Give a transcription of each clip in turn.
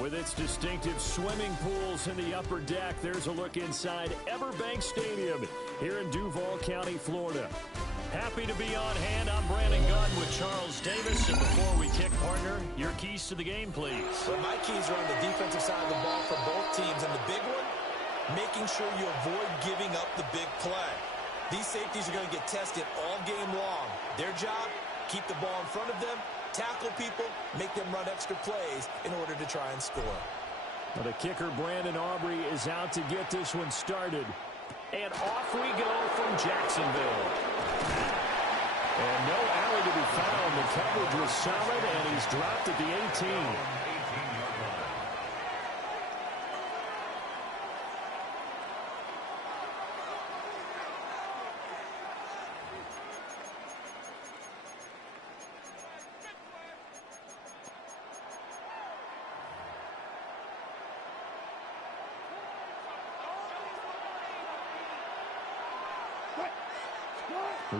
With its distinctive swimming pools in the upper deck, there's a look inside Everbank Stadium here in Duval County, Florida. Happy to be on hand. I'm Brandon Gunn with Charles Davis. And before we kick, partner, your keys to the game, please. Well, my keys are on the defensive side of the ball for both teams. And the big one, making sure you avoid giving up the big play. These safeties are going to get tested all game long. Their job, keep the ball in front of them, tackle people, make them run extra plays in order to try and score. Well, the kicker, Brandon Aubrey, is out to get this one started. And off we go from Jacksonville. And no alley to be found. The coverage was solid, and he's dropped at the 18.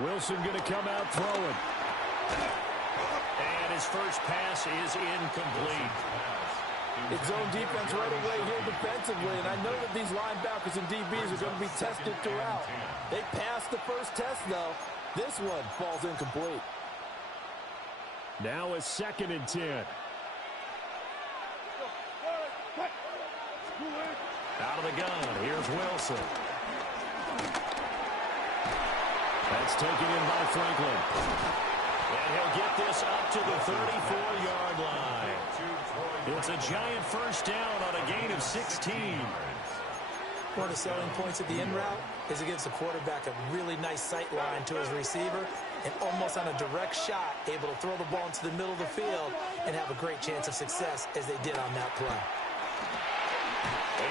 Wilson going to come out throwing. And his first pass is incomplete. It's zone defense right away here defensively, and I know that these linebackers and DBs are going to be tested throughout. They passed the first test, though. This one falls incomplete. Now a 2nd and 10. Out of the gun, here's Wilson. That's taken in by Franklin. And he'll get this up to the 34-yard line. It's a giant first down on a gain of 16. One of the selling points of the in route is it gives the quarterback a really nice sight line to his receiver and almost on a direct shot able to throw the ball into the middle of the field and have a great chance of success as they did on that play.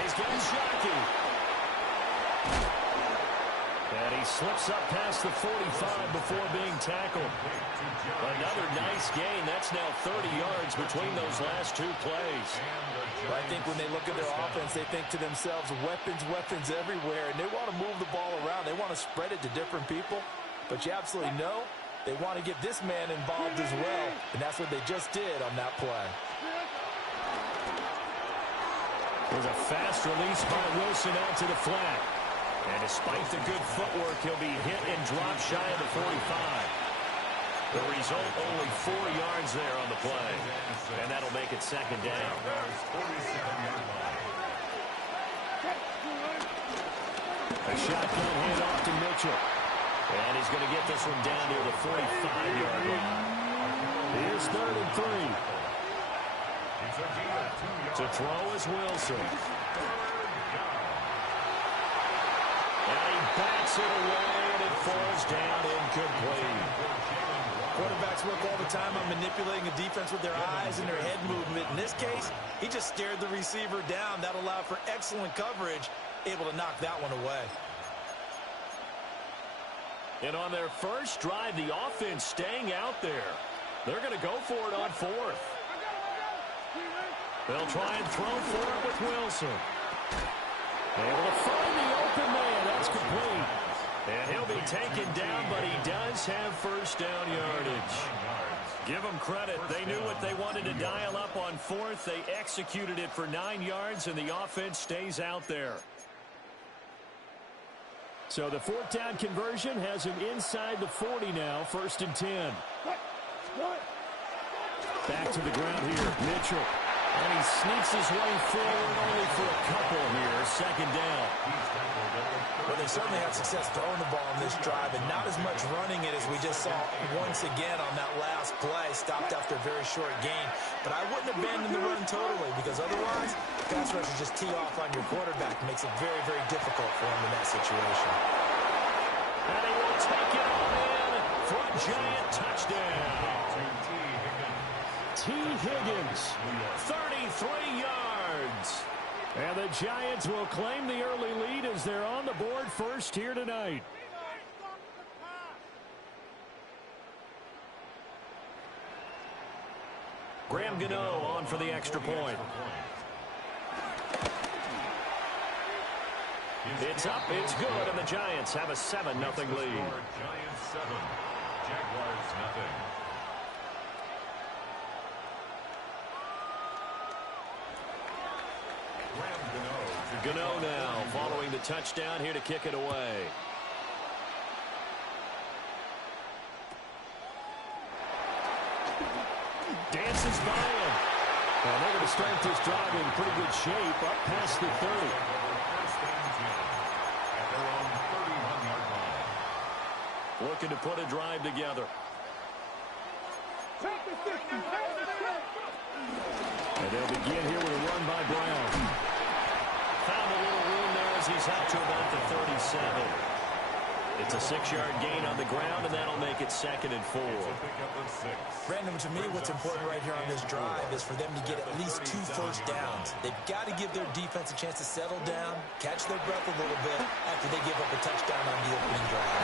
He's getting Shockey. And he slips up past the 45 before being tackled. Another nice gain. That's now 30 yards between those last two plays. Well, I think when they look at their offense, they think to themselves, weapons, weapons everywhere. And they want to move the ball around. They want to spread it to different people. But you absolutely know they want to get this man involved as well. And that's what they just did on that play. There's a fast release by Wilson out to the flat. And despite the good footwork, he'll be hit and dropped shy of the 45. The result, only 4 yards there on the play. And that'll make it 2nd down. A shotgun handoff to Mitchell. And he's going to get this one down near the 45-yard line. Here's 3rd and 3. To throw is Wilson. Bats it away, and it falls down incomplete. Quarterbacks work all the time on manipulating a defense with their eyes and their head movement. In this case, he just stared the receiver down. That allowed for excellent coverage, able to knock that one away. And on their first drive, the offense staying out there. They're going to go for it on 4th. They'll try and throw for it with Wilson. Able to find the open man. That's complete. And he'll be taken down, but he does have first down yardage. Give them credit. They knew what they wanted to dial up on 4th. They executed it for 9 yards, and the offense stays out there. So the 4th down conversion has him inside the 40 now, 1st and 10. Back to the ground here, Mitchell. And he sneaks his way forward only for a couple here. 2nd down. Well, they certainly had success throwing the ball on this drive, and not as much running it as we just saw once again on that last play. Stopped after a very short gain. But I wouldn't abandon the run totally, because otherwise, pass rushers just tee off on your quarterback. It makes it very, very difficult for him in that situation. And he will take it all in for a giant touchdown. T. Higgins, 33 yards. And the Giants will claim the early lead as they're on the board first here tonight. Graham Gano on for the extra point. It's up, it's good, and the Giants have a 7-0 lead. Giants 7, Jaguars 0. Gano now following the touchdown here to kick it away. Dances by him. And they're going to start this drive in pretty good shape up past the 30. Looking to put a drive together. And they'll begin here with a run by Brown. Found a little room there as he's out to about the 37. It's a 6-yard gain on the ground, and that'll make it 2nd and 4. Brandon, to me, what's important right here on this drive is for them to get at least 2 first downs. They've got to give their defense a chance to settle down, catch their breath a little bit after they give up a touchdown on the opening drive.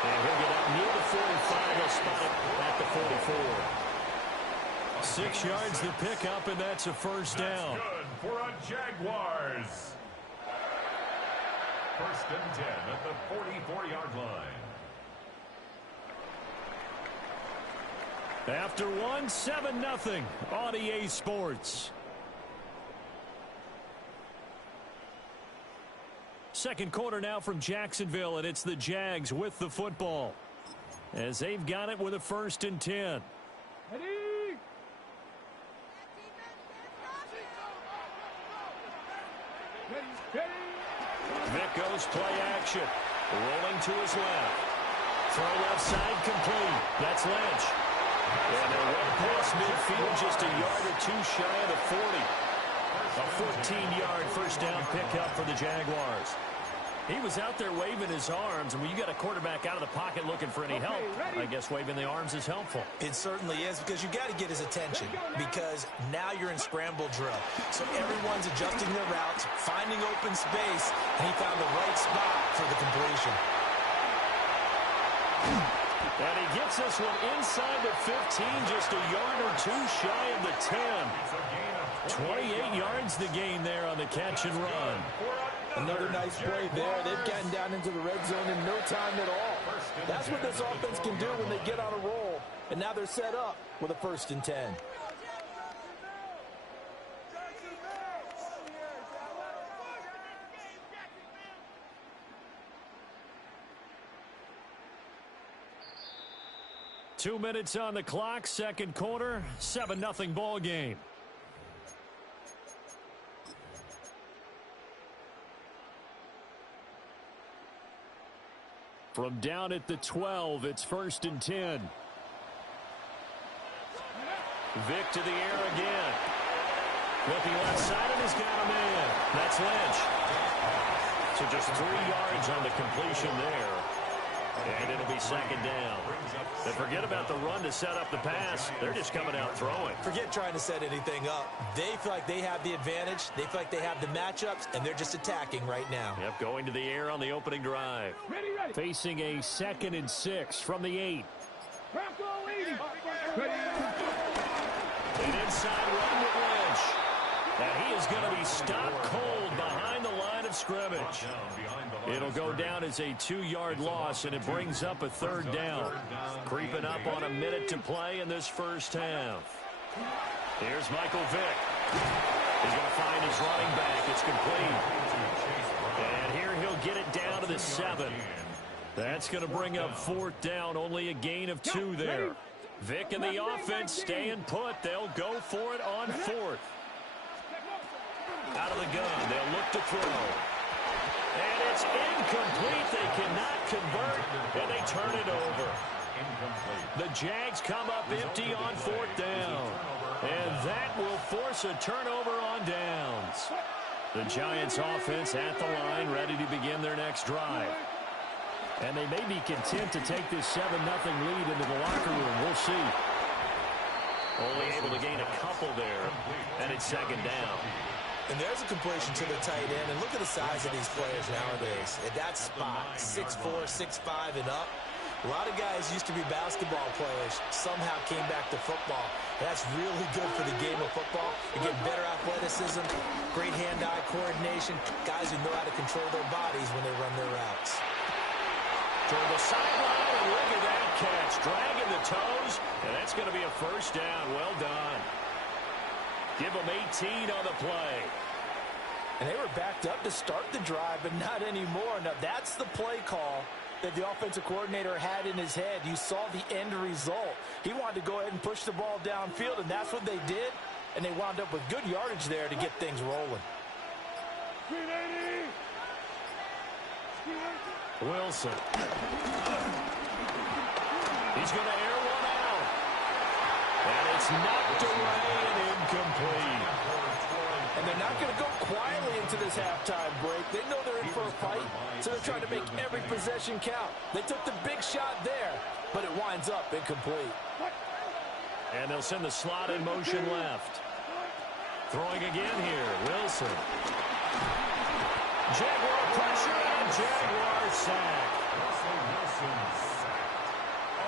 And he'll get up near the 45. He'll spot it at the 44. 6 yards to pick up, and that's a first down. Good for a Jaguars. 1st and 10 at the 44-yard line. After one, 7-0 on EA Sports. Second quarter now from Jacksonville, and it's the Jags with the football as they've got it with a 1st and 10. Vic goes play action. Rolling to his left. Throw left side complete. That's Lynch. And they're right past midfield, just a yard or 2 shy of the 40. A 14-yard first down pickup for the Jaguars. He was out there waving his arms, and when you got a quarterback out of the pocket looking for any help, I guess waving the arms is helpful. It certainly is, because you got to get his attention, because now you're in scramble drill. So everyone's adjusting their routes, finding open space, and he found the right spot for the completion. And he gets this one inside the 15, just a yard or 2 shy of the 10. 28 yards the gain there on the catch and run. Another nice play there. They've gotten down into the red zone in no time at all. That's what this offense can do when they get on a roll. And now they're set up with a 1st and 10. Two minutes on the clock, second quarter, 7-0 ball game. From down at the 12, it's 1st and 10. Vic to the air again. Looking left side, and he's got a man. That's Lynch. So just 3 yards on the completion there. And it'll be 2nd down. And forget about the run to set up the pass. They're just coming out throwing. Forget trying to set anything up. They feel like they have the advantage. They feel like they have the matchups, and they're just attacking right now. Yep, going to the air on the opening drive. Ready. Facing a 2nd and 6 from the 8. An inside run with Lynch. And he is going to be stopped cold behind the line of scrimmage. It'll go down as a 2-yard loss, and it brings up a 3rd down. Creeping up on a minute to play in this first half. Here's Michael Vick. He's going to find his running back. It's complete. And here he'll get it down to the 7. That's going to bring up 4th down. Only a gain of 2 there. Vick and the offense staying put. They'll go for it on 4th. Out of the gun. They'll look to throw. And it's incomplete. They cannot convert, and they turn it over. The Jags come up empty on 4th down. And that will force a turnover on downs. The Giants offense at the line, ready to begin their next drive. And they may be content to take this 7-0 lead into the locker room. We'll see. Only able to gain a couple there, and it's 2nd down. And there's a completion to the tight end. And look at the size of these players nowadays. At that spot, 6'4", 6'5", and up. A lot of guys used to be basketball players, somehow came back to football. That's really good for the game of football. You get better athleticism, great hand-eye coordination, guys who know how to control their bodies when they run their routes. Toward the sideline, and look at that catch. Dragging the toes, and that's going to be a 1st down. Well done. Give them 18 on the play. And they were backed up to start the drive, but not anymore. Now, that's the play call that the offensive coordinator had in his head. You saw the end result. He wanted to go ahead and push the ball downfield, and that's what they did. And they wound up with good yardage there to get things rolling. Wilson. He's going to air one out. And it's knocked away and incomplete. And they're not going to go quietly into this halftime break. They know they're in for a fight, so they're trying to make every possession count. They took the big shot there, but it winds up incomplete. And they'll send the slot in motion left. Throwing again here, Wilson. Jaguar pressure and Jaguar sack.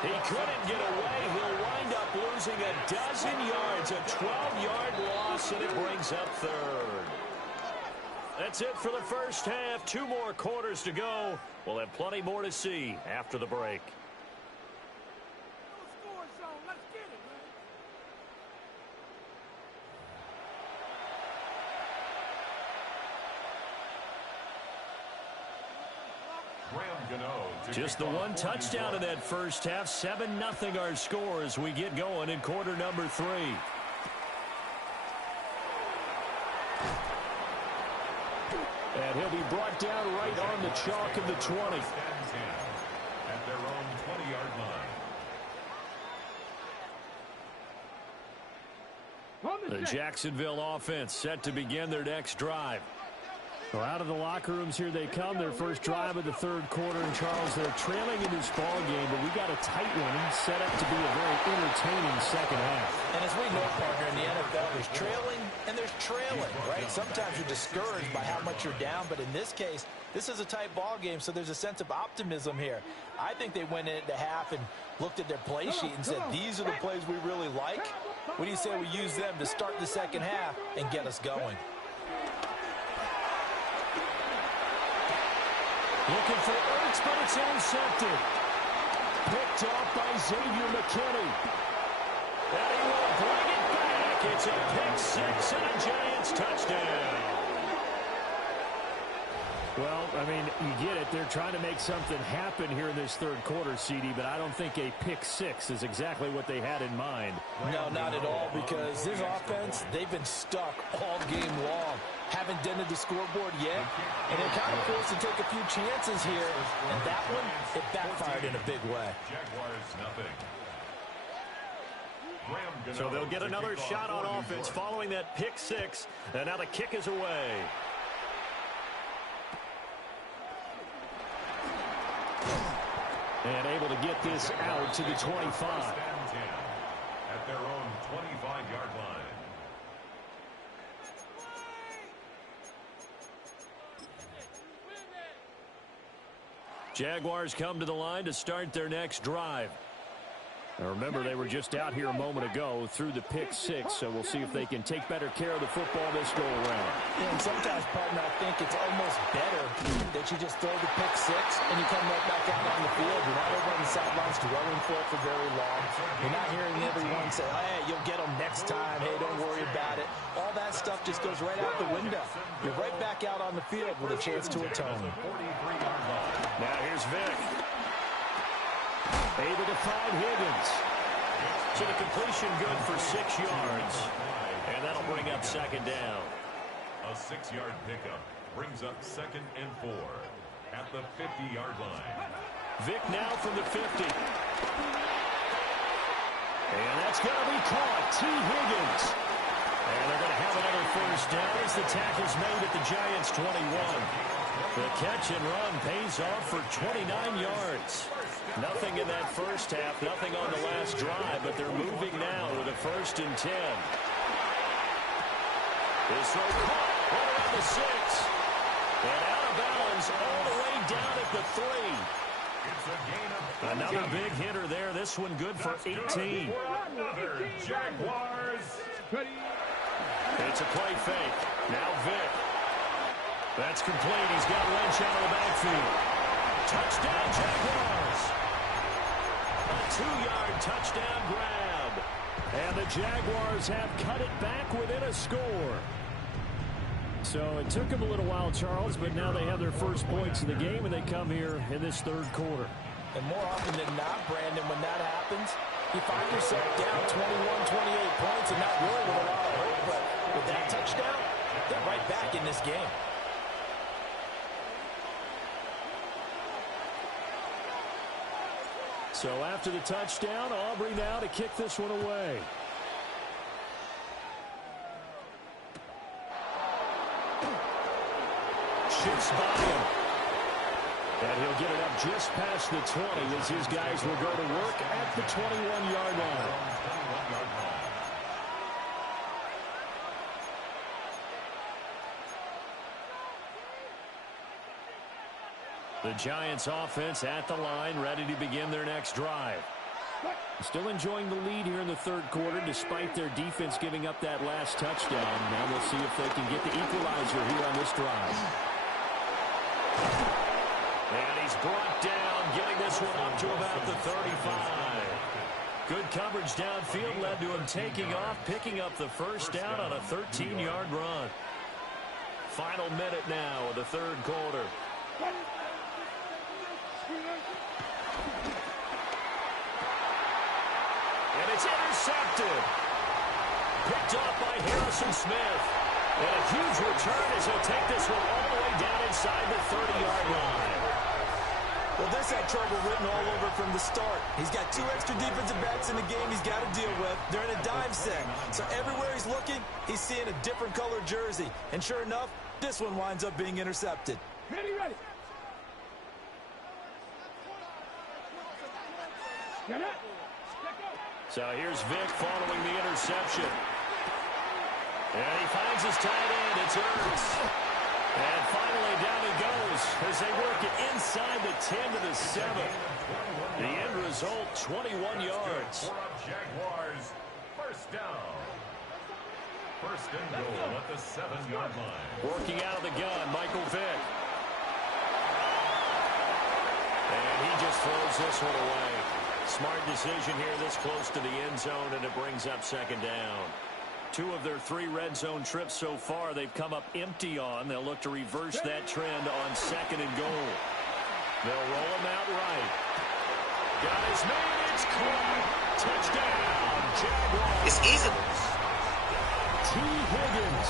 He couldn't get away. He'll wind up losing a dozen yards, a 12-yard loss, and it brings up third. That's it for the first half. 2 more quarters to go. We'll have plenty more to see after the break. Just the one touchdown in that first half. 7-0 our score as we get going in quarter number 3. And he'll be brought down right on the chalk of the 20. At their own 20-yard line. The Jacksonville offense set to begin their next drive. Well, out of the locker rooms here they come. Their first drive of the third quarter. And, Charles, they're trailing in this ball game, but we got a tight one set up to be a very entertaining second half. And as we know, partner, in the NFL, there's trailing and there's trailing, right? Sometimes you're discouraged by how much you're down, but in this case, this is a tight ball game, so there's a sense of optimism here. I think they went into half and looked at their play sheet and said, these are the plays we really like. What do you say we use them to start the second half and get us going? Looking for Ertz, but it's intercepted. Picked off by Xavier McKinney. And he will bring it back. It's a pick 6 and a Giants touchdown. Well, I mean, you get it. They're trying to make something happen here in this third quarter, CD, but I don't think a pick 6 is exactly what they had in mind. No, not at all, because this offense, they've been stuck all game long. Haven't dented the scoreboard yet, and they're kind of forced to take a few chances here, and that one, it backfired in a big way. Jaguars nothing. So they'll get another shot on offense following that pick 6, and now the kick is away. And able to get this out to the 25. At their own 25-yard line. Jaguars come to the line to start their next drive. Now remember, they were just out here a moment ago through the pick 6, so we'll see if they can take better care of the football this go around. Yeah, and sometimes, partner, I think it's almost better that you just throw the pick 6 and you come right back out on the field. You're not over on the sidelines dwelling for it for very long. You're not hearing everyone say, oh, hey, you'll get them next time. Hey, don't worry about it. All that stuff just goes right out the window. You're right back out on the field with a chance to atone. Now here's Vic. Able to find Higgins. So the completion good for 6 yards. And that'll bring up second down. A 6-yard pickup brings up 2nd and 4 at the 50-yard line. Vic now from the 50. And that's going to be caught. T. Higgins. And they're going to have another first down as the tackle's made at the Giants' 21. The catch and run pays off for 29 yards. Nothing in that first half, nothing on the last drive, but they're moving now with a 1st and 10. This throw caught right around the 6. And out of bounds all the way down at the 3. It's a gain of 14. Another big hitter there. This one good for 18. Another Jaguars. It's a play fake. Now Vic. That's complete. He's got Lynch out of the backfield. Touchdown, Jaguars. A 2-yard touchdown grab. And the Jaguars have cut it back within a score. So it took them a little while, Charles, but now they have their first points of the game, and they come here in this third quarter. And more often than not, Brandon, when that happens, you find yourself down 21, 28 points and not really with a lot of hope. But with that touchdown, they're right back in this game. So after the touchdown, Aubrey now to kick this one away. Shoots by him. And he'll get it up just past the 20 as his guys will go to work at the 21-yard line. The Giants offense at the line, ready to begin their next drive. Still enjoying the lead here in the third quarter, despite their defense giving up that last touchdown. Now we'll see if they can get the equalizer here on this drive. And he's brought down, getting this one up to about the 35. Good coverage downfield led to him taking off, picking up the first down on a 13-yard run. Final minute now of the third quarter. And it's intercepted. Picked off by Harrison Smith. And a huge return as he'll take this one all the way down inside the 30-yard line. Well, this had trouble written all over from the start. He's got two extra defensive backs in the game he's got to deal with. They're in a dime set. So everywhere he's looking, he's seeing a different colored jersey. And sure enough, this one winds up being intercepted. Ready. Get it. So here's Vic following the interception. And he finds his tight end. It's Ertz. And finally down he goes as they work it inside the 10 to the 7. The end result, 21 yards. Jaguars, first down. First and goal at the 7-yard line. Working out of the gun, Michael Vick. And he just throws this one away. Smart decision here this close to the end zone, and it brings up second down. 2 of their 3 red zone trips so far they've come up empty on. They'll look to reverse that trend on second and goal. They'll roll him out right. Got his man. It's caught. Touchdown, Jaguars. It's easy. T. Higgins,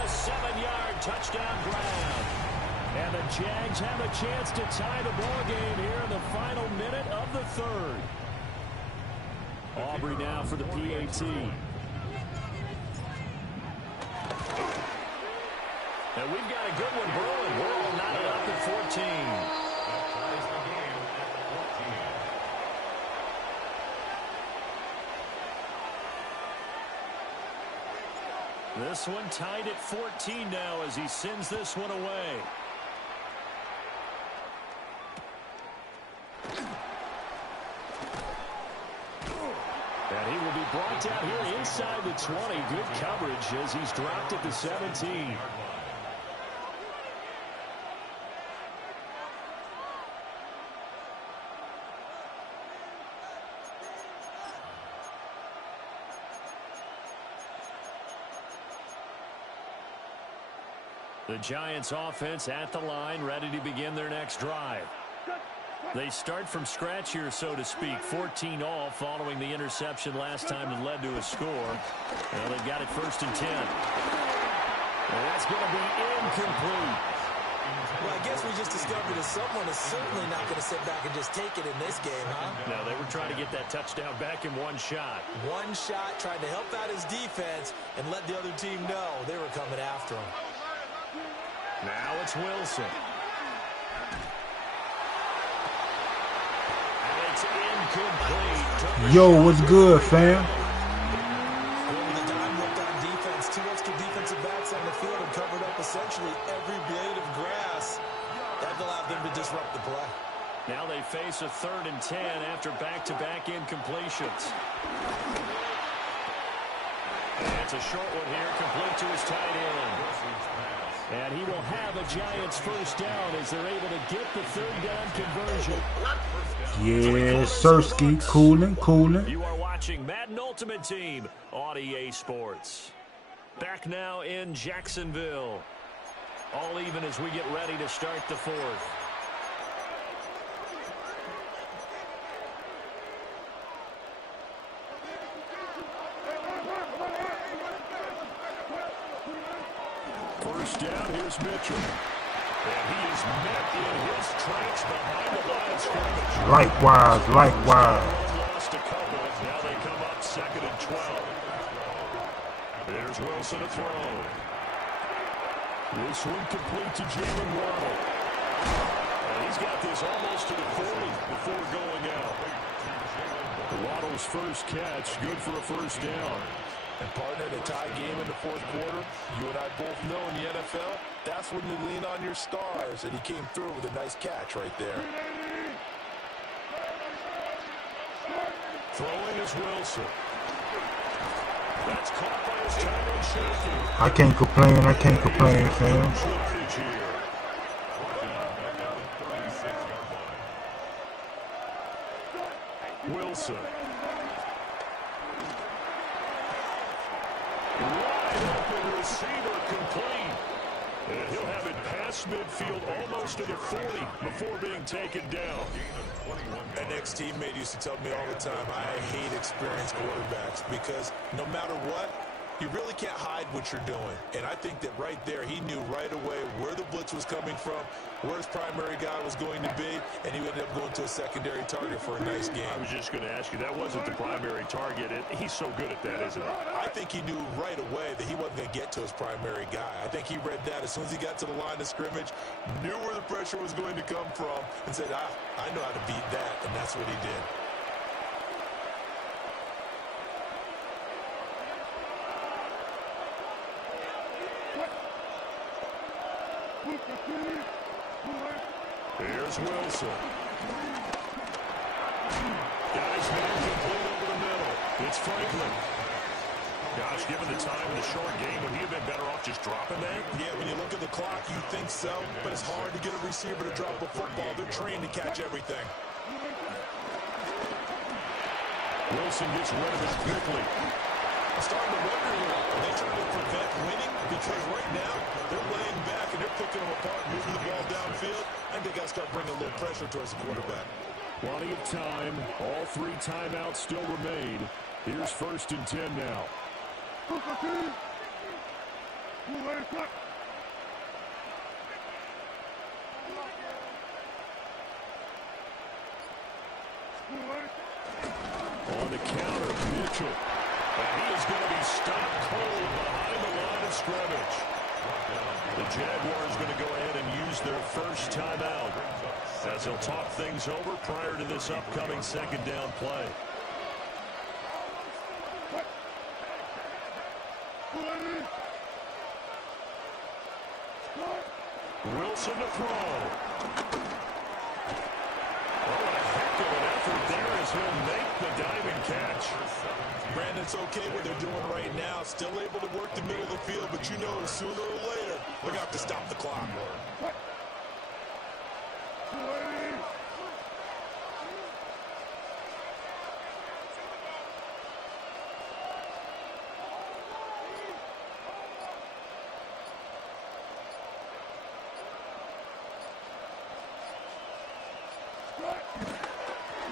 a 7-yard touchdown grab. And the Jags have a chance to tie the ball game here in the final minute of the third. Aubrey now for the PAT. And we've got a good one brewing. We're all knotted up at 14. This one tied at 14 now as he sends this one away. And he will be brought down here inside the 20. Good coverage as he's dropped at the 17. The Giants offense at the line, ready to begin their next drive. They start from scratch here, so to speak. 14 all following the interception last time that led to a score. Now they've got it first and 10. And that's going to be incomplete. Well, I guess we just discovered that someone is certainly not going to sit back and just take it in this game, huh? No, they were trying to get that touchdown back in one shot. One shot, trying to help out his defense and let the other team know they were coming after him. Now it's Wilson. And it's incomplete. Yo, what's good, fam? The dime looked on defense. 2 extra defensive backs on the field and covered up essentially every blade of grass. That allowed them to disrupt the play. Now they face a 3rd and 10 after back-to-back incompletions. And it's a short one here, complete to his tight end. And he will have a Giants first down as they're able to get the 3rd down conversion. Yes, Sirski, coolin'. You are watching Madden Ultimate Team on EA Sports. Back now in Jacksonville. All even as we get ready to start the fourth. First down, here's Mitchell. And he is met in his tracks behind the line of scrimmage. Likewise. Lost a couple. Now they come up 2nd and 12. There's Wilson to throw. This one complete to Jalen Waddle. And he's got this almost to the 40 before going out. Waddle's first catch, good for a first down. And partner, in a tie game in the fourth quarter, you and I both know in the NFL, that's when you lean on your stars, and he came through with a nice catch right there. Throwing is Wilson. That's caught by his tight end safety. I can't complain, fam. Wilson. Wide open receiver complete. And he'll have it past midfield almost to the 40 before being taken down. An ex-teammate used to tell me all the time, I hate experienced quarterbacks because no matter what, you really can't hide what you're doing. And I think that right there, he knew right away where the blitz was coming from, where his primary guy was going to be, and he ended up going to a secondary target for a nice game. I was just going to ask you, that wasn't the primary target. He's so good at that, isn't he? I think he knew right away that he wasn't going to get to his primary guy. I think he read that as soon as he got to the line of scrimmage, knew where the pressure was going to come from, and said, I know how to beat that, and that's what he did. Here's Wilson. Got his man complete over the middle. It's Franklin. Gosh, given the time in the short game, would he have been better off just dropping that? Yeah, when you look at the clock, you think so, but it's hard to get a receiver to drop a football. They're trained to catch everything. Wilson gets rid of it quickly. I'm starting to wonder here, are they trying to prevent winning? Because right now, they're laying back and they're picking them apart, moving the ball downfield. I think they got to start bringing a little pressure towards the quarterback. Plenty of time. All 3 timeouts still remain. Here's 1st and 10 now. On the counter, Mitchell. And he is going to be stopped cold behind the line of scrimmage. The Jaguars going to go ahead and use their first timeout as they'll talk things over prior to this upcoming 2nd down play. Wilson to throw. Oh, a heck of an effort there as he'll make the diving catch. Brandon, it's okay what they're doing right now. Still able to work the middle of the field, but you know sooner or later, they're going to have to stop the clock.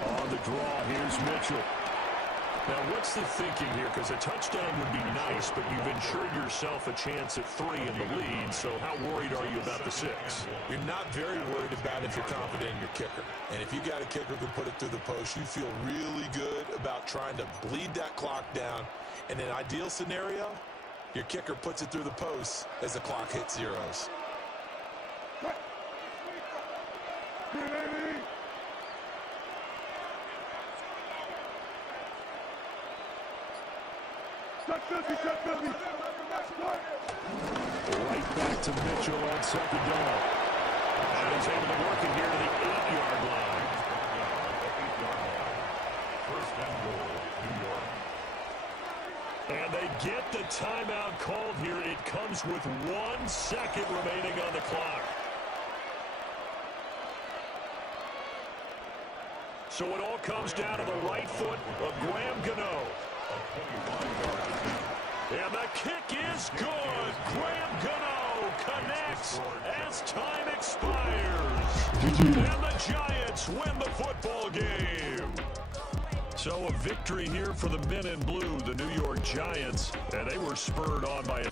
On the draw, here's Mitchell. Now, what's the thinking here? Because a touchdown would be nice, but you've ensured yourself a chance at 3 in the lead, so how worried are you about the 6? You're not very worried about it if you're confident in your kicker. And if you got a kicker who can put it through the post, you feel really good about trying to bleed that clock down. In an ideal scenario, your kicker puts it through the post as the clock hits zeros. Right back to Mitchell on 2nd down. And he's able to work it here to the 8-yard line. First and goal, New York. And they get the timeout called here. It comes with 1 second remaining on the clock. So it all comes down to the right foot of Graham Gano. And the kick is good. Graham Gano connects as time expires. GG. And the Giants win the football game. So a victory here for the men in blue, the New York Giants, and they were spurred on by a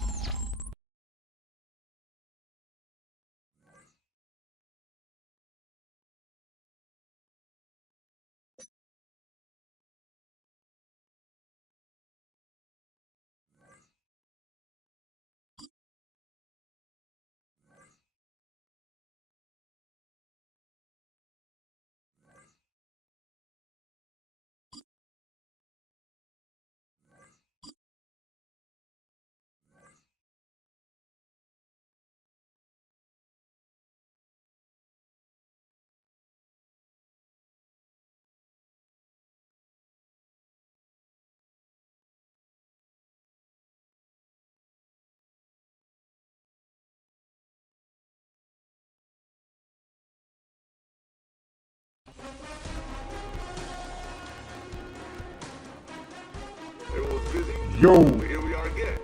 Yo. Here we are again.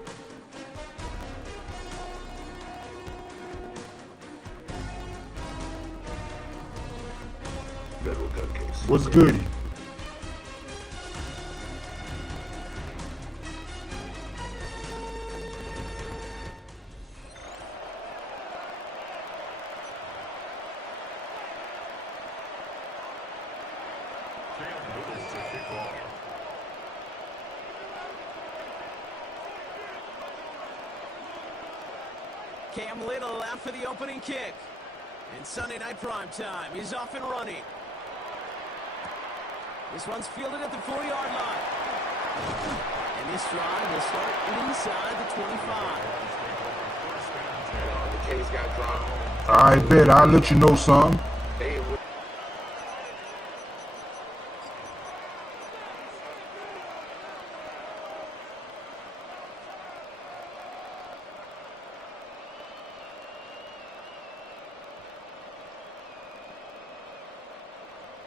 Federal gun case. What's good? Cam Little out for the opening kick. And Sunday night prime time. He's off and running. This one's fielded at the 40-yard line. And this drive will start inside the 25. The case got dropped. I bet I'll let you know, son.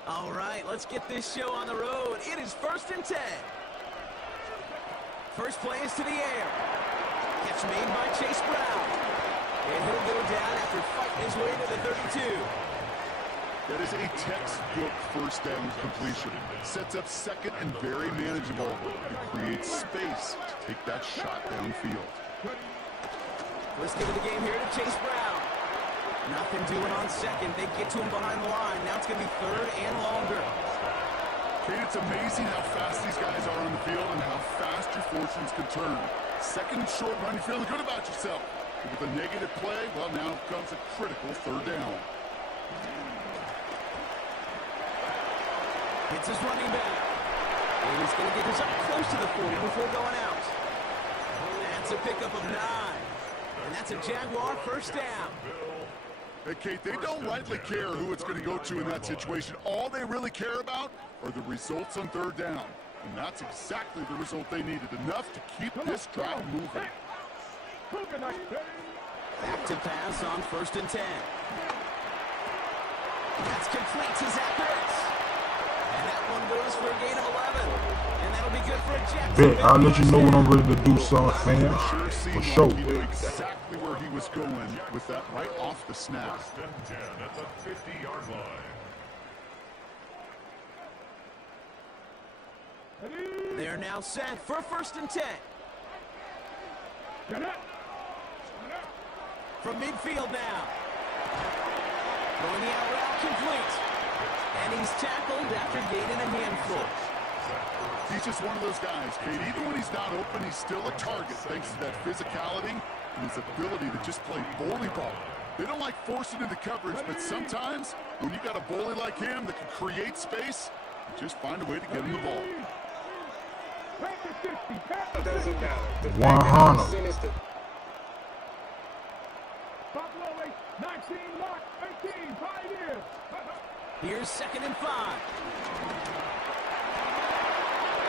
All right, let's get this show on the road. It is 1st and 10. First play is to the air. Catch made by Chase Brown. And he'll go down after fighting his way to the 32. That is a textbook first down completion. Sets up second and very manageable. It creates space to take that shot downfield. Let's give it the game here to Chase Brown. Nothing doing on second. They get to him behind the line. Now it's going to be 3rd and longer. Kate, it's amazing how fast these guys are on the field and how fast your fortunes can turn. Second and short run, you're feeling good about yourself. But with a negative play, well, now comes a critical 3rd down. It's his running back. And he's going to get this up close to the 40 before going out. That's a pickup of 9. And that's a Jaguar first down. Hey, Kate, they don't rightly care who it's going to go to in that situation. All they really care about are the results on 3rd down. And that's exactly the result they needed. Enough to keep this drive moving. Back to pass on 1st and 10. That's complete to Zach Ertz. And that one goes for a gain of 11. And that'll be good for a Jackson. Bet I'll let you know when I'm ready to do something, fam. For sure. He knew exactly where he was going with that right off the snap. 1st and 10 at the 50-yard line. They're now set for 1st and 10. From midfield now. Going the out route complete. And he's tackled after gaining a handful. He's just one of those guys, Kate. Even when he's not open, he's still a target thanks to that physicality and his ability to just play bully ball. They don't like forcing into coverage, but sometimes when you got a bully like him that can create space, you just find a way to get him the ball. Doesn't matter. 100. Here's 2nd and 5.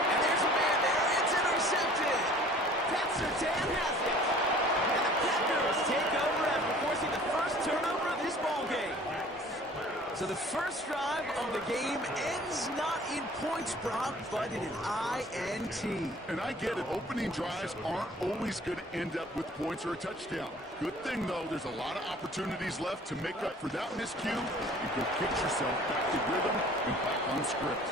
And there's a man there. It's intercepted. Pat Surtain has it. And the Packers take over after forcing the first turnover of this ball game. So the first drive of the game ends not in points, Brock, but in an INT. And I get it. Opening drives aren't always going to end up with points or a touchdown. Good thing, though, there's a lot of opportunities left to make up for that miscue and go get yourself back to rhythm and back on script.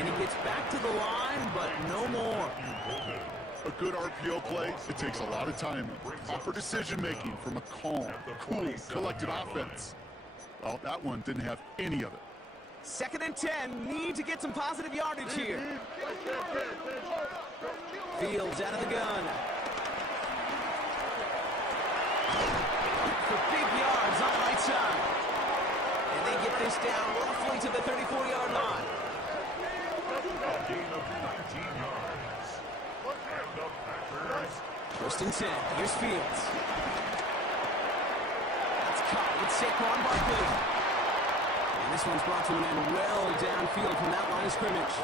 And he gets back to the line, but no more. A good RPO play, it takes a lot of timing, proper decision-making from a calm, cool, collected offense. Well, that one didn't have any of it. 2nd and 10, need to get some positive yardage here. Fields out of the gun. For big yards on the right side. And they get this down roughly to the 34-yard line. A gain of 19 yards. And the Packers. 1st and 10, here's Fields. That's caught with Saquon Barkley. And this one's brought to an end well downfield from that line of scrimmage.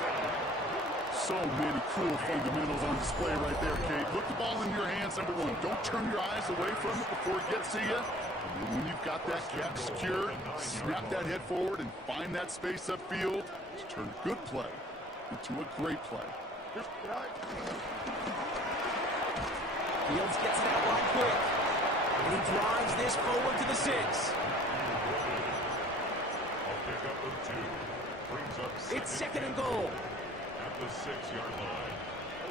So many cool fundamentals on display right there, Kate. Put the ball in your hands, number one. Don't turn your eyes away from it before it gets to you. And when you've got that catch secured, snap that head forward and find that space upfield to turn a good play into a great play. Fields gets it out wide quick. And he drives this forward to the 6. A pickup of 2. Brings up It's 2nd and goal. at the 6-yard line.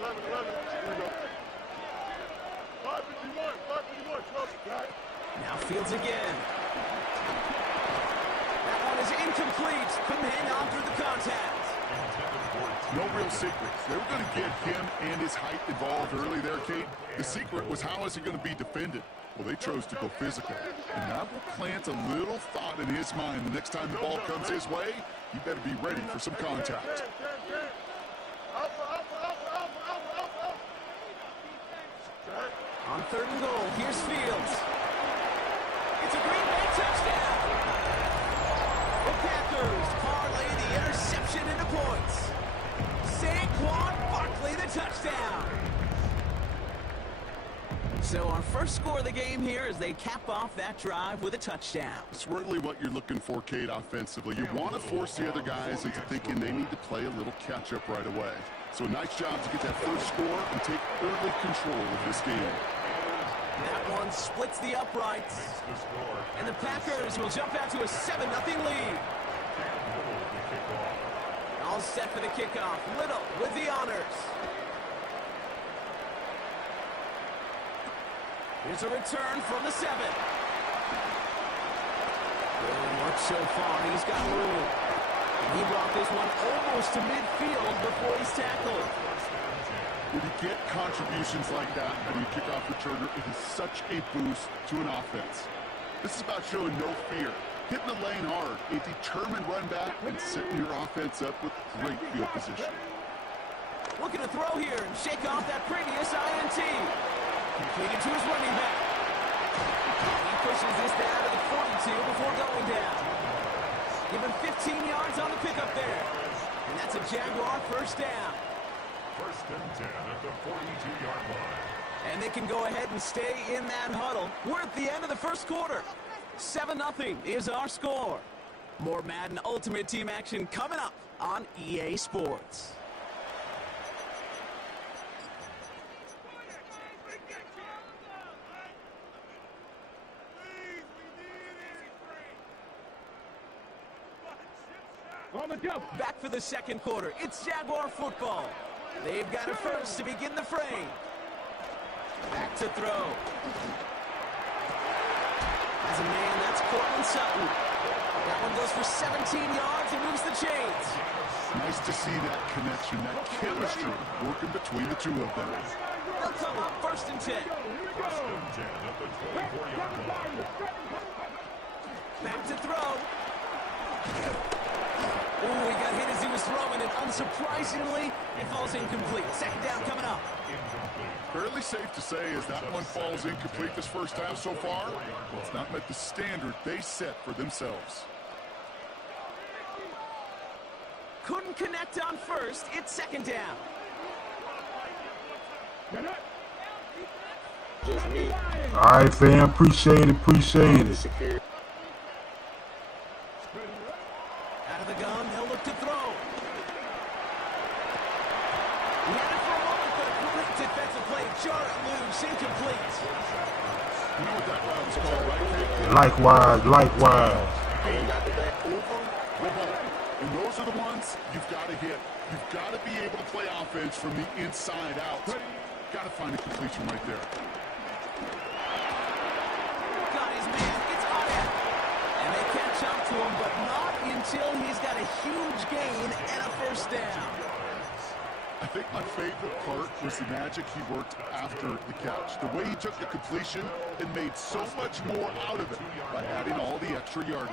11. Here we go. 551. Now Fields again. That one is incomplete. Couldn't hang on through the contact. No real secrets. They were going to get him and his height involved early there, Kate. The secret was how is he going to be defended? Well, they chose to go physical. And that will plant a little thought in his mind. The next time the ball comes his way, he better be ready for some contact. On 3rd and goal, here's Fields. It's a Green Bay touchdown. The Packers parlay the interception into points. Saquon Barkley, the touchdown. So our first score of the game here as they cap off that drive with a touchdown. It's really what you're looking for, Kate, offensively. You want to force the other guys into thinking they need to play a little catch-up right away. So nice job to get that first score and take early control of this game. That one splits the uprights. And the Packers will jump out to a 7-0 lead. All set for the kickoff. Little with the honors. Here's a return from the 7. Good work so far. He's got room. And he brought this one almost to midfield before he's tackled. When you get contributions like that and you kick off returner, it is such a boost to an offense. This is about showing no fear, hitting the lane hard, a determined run back, and setting your offense up with great field position. Looking to throw here and shake off that previous INT. Completed to his running back. He pushes this down to the 42 before going down. Give him 15 yards on the pickup there. And that's a Jaguar first down. 1st and 10 at the 42-yard line. And they can go ahead and stay in that huddle. We're at the end of the first quarter. 7-0 is our score. More Madden Ultimate Team action coming up on EA Sports. Back for the second quarter. It's Jaguar football. They've got it first to begin the frame. Back to throw. As a man, that's Cortland Sutton. That one goes for 17 yards and moves the chains. Nice to see that connection, that chemistry working between the two of them. They'll come up 1st and 10. 1st and 10 at the 24-yard line. Back to throw. Ooh, he got hit as he was throwing it. Unsurprisingly, it falls incomplete. 2nd down coming up. Fairly safe to say as that one falls incomplete this first half so far. Well, it's not met the standard they set for themselves. Couldn't connect on 1st. It's 2nd down. All right, fam. Appreciate it. defensive play. Jar it loose, incomplete. You know what that round's called, right? Likewise. And those are the ones you've got to hit. You've got to be able to play offense from the inside out. Got to find a completion right there. Got his man. It's on it. And they catch up to him, but not until he's got a huge gain and a first down. I think my favorite part was the magic he worked after the catch. The way he took the completion and made so much more out of it by adding all the extra yardage.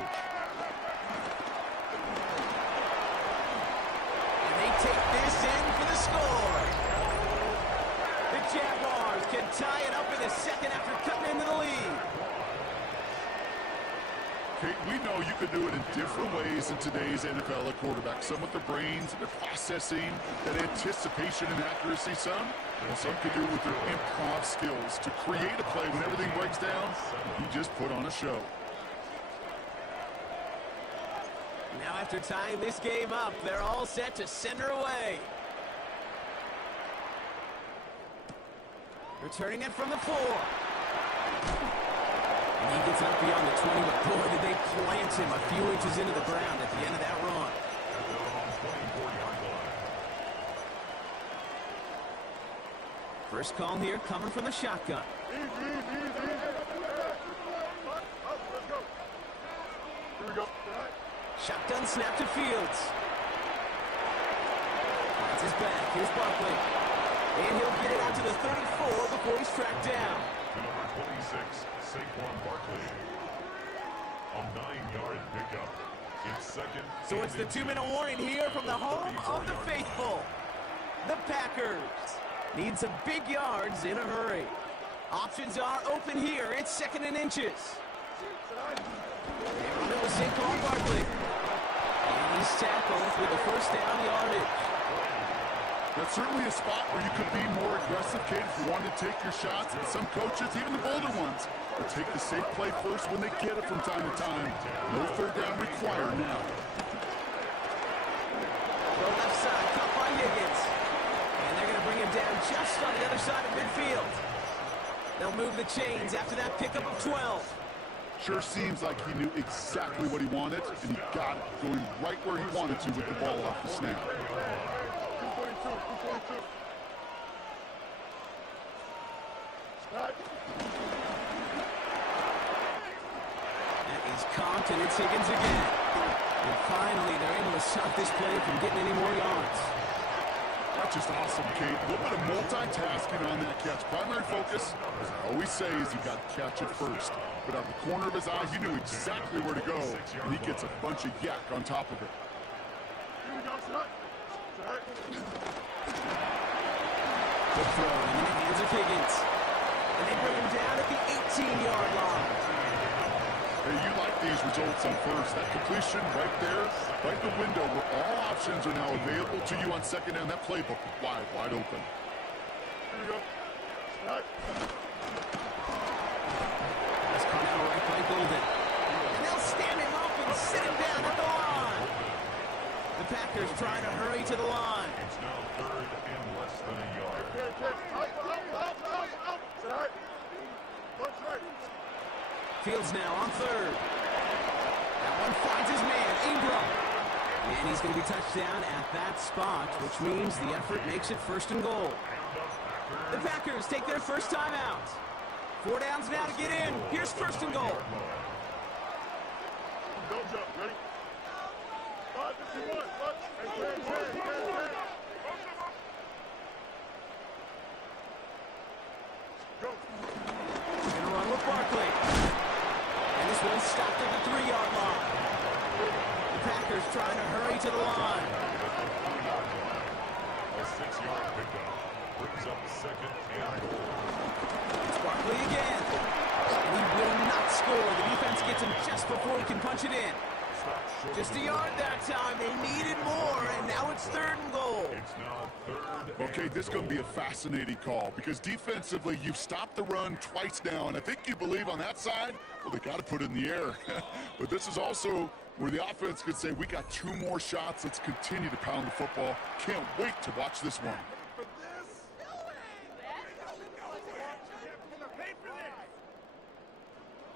And they take this in for the score. The Jaguars can tie it up in a second after cutting into the lead. Okay, we know you can do it in different ways in today's NFL at quarterback. Some with their brains, their processing, that anticipation and accuracy. Some can do it with their improv skills to create a play when everything breaks down. You just put on a show. Now after tying this game up, they're all set to send her away. Returning it from the 4. And he gets up beyond the 20, but boy, did they plant him a few inches into the ground at the end of that run. First call here coming from the shotgun. Easy. Let's go. Here we go. Shotgun snap to Fields. That's his back. Here's Barkley. And he'll get it out to the 34 before he's tracked down. Number 26, Saquon Barkley. A 9-yard pickup. It's second. So it's the 2-minute warning here from the home of the faithful. The Packers need some big yards in a hurry. Options are open here. It's 2nd and inches. They run it with Saquon Barkley. And he's tackled with the first down yardage. That's certainly a spot where you could be more aggressive, kid, if you want to take your shots. And some coaches, even the bolder ones, will take the safe play first when they get it from time to time. No third down required now. The left side, caught by Higgins. And they're going to bring him down just on the other side of midfield. They'll move the chains after that pickup of 12. Sure seems like he knew exactly what he wanted, and he got it, going right where he wanted to with the ball off the snap. 222. Right. That is Compton. It's Higgins again. And finally, they're able to stop this play from getting any more yards. That's just awesome, Kate. A little bit of multitasking on that catch. Primary focus, as I always say, is you got to catch it first. But out of the corner of his eye, he knew exactly where to go, and he gets a bunch of yak on top of it. Here we go, tonight. The throw in the hands of Higgins. And they bring him down at the 18-yard line. Hey, you like these results on first. That completion right there, right in the window where all options are now available to you on second down. That playbook wide open. Here we go. Right. That's caught out right by Golden. And they'll stand him up and sit him down at the line. The Packers trying to hurry to the line. It's now 3rd and less than a yard. Out. Right. Punch right. Fields now on 3rd. That one finds his man, Ingram. And he's going to be touched down at that spot, which means the effort makes it 1st and goal. The Packers take their first time out. 4 downs now to get in. Here's 1st and goal. Don't jump. Ready? 5:51. Go. Going to run with Barkley. And this one's stopped at the 3-yard line. The Packers trying to hurry to the line. A 6-yard pickup brings up 2nd and goal. It's Barkley again. And he will not score. The defense gets him just before he can punch it in. Just a yard that time. They needed more, and now it's 3rd and goal. It's now 3rd. Okay, this is going to be a fascinating call because defensively, you've stopped the run twice now, and I think you believe on that side, well, they got to put it in the air. But this is also where the offense could say, we got 2 more shots. Let's continue to pound the football. Can't wait to watch this one.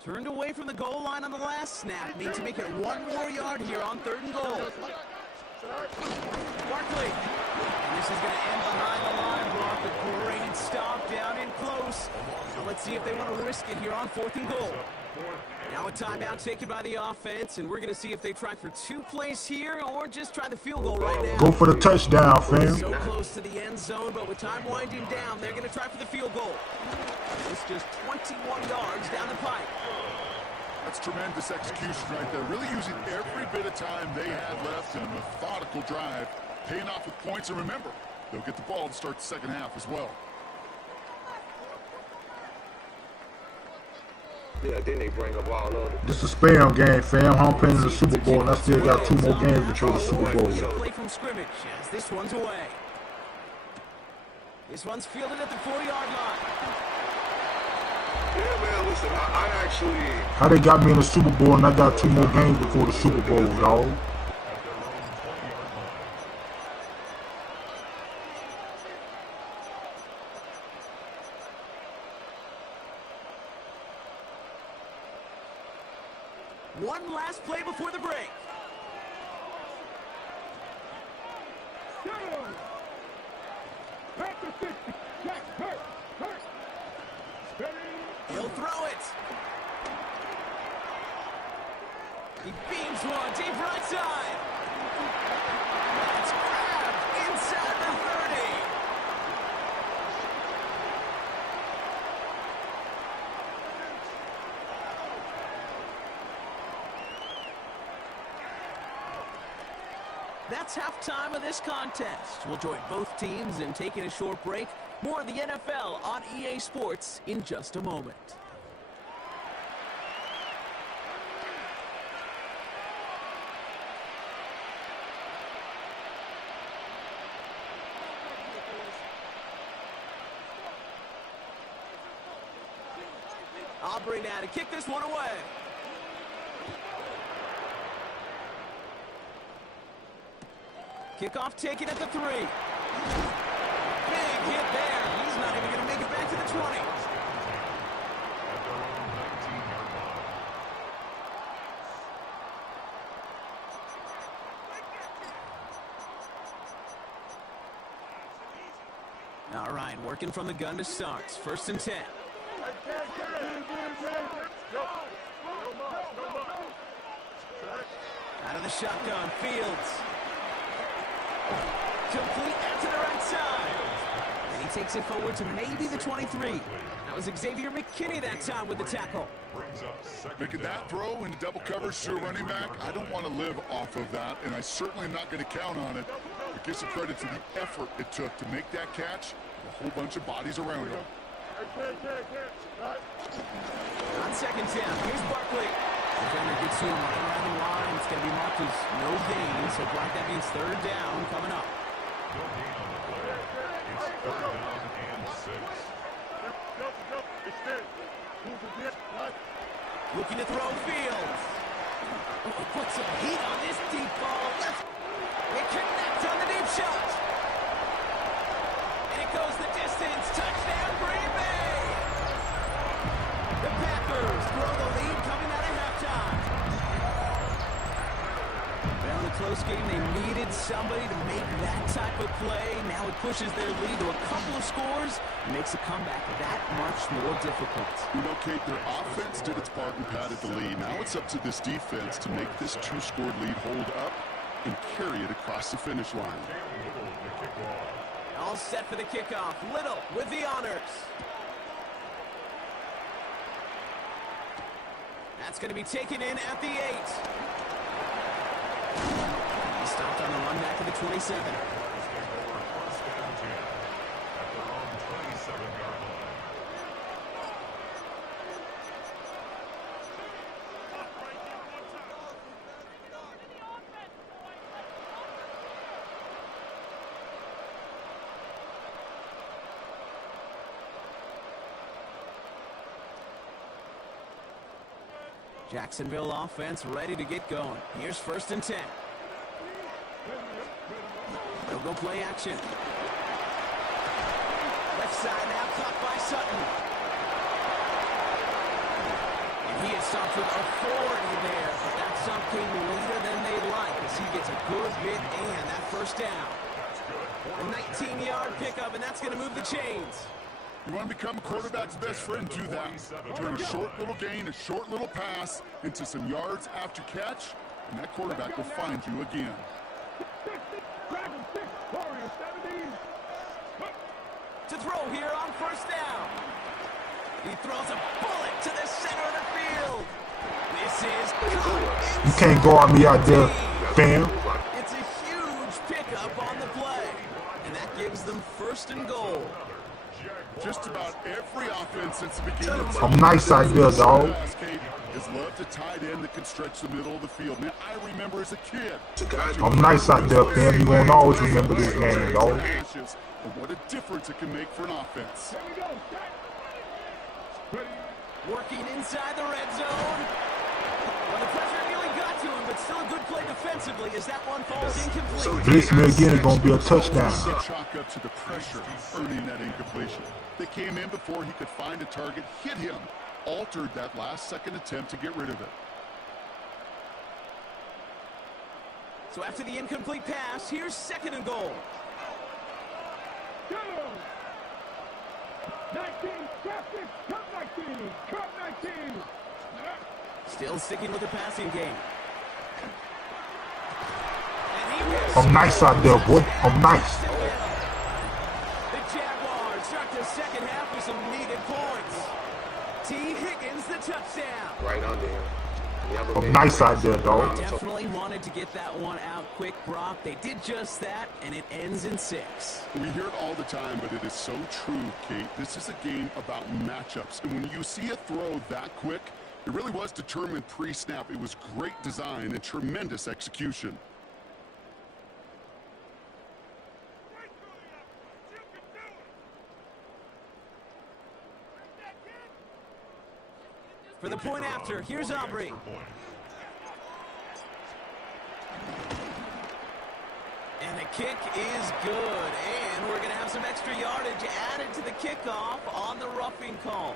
Turned away from the goal line on the last snap. Need to make it 1 more yard here on 3rd and goal. Barkley. And this is going to end behind the line block. A great stop down in close. Now let's see if they want to risk it here on 4th and goal. Now a timeout taken by the offense, and we're going to see if they try for 2 plays here or just try the field goal right now. Go for the touchdown, fam. So close to the end zone, but with time winding down, they're going to try for the field goal. It's just 21 yards down the pipe. That's tremendous execution right there. Really using every bit of time they had left in a methodical drive, paying off with points. And remember, they'll get the ball to start the second half as well. Yeah, then they bring up all of it. This is a spam game, fam. I'm playing in the Super Bowl, and I still got 2 more games before the Super Bowl. Play from scrimmage as this one's away. This one's fielded at the 4-yard line. Yeah, man, listen, I actually... How they got me in the Super Bowl, and I got 2 more games before the Super Bowl, dog? One last play before the break. He'll throw it. He beams one deep right side. It's grabbed inside the 30. That's halftime of this contest. We'll join both teams in taking a short break. More of the NFL on EA Sports in just a moment. Aubrey now to kick this one away. Kickoff taken at the 3. Big hit there. He's not even going to make it back to the 20. All right, working from the gun to start. 1st and 10. Out of the shotgun, Fields. Complete out to the right side. And he takes it forward to maybe the 23. That was Xavier McKinney that time with the tackle. Making that throw into double coverage to a running back, I don't want to live off of that, and I certainly am not going to count on it. But give some credit to the effort it took to make that catch. A whole bunch of bodies around him. On 2nd down, here's Barkley. Defender gets him right around the line. It's going to be marked as no gain, so Black, that means 3rd down coming up. No gain on the play. It's 3rd down and 6. Looking to throw Fields. Oh, put some heat on this deep ball. It connects on the deep shot. And it goes the distance. Touchdown, Green Bay. The Packers throw the lead coming out of halftime. Well, in a close game, they needed somebody to make that type of play. Now it pushes their lead to a couple of scores and makes a comeback that much more difficult. You know, Kate, their offense did its part and padded the lead. Now it's up to this defense to make this 2-score lead hold up and carry it across the finish line. All set for the kickoff. Little with the honors. That's going to be taken in at the 8. He stopped on the run back to the 27. Jacksonville offense ready to get going. Here's 1st and 10. They'll go play action. Left side now caught by Sutton. And He is stopped with authority there, but that stump came later than they'd like as he gets a good hit and that first down. A 19-yard pickup, and that's going to move the chains. You want to become a quarterback's best friend, do that. Turn a short little gain, a short little pass into some yards after catch, and that quarterback will find you again. To throw here on first down. He throws a bullet to the center of the field. This is good. You can't guard me out there, fam. It's a huge pickup on the play, and that gives them first and goal. Just about every offense since the beginning. I'm nice out there, dog. Has loved a tight end that can stretch the middle of the field. Man, I remember as a kid. I'm nice out there, fam. You gonna always remember this game, dog. And what a difference it can make for an offense. Working inside the red zone. Well, the pressure nearly got to him, but still a good play defensively as that one falls incomplete. Blitz me again, it's gonna be a touchdown. Chalk up to the pressure, earning that incompletion. They came in before he could find a target, hit him, altered that last-second attempt to get rid of it. So after the incomplete pass, here's second and goal. 19, traffic, cut 19, cut 19. Still sticking with the passing game. I'm nice out there, boy. I'm nice. The Jaguars start the second half with some needed points. T. Higgins, the touchdown. Right under him. I'm nice out there, dog. Definitely wanted to get that one out quick, Brock. They did just that, and it ends in 6. We hear it all the time, but it is so true, Kate. This is a game about matchups. And when you see a throw that quick, it really was determined pre-snap. It was great design and tremendous execution. For the point after, here's Aubrey. And the kick is good. And we're going to have some extra yardage added to the kickoff on the roughing call.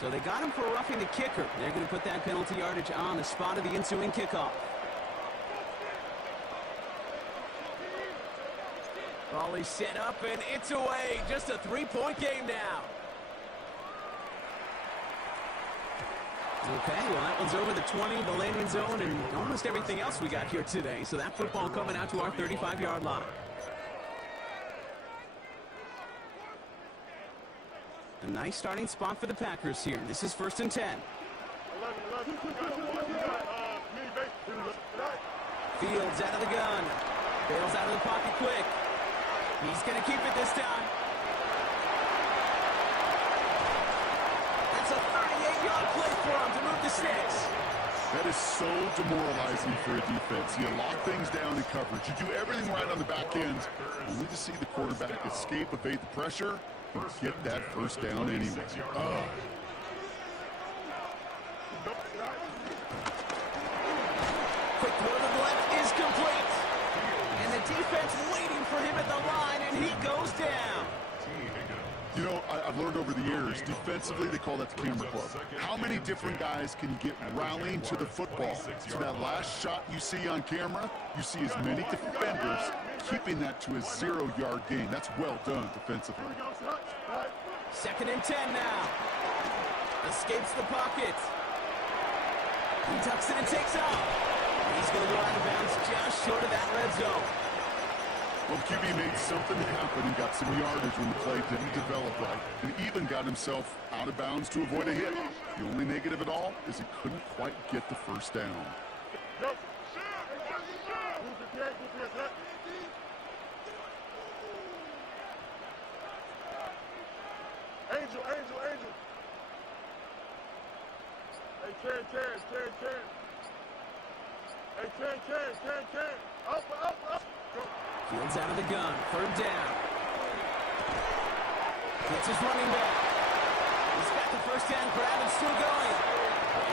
So they got him for roughing the kicker. They're going to put that penalty yardage on the spot of the ensuing kickoff. Volley set up, and it's away. Just a 3-point game now. Okay, well, that one's over the 20, the landing zone, and almost everything else we got here today. So that football coming out to our 35-yard line. A nice starting spot for the Packers here. This is 1st and 10. Fields out of the gun. Bails out of the pocket quick. He's going to keep it this time. That's a 38-yard play for him to move to 6. That is so demoralizing for a defense. You lock things down in coverage. You do everything right on the back end. Only to see the quarterback escape, evade the pressure, and get that first down anyway. Quick throw to the left is complete. And the defense waiting for him at the line, and he goes down. You know, I've learned over the years, defensively, they call that the camera club. How many different guys can get rallying to the football? So that last shot you see on camera, you see as many defenders keeping that to a 0-yard gain. That's well done defensively. 2nd and 10 now. Escapes the pocket. He tucks it and takes off. He's going to go out of bounds just short of that red zone. Well, QB made something happen and got some yardage when the play didn't develop right, and even got himself out of bounds to avoid a hit. The only negative at all is he couldn't quite get the first down. Angel. Hey, Terry. Hey, Terry. Up. Go. Fields out of the gun. 3rd down. Gets his running back. He's got the first down grab and still going.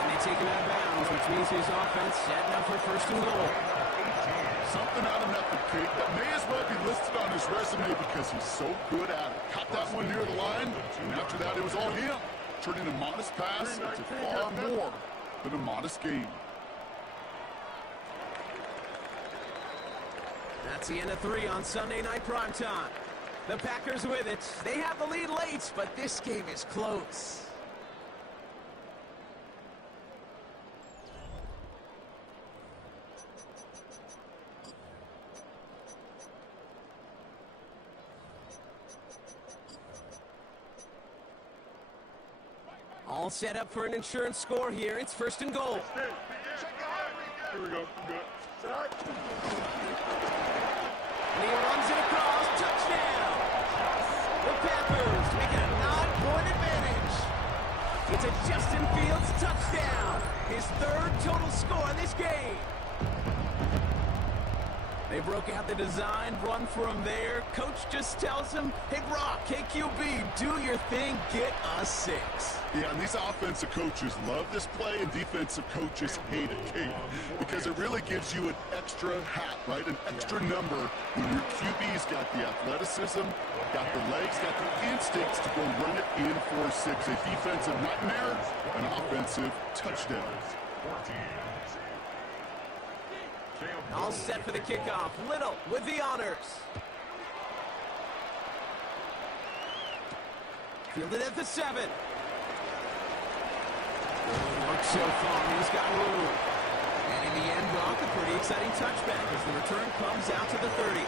And they take him out of bounds, which means his offense setting up for 1st and goal. Something out of nothing, Kate. That may as well be listed on his resume because he's so good at it. Caught that one near the line, and after that it was all him. Turning a modest pass into far more in a modest game. That's the end of 3 on Sunday Night Primetime. The Packers with it. They have the lead late, but this game is close. All set up for an insurance score here. It's 1st and goal. Here we go. Good. And he runs it across. Touchdown. The Packers make it a 9-point advantage. It's a Justin Fields touchdown. His 3rd total score in this game. They broke out the design run from there. Coach just tells him, hey, Brock, hey, QB, do your thing, get a 6. Yeah, and these offensive coaches love this play, and defensive coaches hate it, Kate, because it really gives you an extra hat, right? An extra number when your QB's got the athleticism, got the legs, got the instincts to go run it in for a 6. A defensive nightmare, an offensive touchdown. All set for the kickoff. Little with the honors. Fielded at the 7. Good work so far. He's got room. And in the end, Brock, a pretty exciting touchback as the return comes out to the 30.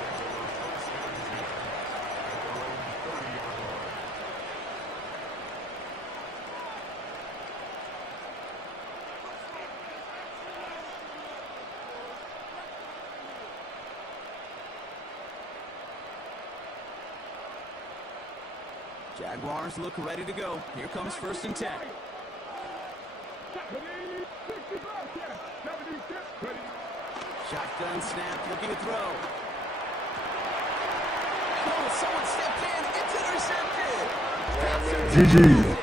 Jaguars look ready to go. Here comes 1st and 10. Shotgun snap, looking to throw. Oh, someone stepped in. It's intercepted. GG.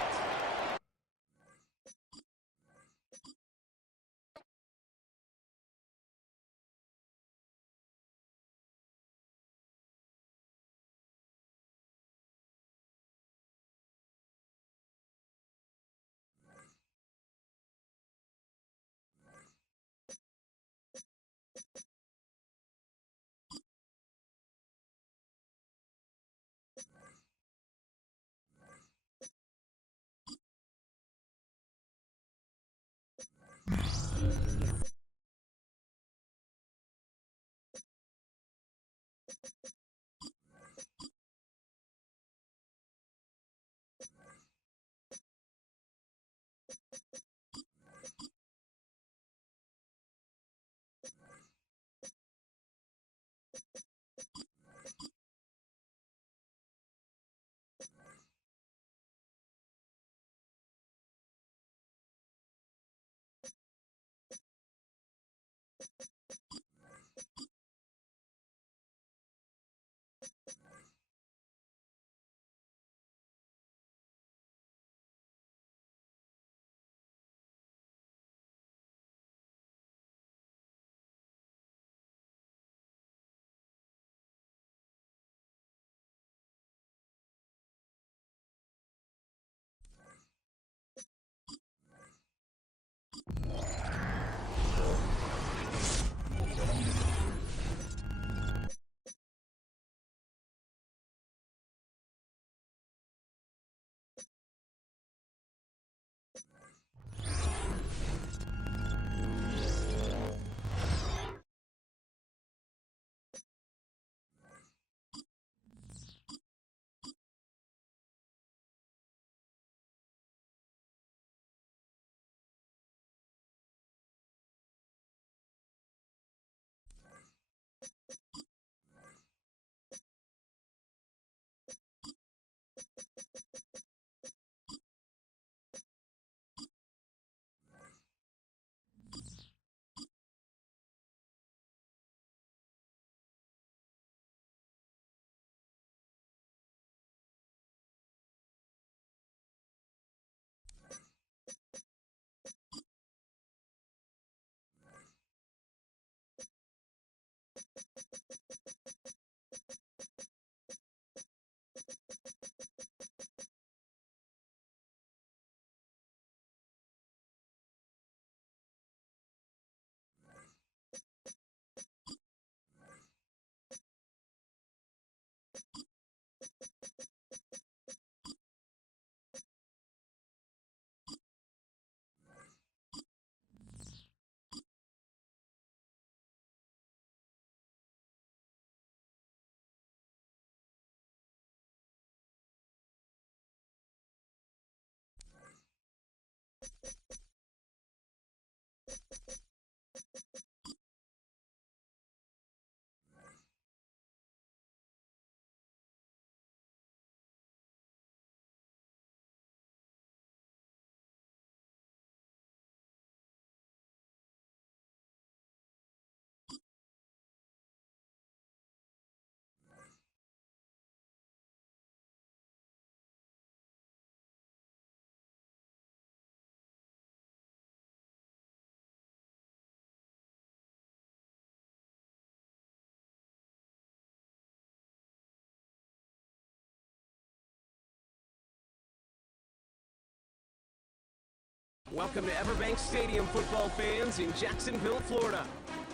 Welcome to Everbank Stadium, football fans in Jacksonville, Florida.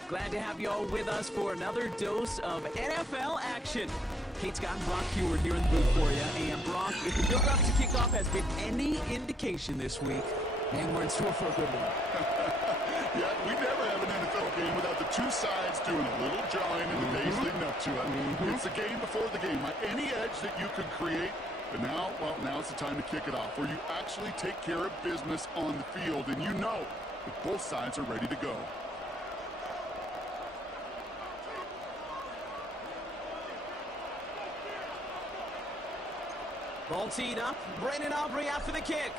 Glad to have you all with us for another dose of NFL action. Kate Scott and Brock Heward here in the booth for you. And Brock, if the build-up to kickoff has been any indication this week, man, we're in store for a good one. Yeah, we never have an NFL game without the two sides doing a little jawing in the days leading up to it. It's the game before the game. Any edge that you could create. But now, well, now's the time to kick it off, where you actually take care of business on the field, and you know that both sides are ready to go. Ball teed up, Brandon Aubrey out for the kick.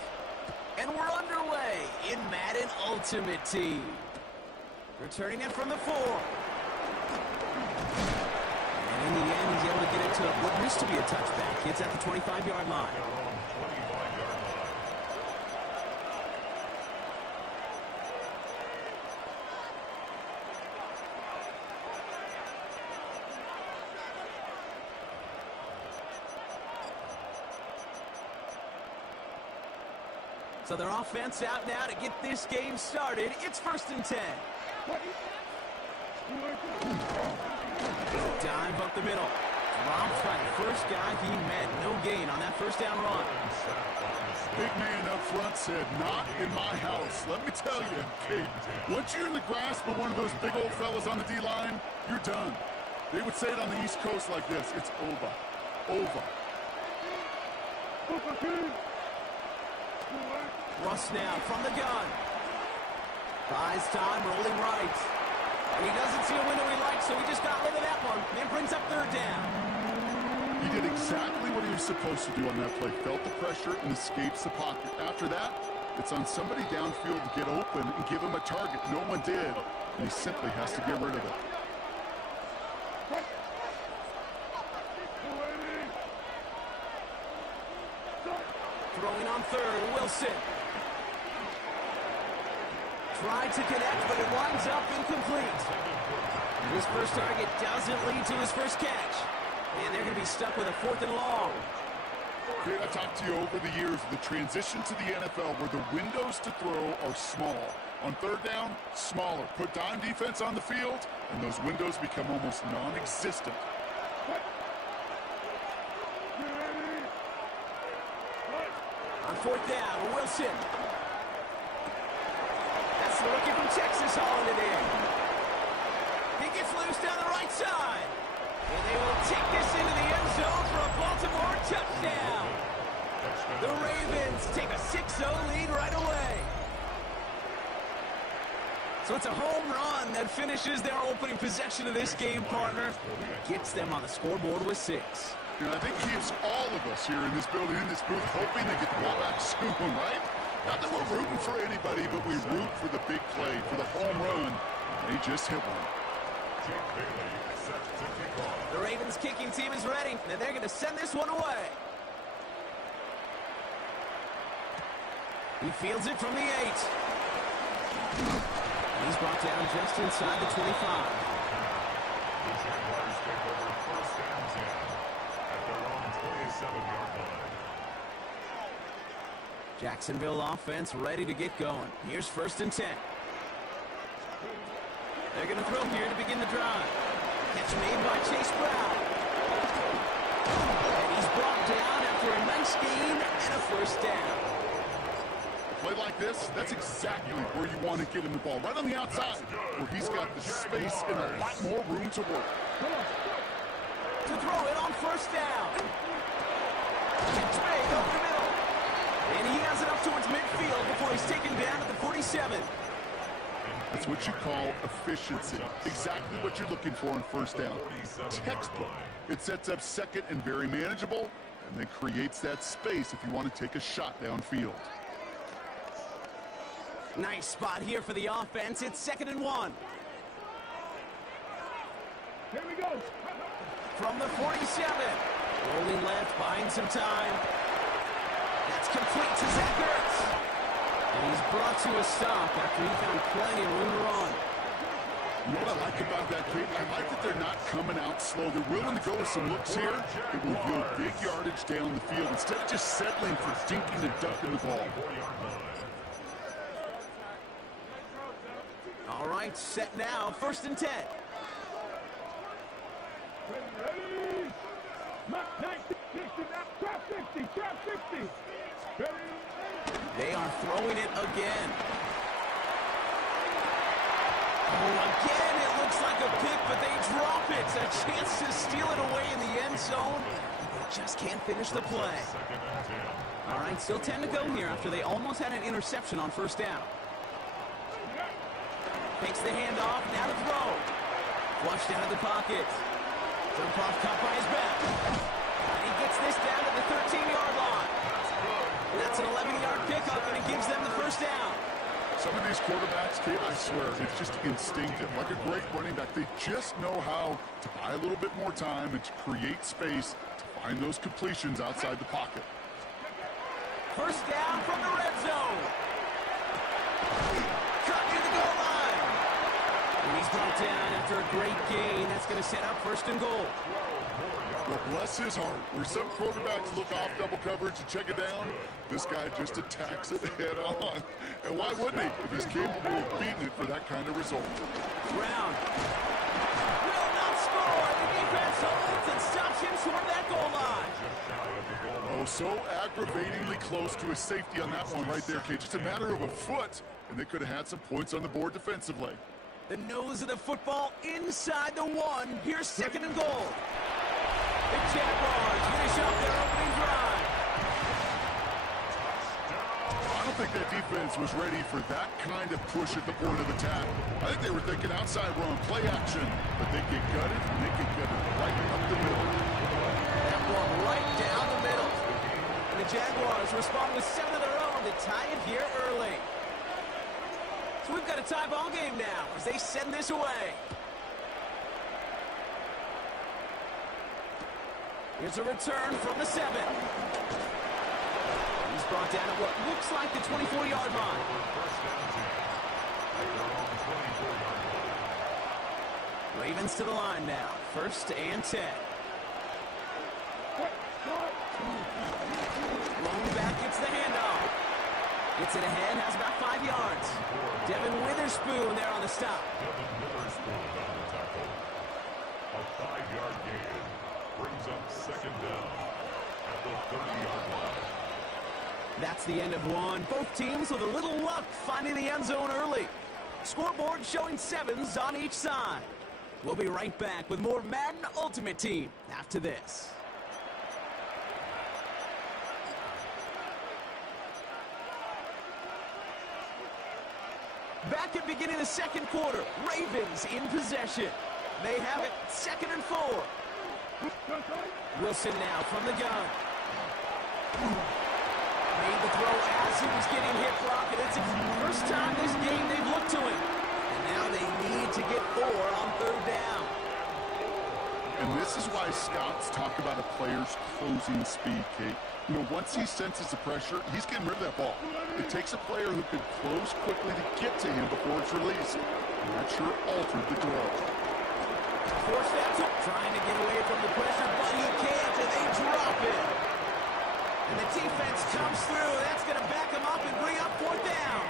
And we're underway in Madden Ultimate Team. Returning it from the 4. And in the end, he's able to get it to what used to be a touchback. It's at the 25-yard line. So their offense out now to get this game started. It's 1st and 10. Dive up the middle. Drops by the first guy he met. No gain on that first down run. Big man up front said, "Not in my house." Let me tell you, Kate, once you're in the grasp of one of those big old fellas on the D-line, you're done. They would say it on the East Coast like this: it's over. Over. Russ now from the gun. Buys time, rolling right. And he doesn't see a window he likes, so he just got rid of that one. And brings up 3rd down. He did exactly what he was supposed to do on that play. Felt the pressure and escapes the pocket. After that, it's on somebody downfield to get open and give him a target. No one did. And he simply has to get rid of it. Throwing on 3rd, Wilson. Tried to connect, but it winds up incomplete. His first target doesn't lead to his first catch. And they're going to be stuck with a 4th and long. Okay, I talked to you over the years, the transition to the NFL where the windows to throw are small. On 3rd down, smaller. Put dime defense on the field, and those windows become almost non-existent. On 4th down, Wilson. That's the rookie from Texas hauling it in. He gets loose down the right side. And they will take this into the end zone for a Baltimore touchdown. The Ravens take a 6-0 lead right away. So it's a home run that finishes their opening possession of this game, partner. Gets them on the scoreboard with 6. And I think keeps all of us here in this building, in this booth, hoping to get the ball back soon, right? Not that we're rooting for anybody, but we root for the big play, for the home run. They just hit one. The Ravens kicking team is ready, and they're going to send this one away. He fields it from the 8. He's brought down just inside the 25. Jacksonville offense ready to get going. Here's 1st and 10. They're going to throw here to begin the drive. Catch made by Chase Brown. And he first down. A play like this, that's exactly where you want to get him the ball. Right on the outside, where he's got the space and a lot more room to work. To throw it on first down. Trey over the middle. And he has it up towards midfield before he's taken down at the 47. That's what you call efficiency. Exactly what you're looking for on first down. Textbook. It sets up second and very manageable, and then creates that space if you want to take a shot downfield. Nice spot here for the offense. It's 2nd and 1. Here we go. From the 47. Rolling left, buying some time. That's complete to Zach Ertz. And he's brought to a stop after he found plenty of room to run. You know what I like about that, Kate? I like that they're not coming out slow. They're willing to go with some looks here. It will yield big yardage down the field instead of just settling for dinking and ducking the ball. All right, set now. 1st and 10. Ready? Trap 60, trap 60. Ready? They are throwing it again. Oh, again, it looks like a pick, but they drop it. A chance to steal it away in the end zone. They just can't finish the play. All right, still 10 to go here after they almost had an interception on first down. Takes the handoff, now to throw. Flushed out of the pocket. Jump off caught by his back. And he gets this down to the 13-yard line. That's an 11-yard pickup, and it gives them the first down. Some of these quarterbacks, Kate, I swear, it's just instinctive. Like a great running back, they just know how to buy a little bit more time and to create space to find those completions outside the pocket. First down from the red zone. Cut near the goal line. And he's brought down after a great gain. That's going to set up 1st and goal. Well, bless his heart. Where some quarterbacks look off double coverage and check it down, this guy just attacks it head on. And why wouldn't he if he's capable of beating it for that kind of result? Brown will not score. The defense holds and stops him toward that goal line. Oh, so aggravatingly close to a safety on that one right there, Kate. Just a matter of a foot, and they could have had some points on the board defensively. The nose of the football inside the 1. Here's 2nd and goal. The Jaguars finish up their opening drive. I don't think that defense was ready for that kind of push at the point of attack. I think they were thinking outside run, play action, but they get gutted, and they get gutted right up the middle. That one right down the middle. And the Jaguars respond with 7 of their own to tie it here early. So we've got a tie ball game now as they send this away. Here's a return from the 7. He's brought down at what looks like the 24-yard line. Ravens to the line now. 1st and 10. Rolling back gets the handoff. Gets it ahead, has about 5 yards. Devin Witherspoon there on the stop. A 5-yard gain brings up 2nd down at the 30-yard line. That's the end of 1. Both teams with a little luck finding the end zone early. Scoreboard showing 7s on each side. We'll be right back with more Madden Ultimate Team after this. Back at beginning of the 2nd quarter, Ravens in possession. They have it 2nd and 4. Wilson now from the gun. Made the throw as he was getting hit, Brock, and it's the first time this game they've looked to him. And now they need to get 4 on 3rd down. And this is why scouts talk about a player's closing speed, Kate. You know, once he senses the pressure, he's getting rid of that ball. It takes a player who can close quickly to get to him before it's released. And that sure altered the throw. Forced that to trying to get away from the pressure, but he can't, and they drop it. And the defense comes through. That's going to back him up and bring up 4th down.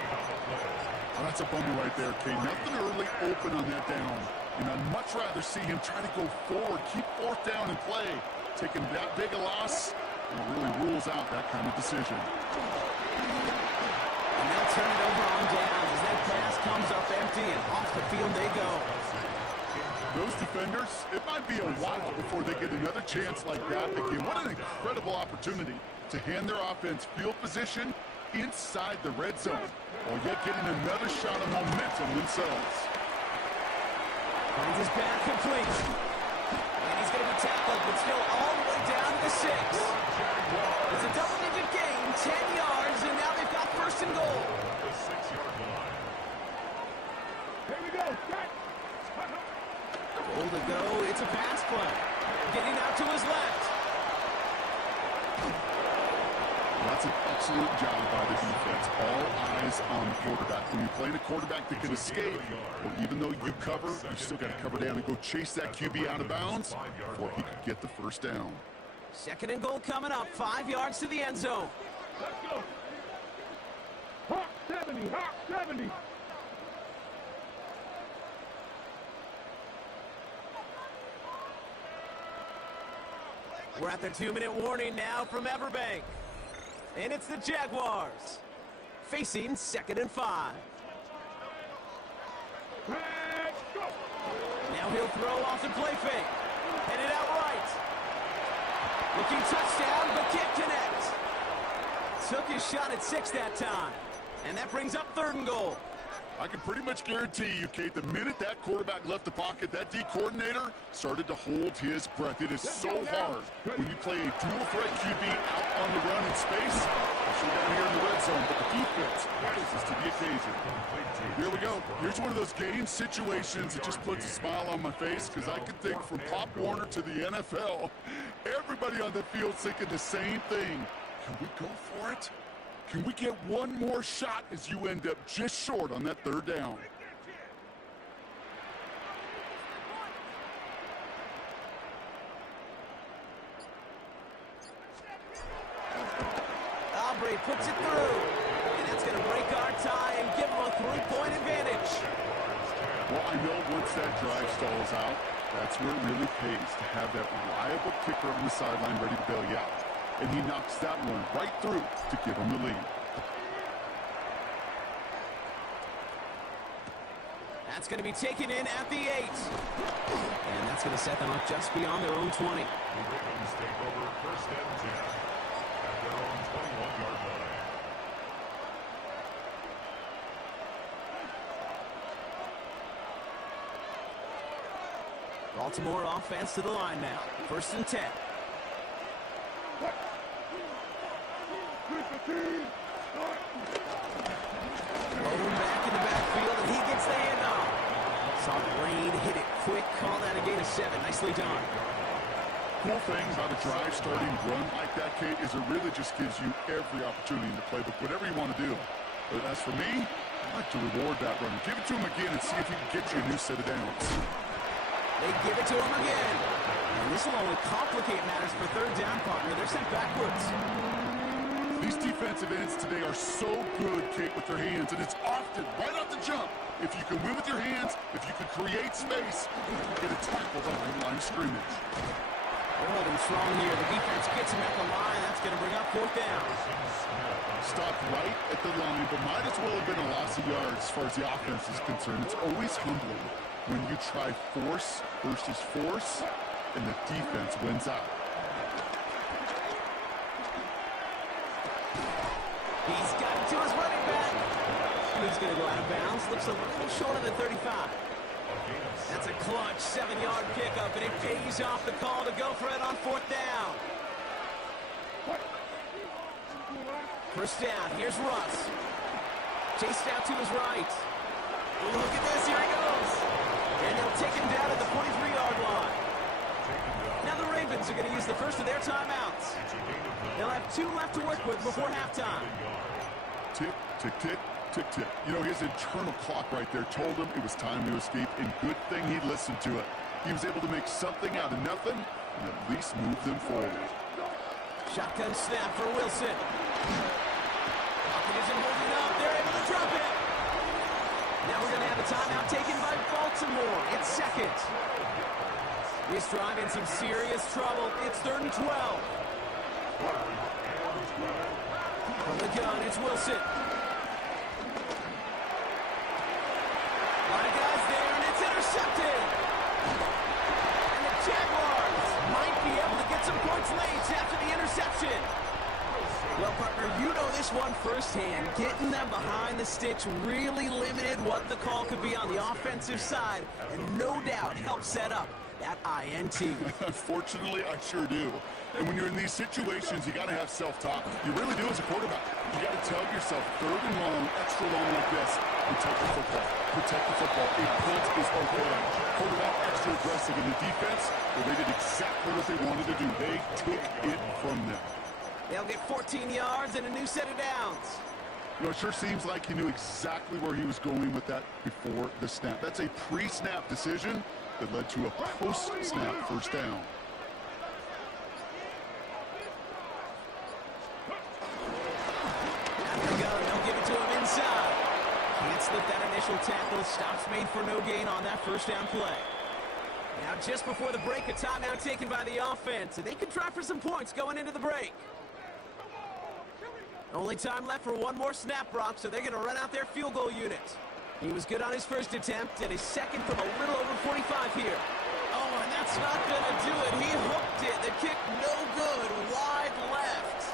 Oh, that's a bummer right there, Kate. Nothing early open on that down. And I'd much rather see him try to go forward, keep 4th down and play. Taking that big a loss, It really rules out that kind of decision. And they'll turn it over on downs as that pass comes up empty and off the field they go. Those defenders, it might be a while before they get another chance like that again. What an incredible opportunity to hand their offense field position inside the red zone, while yet getting another shot of momentum themselves. Finds his pass complete. And he's going to be tackled, but still all the way down to the 6. It's a double-digit gain, 10 yards, and now they've got first and goal. The 6-yard line. Here we go. Goal to go. It's a pass play. Getting out to his left. That's an excellent job by the defense. All eyes on the quarterback. When you're playing a quarterback that can escape, well, even though you cover, you still got to cover down and go chase that QB out of bounds before he could get the first down. Second and goal coming up. 5 yards to the end zone. Let's go. Hawk 70. Hawk 70. We're at the 2-minute warning now from Everbank. And it's the Jaguars facing 2nd and 5. Let's go. Now he'll throw off the play fake. Headed out right. Looking touchdown, but can't connect. Took his shot at 6 that time. And that brings up 3rd and goal. I can pretty much guarantee you, Kate, the minute that quarterback left the pocket, that D coordinator started to hold his breath. It is so hard when you play a dual threat QB out on the run in space, especially down here in the red zone, but the defense rises to the occasion. Here we go. Here's one of those game situations that just puts a smile on my face, because I can think from Pop Warner to the NFL, everybody on the field thinking the same thing. Can we go for it? Can we get one more shot as you end up just short on that 3rd down? Aubrey puts it through. And that's going to break our tie and give him a 3-point advantage. Well, I know once that drive stalls out, that's where it really pays to have that reliable kicker on the sideline ready to bail you out. And he knocks that one right through to give him the lead. That's going to be taken in at the 8. And that's going to set them up just beyond their own 20. The Ravens take over 1st and 10 at their own 21-yard line. Baltimore offense to the line now. 1st and 10. Rolling back in the backfield, and he gets the handoff. Saw Green hit it quick. Call that a gain of 7. Nicely done. Cool thing about a drive starting run like that, Kate, is it really just gives you every opportunity in the playbook, whatever you want to do. But as for me, I like to reward that run. Give it to him again and see if he can get you a new set of downs. They give it to him again. And this will only complicate matters for 3rd down, partner. They're sent backwards. These defensive ends today are so good, Kate, with their hands, and it's often right off the jump. If you can win with your hands, if you can create space, you can get a tackle behind the line of scrimmage. They're holding strong here. The defense gets him at the line. That's going to bring up 4th down. Stopped right at the line, but might as well have been a loss of yards as far as the offense is concerned. It's always humbling when you try force versus force, and the defense wins out. He's got it to his running back. He's going to go out of bounds. Looks a little short of the 35. That's a clutch 7-yard pickup, and it pays off the call to go for it on 4th down. 1st down. Here's Russ. Chased out to his right. Look at this. Here he goes. And they'll take him down at the 43-yard line. Now the Ravens are going to use the first of their timeouts. They'll have 2 left to work with before halftime. Tick, tick, tick, tick, tick. You know, his internal clock right there told him it was time to escape, and good thing he listened to it. He was able to make something out of nothing and at least move them forward. Shotgun snap for Wilson. Pocket isn't holding up. They're able to drop it. Now we're going to have a timeout taken by Baltimore. It's 2nd. This drive in some serious trouble. It's 3rd and 12. From the gun, it's Wilson. Line of guys there, and it's intercepted. And the Jaguars might be able to get some points late after the interception. Well, partner, you know this one firsthand. Getting them behind the sticks really limited what the call could be on the offensive side, and no doubt helped set up that INT. Fortunately, I sure do. And when you're in these situations, you got to have self-talk. You really do as a quarterback. You got to tell yourself, third and long, extra long like this, protect the football. Protect the football. A punt is okay. Quarterback extra aggressive in the defense, well, they did exactly what they wanted to do. They took it from them. They'll get 14 yards and a new set of downs. You know, it sure seems like he knew exactly where he was going with that before the snap. That's a pre-snap decision that led to a post-snap first down. After the gun, they'll give it to him inside. Can't slip that initial tackle. Stops made for no gain on that first down play. Now, just before the break, a timeout taken by the offense, and they can try for some points going into the break. Only time left for one more snap, Brock, so they're going to run out their field goal unit. He was good on his first attempt, and his second from a little over 45 here. Oh, and that's not going to do it. He hooked it. The kick no good, wide left.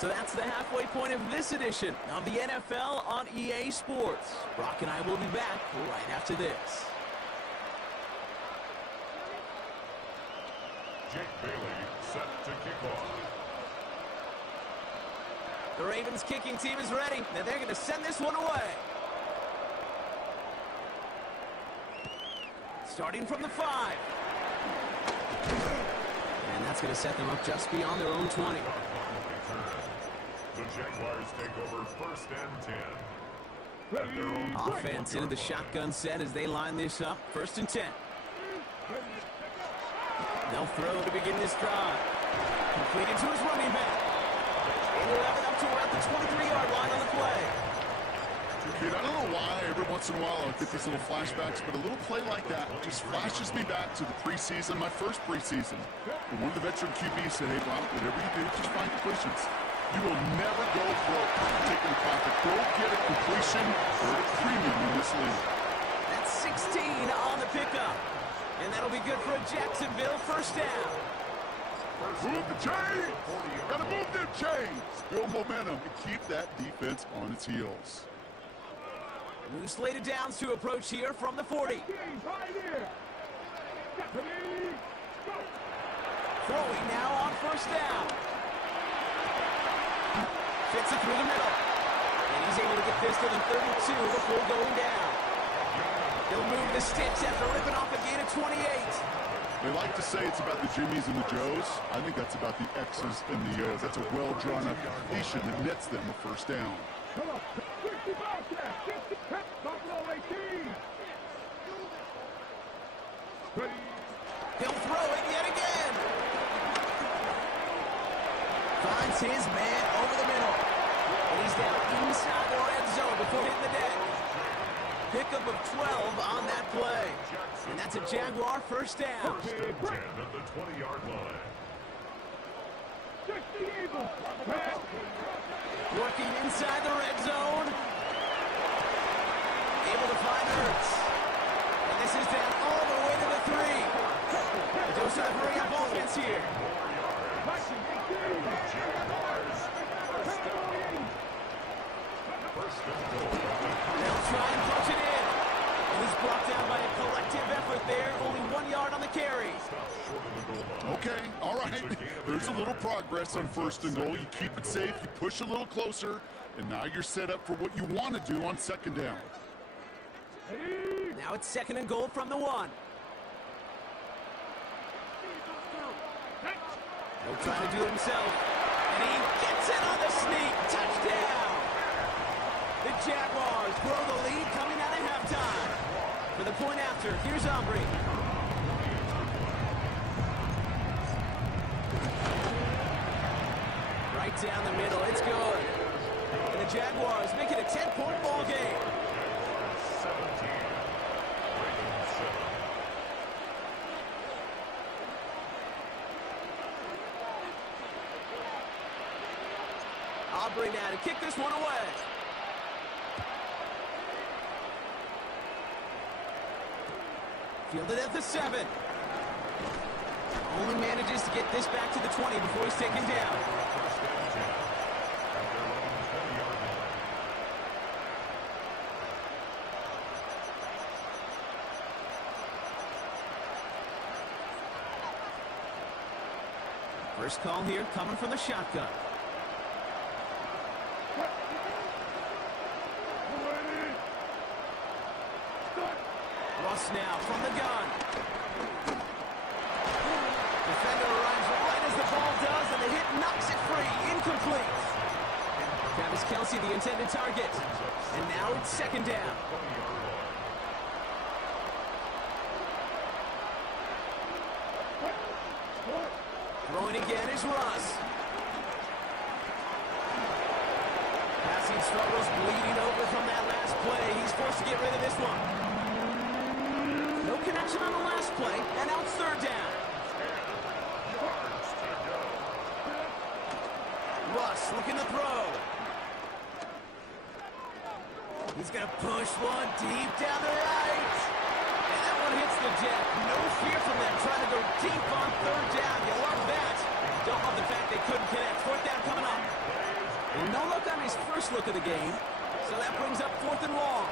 So that's the halfway point of this edition of the NFL on EA Sports. Brock and I will be back right after this. Jake Bailey set to kick off. The Ravens kicking team is ready. Now they're going to send this one away. Starting from the 5. And that's going to set them up just beyond their own 20. The Jaguars take over first and 10. At their own Offense into the shotgun set as they line this up. First and 10. They'll throw to begin this drive. Completed to his running back. He'll have it up to around the 23-yard line on the play. Dude, I don't know why every once in a while I get these little flashbacks, but a little play like that just flashes me back to the preseason, my first preseason. And one of the veteran QBs said, hey, Brock, whatever you do, just find completions. You will never go broke taking a profit. Go get a completion or a premium in this league. That's 16 on the pickup. And that'll be good for a Jacksonville first down. Move the chains! Gotta move them chains! Build momentum and keep that defense on its heels. New slate of downs to approach here from the 40. Throwing now on first down. Fits it through the middle. And he's able to get this to the 32 before going down. He'll move the sticks after ripping off a gain of 28. They like to say it's about the Jimmies and the Joes. I think that's about the X's and the O's. That's a well-drawn-up completion that nets them a first down. He'll throw it yet again. Finds his man over the middle. And he's down inside the red zone before hitting the deck. Pickup of 12 on that play. And that's a Jaguar first down. First and 10 at the 20-yard line. Working inside the red zone. Able to find Hurts. And this is down all the way to the 3. A dose of the hurry-up offense here. They'll try and punch it in. And he's brought down by a collective effort there. Only 1 yard on the carry. Okay, all right. There's a little progress on first and goal. You keep it safe, you push a little closer, and now you're set up for what you want to do on second down. Now it's second and goal from the 1. He'll try to do it himself. And he gets it on the sneak. Touchdown! The Jaguars grow the lead coming out of halftime. For the point after, here's Aubrey. Right down the middle, it's good. And the Jaguars make it a 10-point ball game. 17. Ravens 7. Aubrey now to kick this one away. Fielded at the 7. Only manages to get this back to the 20 before he's taken down. First call here coming from the shotgun. Russ now from the gun. Defender arrives right as the ball does, and the hit knocks it free. Incomplete. Travis Kelce, the intended target. And now it's second down. Throwing again is Russ. Passing struggles, bleeding over from that last play. He's forced to get rid of this one. No connection on the last play, and now it's third down. Russ looking to throw. He's going to push one deep down the right. And that one hits the deck. No fear from them trying to go deep on third down. You love that. Don't love the fact they couldn't connect. Fourth down coming up. Well, no look on his first look of the game. So that brings up 4th and long.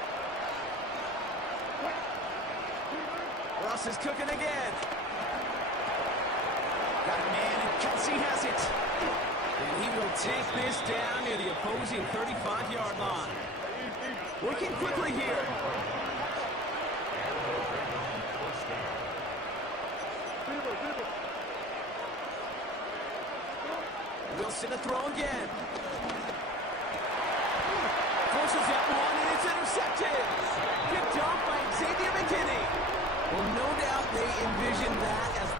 Russ is cooking again. Got a man, and Kelce has it. And he will take this down near the opposing 35-yard line. Working quickly here. Wilson to throw again. Forces that one, and it's intercepted. Picked off by Xavier McKinney. Well, no doubt they envisioned that as...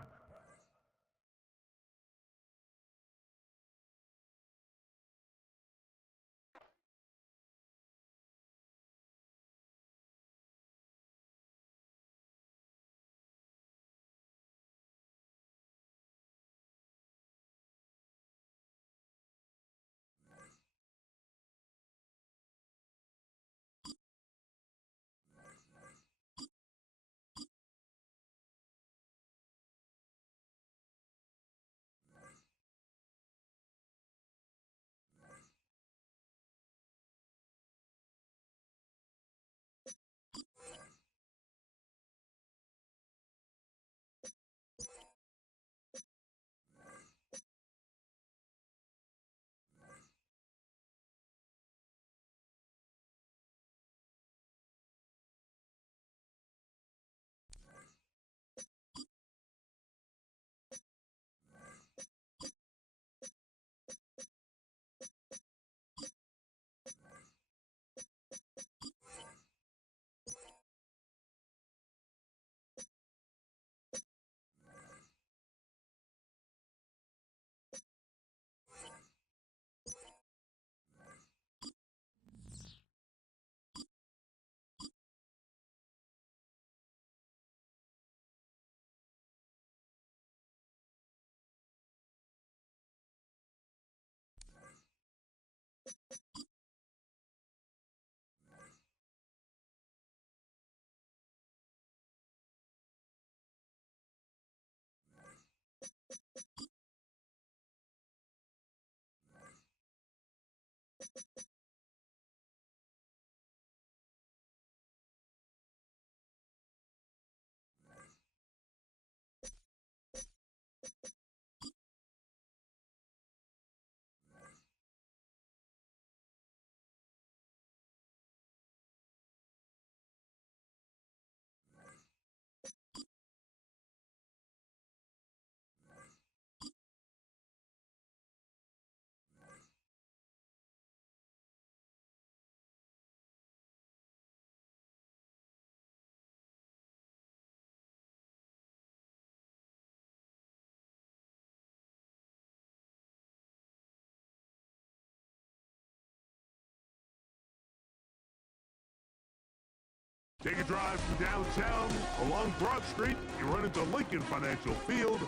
Take a drive from downtown, along Broad Street, you run into Lincoln Financial Field,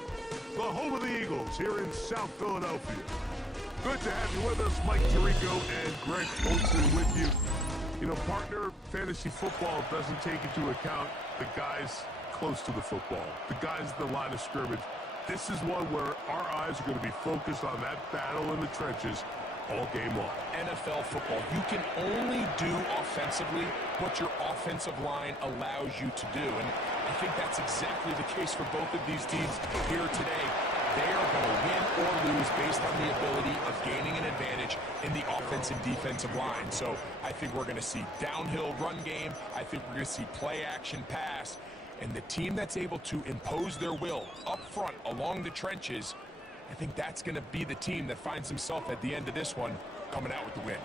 the home of the Eagles here in South Philadelphia. Good to have you with us. Mike Tirico and Greg Olsen with you. You know, partner, fantasy football doesn't take into account the guys close to the football, the guys at the line of scrimmage. This is one where our eyes are going to be focused on that battle in the trenches all game long. NFL football, you can only do offensively what your offensive line allows you to do. And I think that's exactly the case for both of these teams here today. They are going to win or lose based on the ability of gaining an advantage in the offensive defensive line. So I think we're going to see downhill run game. I think we're going to see play action pass. And the team that's able to impose their will up front along the trenches, I think that's going to be the team that finds himself at the end of this one coming out with the win.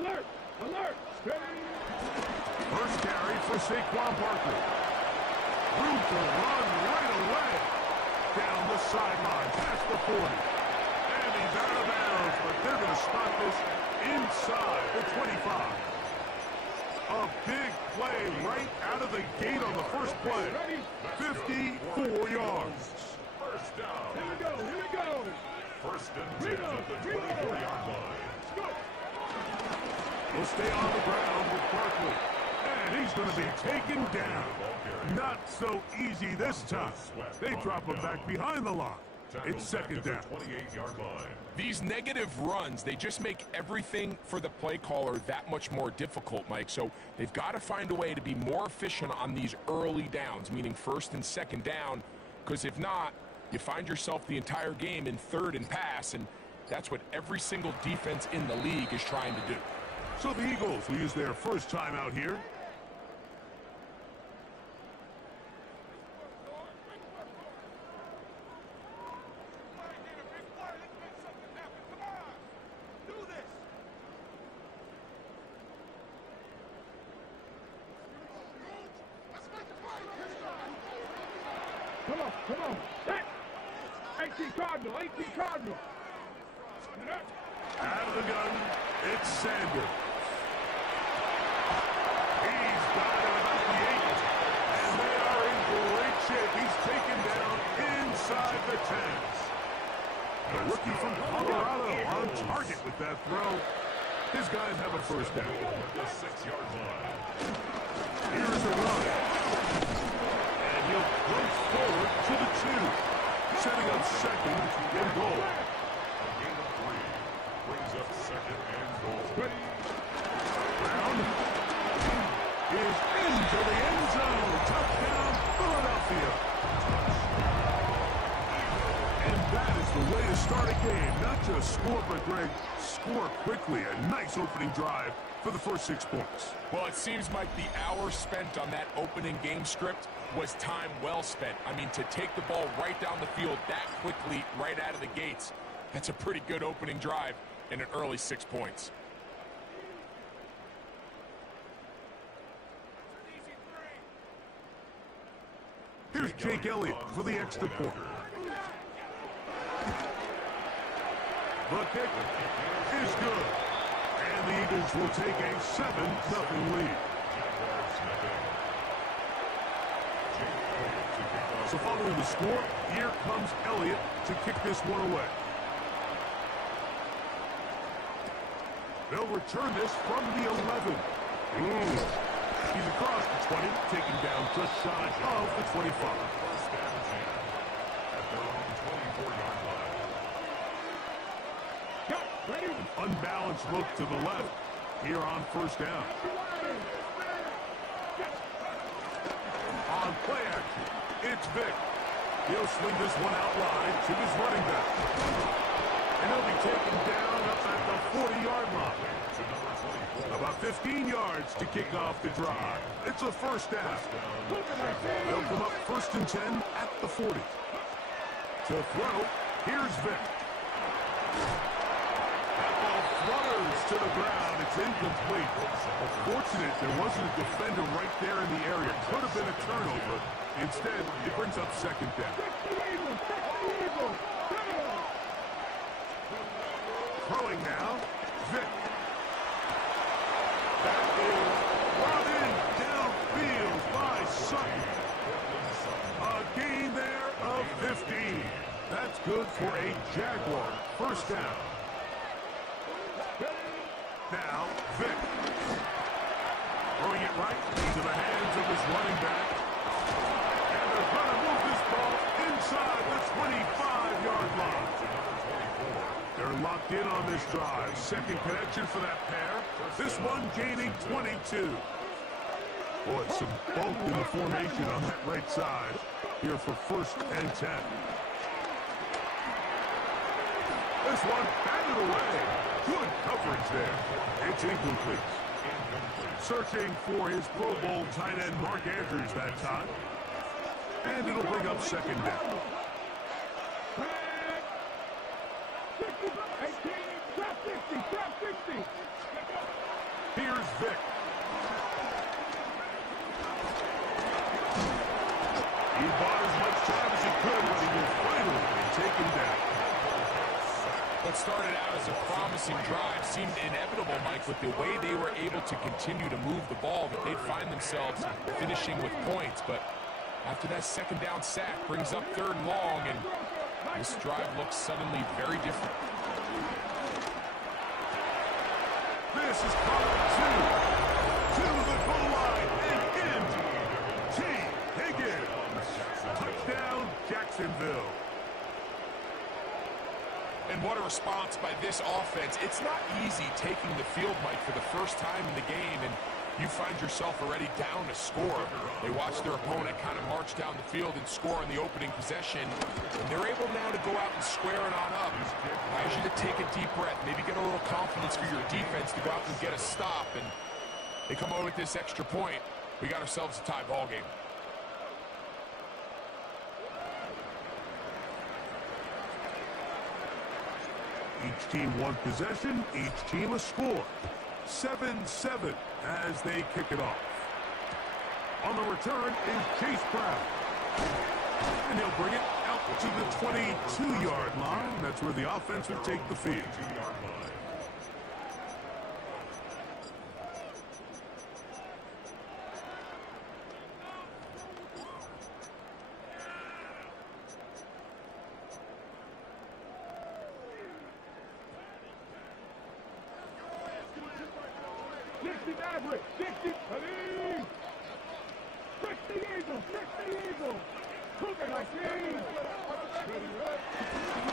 Alert! Alert! First carry for Saquon Barkley. Room to run right away. Down the sideline, past the 40. And he's out of bounds, but they're going to stop this inside the 25. A big play right out of the gate on the first play. 54 yards. First down. Here we go. First and 10 at the 24-yard line. We'll stay on the ground with Barkley. And he's going to be taken down. Not so easy this time. They drop him back behind the line. It's second down. 28-yard line. These negative runs, they just make everything for the play caller that much more difficult, Mike. So they've got to find a way to be more efficient on these early downs, meaning first and second down, because if not, you find yourself the entire game in third and pass, and that's what every single defense in the league is trying to do. So the Eagles will use their first time out here. Come on. Hey! 18 Cardinal. Out of the gun, it's Sanders. He's got it about the 8. And they are in great shape. He's taken down inside the 10s. The rookie from Colorado on target with that throw. His guys have a first down. The 6-yard line. Here's a run. And he'll close forward to the 2. Setting up second and goal. A gain of 3 brings up second and goal. Brown is into the end zone. Touchdown, Philadelphia. And that is the way to start a game. Not just score, but Greg, score quickly. A nice opening drive for the first 6 points. Well, it seems like the hour spent on that opening game script was time well spent. I mean, to take the ball right down the field that quickly, right out of the gates, that's a pretty good opening drive in an early 6 points. Here's Jake Elliott for the extra point. The kick is good. And the Eagles will take a 7-0 lead. So following the score, here comes Elliott to kick this one away. They'll return this from the 11. He's across the 20, taken down just shy of the 25. First down 10 at their own 24-yard line. An unbalanced look to the left here on first down. On play action, it's Vick. He'll swing this one out wide to his running back. And he'll be taken down up at the 40-yard line. About 15 yards to kick off the drive. It's a first down. They'll come up first and 10 at the 40. To throw, here's Vick. That ball flutters to the ground. It's incomplete. Fortunate there wasn't a defender right there in the area. Could have been a turnover. Instead, it brings up second down. Throwing now, Vick. That is brought in downfield by Sutton. A gain there of 15. That's good for a Jaguar. First down. Now, Vick. Throwing it right into the hands of his running back. And they're going to move this ball inside the 25-yard line. They're locked in on this drive. Second connection for that pair. This one gaining 22. Boy, some bulk in the formation on that right side here for 1st and 10. This one batted away. Good coverage there. It's incomplete. Searching for his Pro Bowl tight end Mark Andrews that time. And it'll bring up second down. Here's Vick. He bought as much time as he could, but he will finally be taken down. What started out as a promising drive seemed inevitable, Mike, with the way they were able to continue to move the ball, that they'd find themselves finishing with points. But after that second down sack brings up 3rd and long, and this drive looks suddenly very different. This is cover 2. To the goal line and in. T. Higgins. Touchdown, Jacksonville. And what a response by this offense. It's not easy taking the field, Mike, for the first time in the game, and you find yourself already down to score. They watch their opponent kind of march down the field and score on the opening possession, and they're able now to go out and square it on up. Allows you to take a deep breath, maybe get a little confidence for your defense to go out and get a stop, and they come over with this extra point. We got ourselves a tie ball game. Each team one possession, each team a score. 7-7 as they kick it off. On the return is Chase Brown. And he'll bring it out to the 22-yard line. That's where the offense would take the field.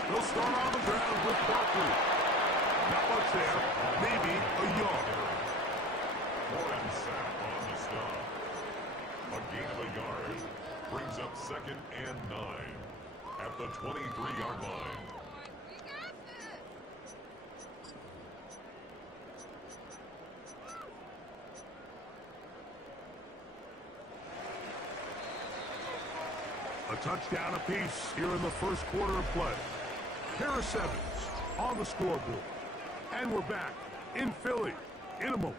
They'll start on the ground with Barkley. Not much there. Maybe a yard. Warren sack on the stop. A gain of a yard brings up 2nd and 9 at the 23-yard line. A touchdown apiece here in the first quarter of play. Pair of 7s on the scoreboard. And we're back in Philly in a moment.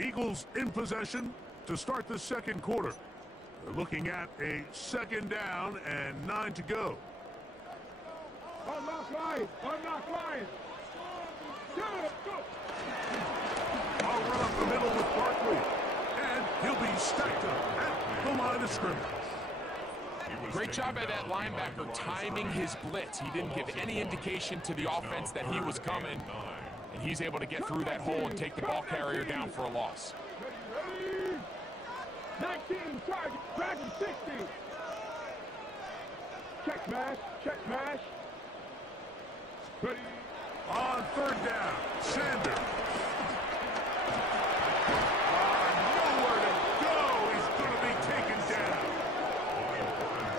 Eagles in possession to start the second quarter. They're looking at a 2nd down and 9 to go. Unlock line! Unlock line! Go! I'll run up the middle with Barkley. And he'll be stacked up at the line of scrimmage. Great job by that linebacker timing his blitz. He didn't give any indication to the offense that he was coming, and he's able to get through that hole and take the ball carrier down for a loss. 19 target, dragon 60. Check mash, check mash. Ready. On 3rd down, Sanders.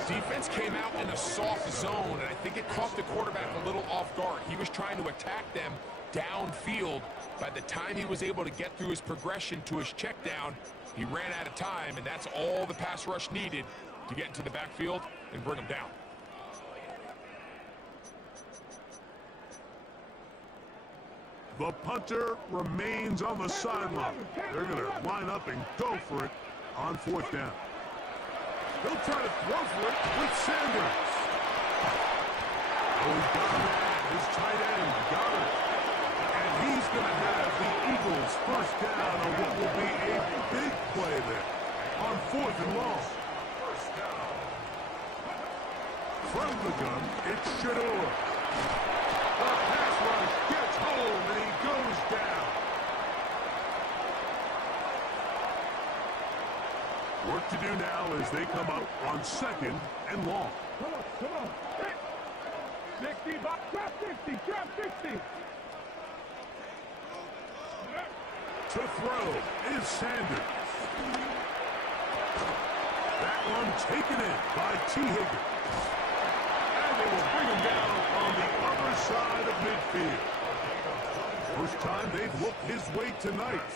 Defense came out in a soft zone, and I think it caught the quarterback a little off guard. He was trying to attack them downfield. By the time he was able to get through his progression to his check down, he ran out of time, and that's all the pass rush needed to get into the backfield and bring him down. The punter remains on the sideline. They're going to line up and go for it on 4th down. He'll try to throw for it with Sanders. Oh, he's got it. His tight end got it. And he's going to have the Eagles first down on what will be a big play there on 4th and long. From the gun, it's Shador. The pass rush gets home, and he goes down. Work to do now as they come up on 2nd and long. Come on. 60, drop 60, drop 60. To throw is Sanders. That one taken in by T. Higgins. And they will bring him down on the other side of midfield. First time they've looked his way tonight.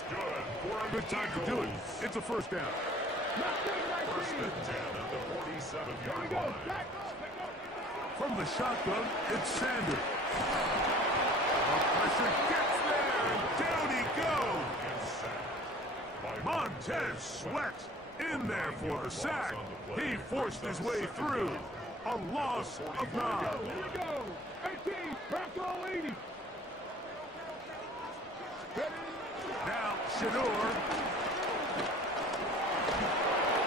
Good time to do it. It's a first down. First and 10 at the 47-yard line. From the shotgun, it's Sanders. The pressure gets there, and down he goes. Montez Sweat in there for the sack. He forced his way through. A loss of 9. Here we go. 18, back all 80. Now, Shador.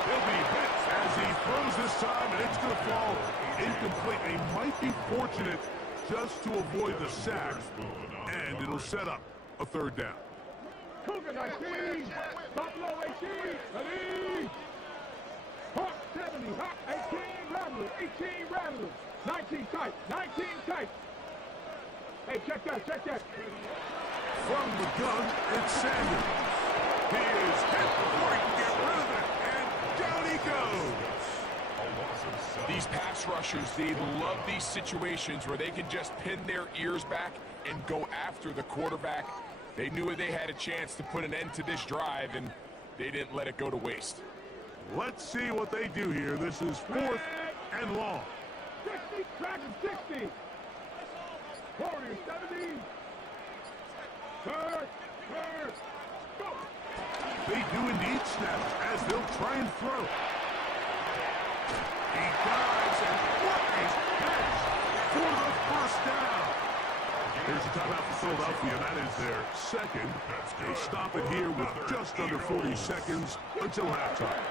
He'll be hit as he throws this time, and it's going to fall incomplete. He might be fortunate just to avoid the sack, and it'll set up a 3rd down. Cougar 19, Buffalo 18, ready. Hawk 70, Hawk 18, Rattler, 18, Rattler, 19 tight, 19 tight. Hey, check that. From the gun, it's Sanders. He is hit before he can get rid of it, and down he goes. These pass rushers, they love these situations where they can just pin their ears back and go after the quarterback. They knew they had a chance to put an end to this drive, and they didn't let it go to waste. Let's see what they do here. This is 4th and long. 60, Dragon 60. Warrior 70. Third, go. They do indeed snap as they'll try and throw. He dives, and what a catch for the first down. Here's a timeout for Philadelphia. That is their 2nd. They stop it here with just under 40 seconds until halftime.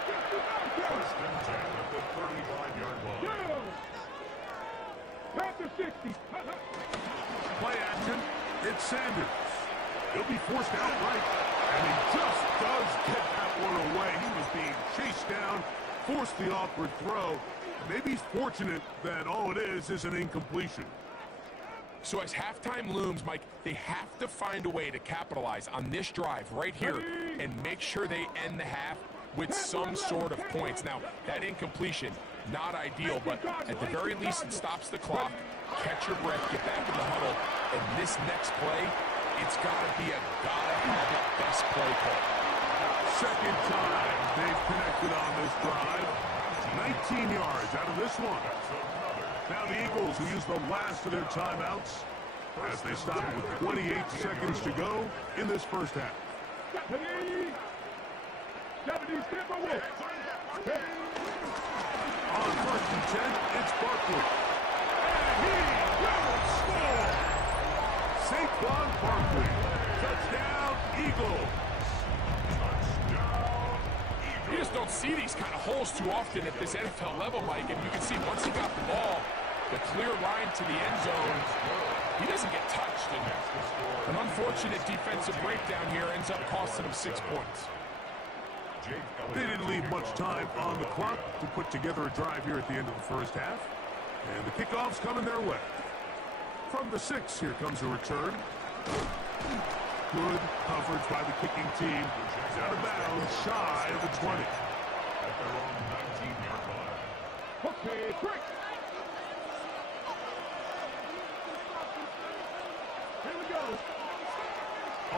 First and 10 at the 35-yard line. Panther 60. Play action. It's Sanders. He'll be forced outright, and he just does get that one away. He was being chased down, forced the awkward throw. Maybe he's fortunate that all it is an incompletion. So as halftime looms, Mike, they have to find a way to capitalize on this drive right here and make sure they end the half with some sort of points. Now, that incompletion, not ideal, but at the very least, it stops the clock. Catch your breath, get back in the huddle, and this next play, it's got to be a gotta-have-it best play call. Second time they've connected on this drive. 19 yards out of this one. Now the Eagles, who use the last of their timeouts, as they stop it with 28 seconds to go in this first half. 70, Skipper Wolf. On 1st and 10, it's Barkley. And he will score! Saquon Barkley. Touchdown, Eagles. You just don't see these kind of holes too often at this NFL level, Mike. And you can see once he got the ball, the clear line to the end zone, he doesn't get touched. And an unfortunate defensive breakdown here ends up costing him 6 points. They didn't leave much time on the clock to put together a drive here at the end of the first half. And the kickoff's coming their way. From the 6, here comes a return. Good coverage by the kicking team. Out of bounds, shy of the 20. At their own 19-yard line. Okay, quick. Here we go.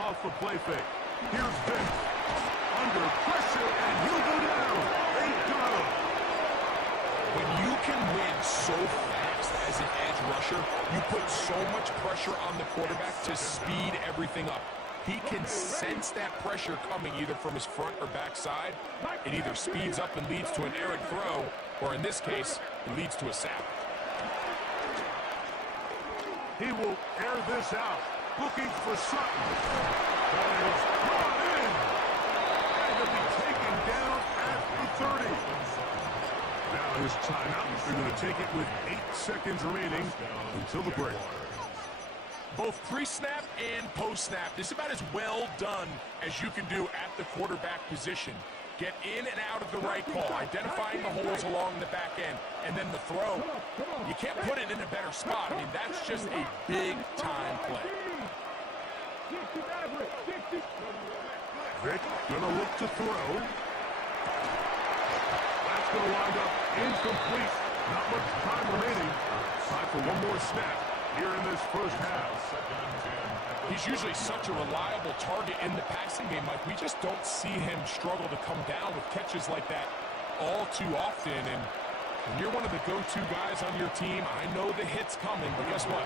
Off the play fake. Here's Vick. Under pressure, and he'll go down. They got him. When you can win so fast as an edge rusher, you put so much pressure on the quarterback to speed everything up. He can sense that pressure coming either from his front or back side. It either speeds up and leads to an errant throw, or in this case, it leads to a sack. He will air this out, looking for Sutton. That is brought in, and he'll be taken down at the 30. Now this timeout. They're going to take it with 8 seconds remaining until the break. Both pre-snap and post-snap, this is about as well done as you can do at the quarterback position. Get in and out of the right call, identifying the holes along the back end, and then the throw. You can't put it in a better spot. I mean, that's just a big-time play. Vic gonna look to throw. That's gonna wind up incomplete. Not much time remaining. Time for one more snap here in this first half. He's usually such a reliable target in the passing game. Like, we just don't see him struggle to come down with catches like that all too often. And when you're one of the go-to guys on your team, I know the hit's coming, but guess what?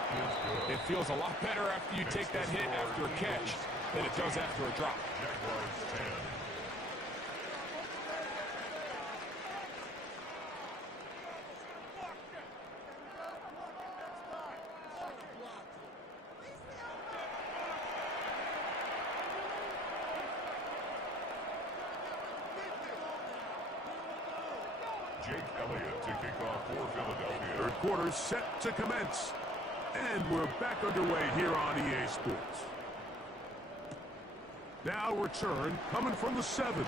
It feels a lot better after you take that hit after a catch than it does after a drop. Jake Elliott to kick off for Philadelphia. Third quarter set to commence. And we're back underway here on EA Sports. Now return coming from the 7.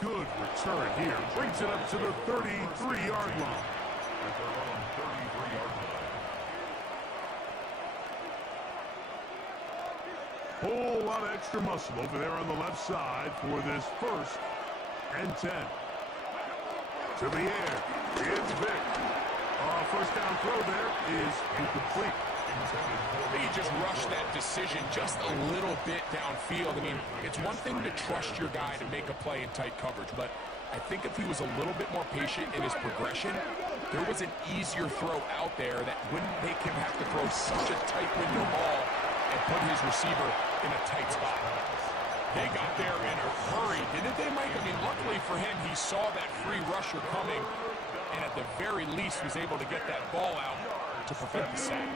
Good return here. Brings it up to the 33-yard line. At their own 33-yard line. Whole lot of extra muscle over there on the left side for this 1st and 10. To the air. It's Vic. First down throw there is incomplete. He just rushed that decision just a little bit downfield. I mean, it's one thing to trust your guy to make a play in tight coverage, but I think if he was a little bit more patient in his progression, there was an easier throw out there that wouldn't make him have to throw such a tight window ball and put his receiver in a tight spot. They got there in a hurry, didn't they, Mike? I mean, luckily for him, he saw that free rusher coming, and at the very least was able to get that ball out to prevent the sack.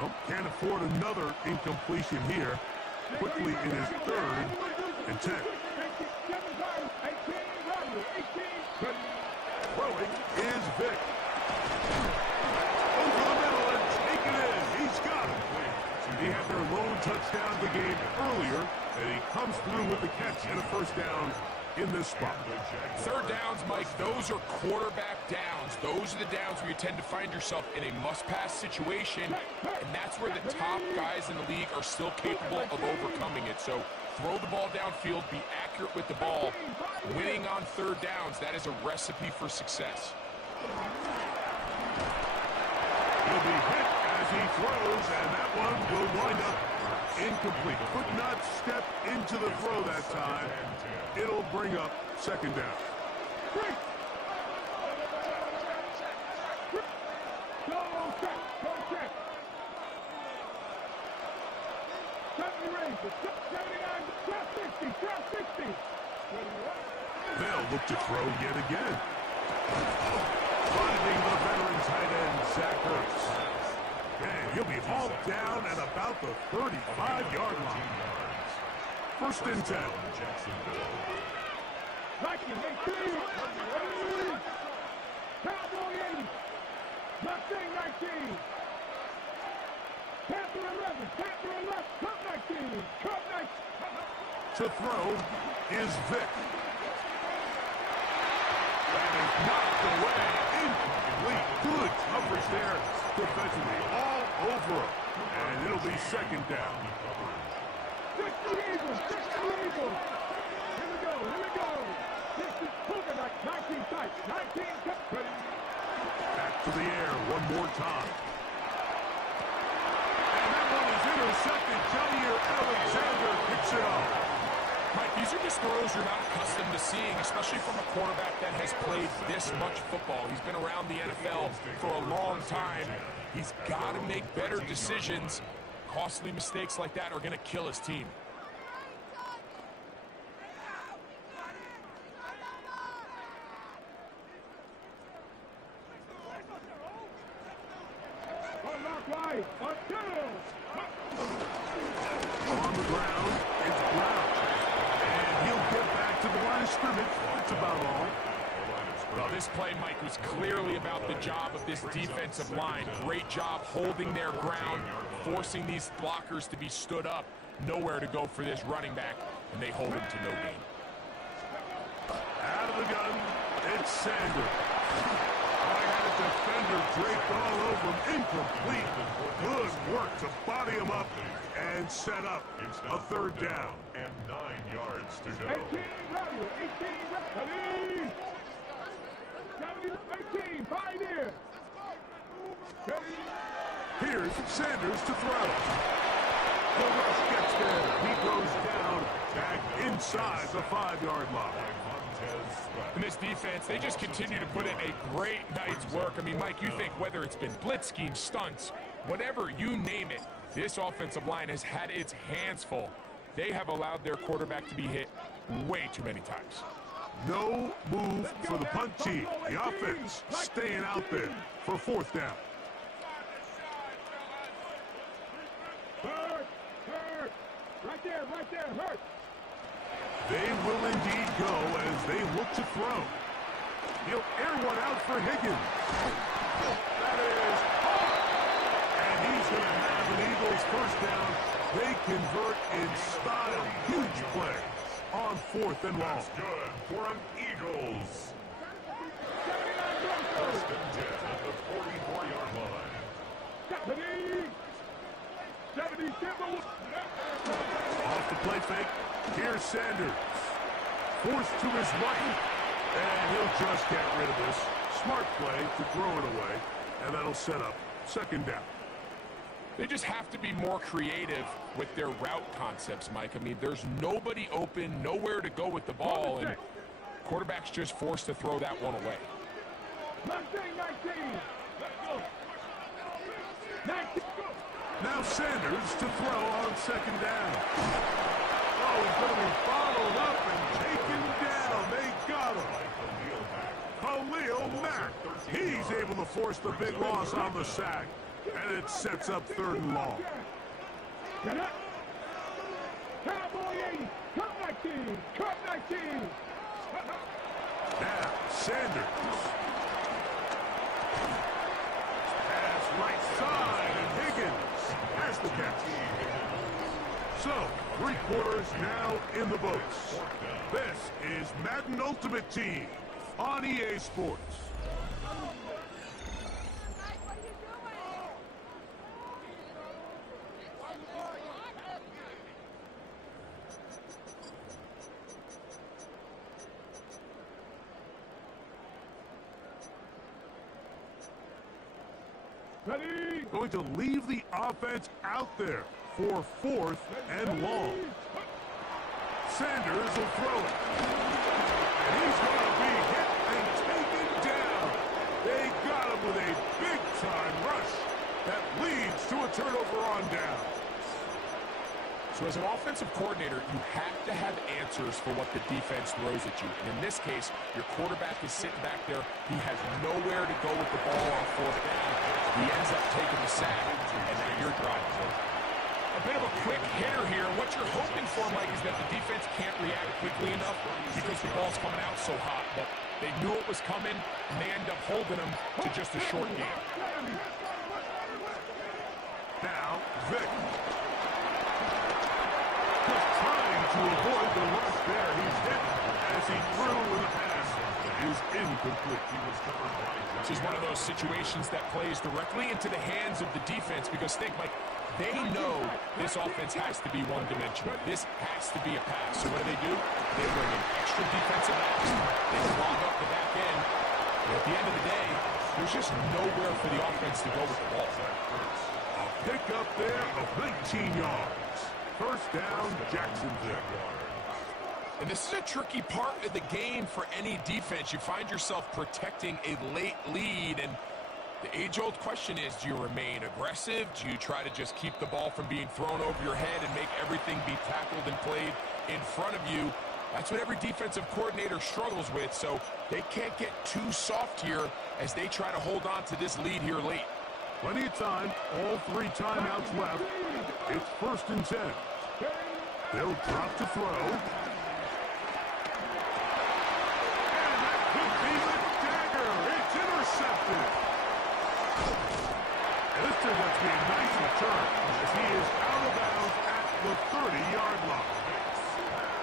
Nope, can't afford another incompletion here. Quickly in his 3rd and 10. Throwing is Vic. Over the middle and take it in. He's got it. He had their lone touchdown of the game earlier, and he comes through with the catch and a first down in this spot. Third downs, Mike, those are quarterback downs. Those are the downs where you tend to find yourself in a must-pass situation, and that's where the top guys in the league are still capable of overcoming it. So throw the ball downfield, be accurate with the ball. Winning on third downs, that is a recipe for success. He'll be hit as he throws, and that one will wind up incomplete. Could not step into the throw that time. It'll bring up second down. They'll look to throw yet again. Finding the veteran tight end, Zach Ertz. And he'll be hauled down at about the 35-yard line. First and 10. Cowboy 80. Mustang 19. Panther 11. Panther 11. Cup 19. Cup 19. To throw is Vic. That is knocked away. Incomplete. Good coverage there defensively. All over him. And it'll be second down. 60 Eagles. 60 Eagles. Here we go. Here we go. 60 Cougar 19 tight. 19 cup. Back to the air one more time. And that one is intercepted. Jair Alexander picks it up. Mike, these are just throws you're not accustomed to seeing, especially from a quarterback that has played this much football. He's been around the NFL for a long time. He's got to make better decisions. Costly mistakes like that are going to kill his team. On the ground, it's Brown. And he'll get back to the line of scrimmage. That's about all. Well, this play, Mike, was clearly about the job of this defensive line. Great job holding their ground, forcing these blockers to be stood up. Nowhere to go for this running back, and they hold him to no gain. Out of the gun, it's Sanders. I had a defender draped all over him. Incomplete. Good work to body him up and set up a third down. And 9 yards to go. 18 ready. 18, pioneer. Here's Sanders to throw. The rush gets there. He goes down back inside the 5-yard line. And this defense, they just continue to put in a great night's work. I mean, Mike, you think whether it's been blitz schemes, stunts, whatever you name it, this offensive line has had its hands full. They have allowed their quarterback to be hit way too many times. No move for the punt team. The offense staying out there for 4th down. Hurt. Right there, hurt. They will indeed go as they look to throw. He'll air one out for Higgins. That is hard. And he's going to have an Eagles first down. They convert in style. Huge play on 4th and long. That's good for an Eagles. First and 10 at the 44-yard line. 70. Off the play fake. Here's Sanders. Forced to his right. And he'll just get rid of this. Smart play to throw it away. And that'll set up 2nd down. They just have to be more creative with their route concepts, Mike. I mean, there's nobody open, nowhere to go with the ball, and quarterback's just forced to throw that one away. 19. Let's go. 19. Now Sanders to throw on 2nd down. Oh, he's going to be bottled up and taken down. They got him. Khalil Mack. He's able to force the big loss on the sack. And it sets up 3rd and long. Cowboy 80. Cut 19. Now Sanders. Pass right side and Higgins has the catch. So, 3 quarters now in the books. This is Madden Ultimate Team on EA Sports. Ready. Going to leave the offense out there for 4th and long. Sanders will throw it. And he's going to be hit and taken down. They got him with a big-time rush that leads to a turnover on down. So as an offensive coordinator, you have to have answers for what the defense throws at you. And in this case, your quarterback is sitting back there. He has nowhere to go with the ball on 4th down. He ends up taking the sack, and now you're driving. A bit of a quick hitter here. What you're hoping for, Mike, is that the defense can't react quickly enough because the ball's coming out so hot. But they knew it was coming, and they end up holding him to just a short game. Now, Vic. Just trying to avoid the rush there. He's hit as he threw with the pass. Is incomplete. He was covered by. This is one of those situations that plays directly into the hands of the defense because think, Mike, they know this offense has to be one-dimensional. This has to be a pass. So what do? They bring in extra defensive backs. They clog up the back end. And at the end of the day, there's just nowhere for the offense to go with the ball. A pick up there of 19 yards. First down, Jacksonville. And this is a tricky part of the game for any defense. You find yourself protecting a late lead, and the age-old question is, do you remain aggressive? Do you try to just keep the ball from being thrown over your head and make everything be tackled and played in front of you? That's what every defensive coordinator struggles with, so they can't get too soft here as they try to hold on to this lead here late. Plenty of time, all 3 timeouts left. It's 1st and 10. They'll drop to throw. And that could be the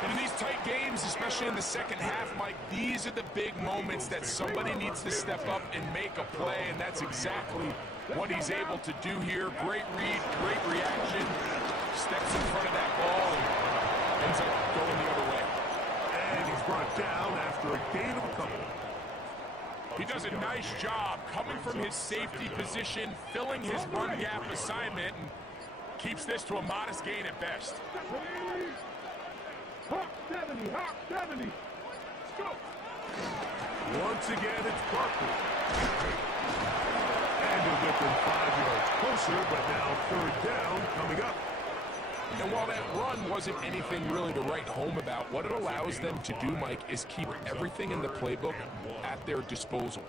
And in these tight games, especially in the second half, Mike, these are the big moments that somebody needs to step up and make a play, and that's exactly what he's able to do here. Great read, great reaction, steps in front of that ball and ends up going the other way. And he's brought down after a gain of a couple. He does a nice job coming from his safety position, filling his run gap assignment, and keeps this to a modest gain at best. Hawk 70, Hawk 70. Let's go. Once again, it's Barkley. And he'll get them 5 yards closer, but now third down coming up. And while that run wasn't anything really to write home about, what it allows them to do, Mike, is keep everything in the playbook at their disposal.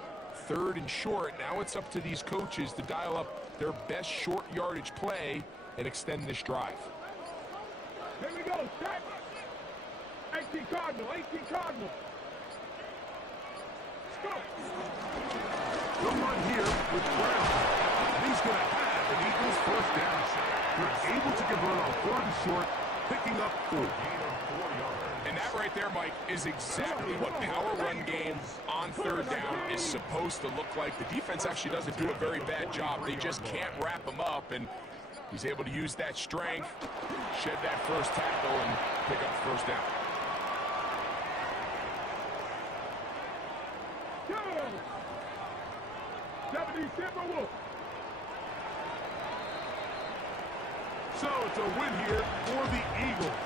Third and short, now it's up to these coaches to dial up their best short yardage play and extend this drive. Here we go, set. 18 Cardinal, 18 Cardinal. Let's go. The run here with Brown. He's going to have an Eagles first down. They're able to convert on third and short, picking up 4. And that right there, Mike, is exactly what power run game on third down is supposed to look like. The defense actually doesn't do a very bad job. They just can't wrap him up, and he's able to use that strength, shed that first tackle, and pick up the first down. Go. 70 Timberwolves. So it's a win here for the Eagles.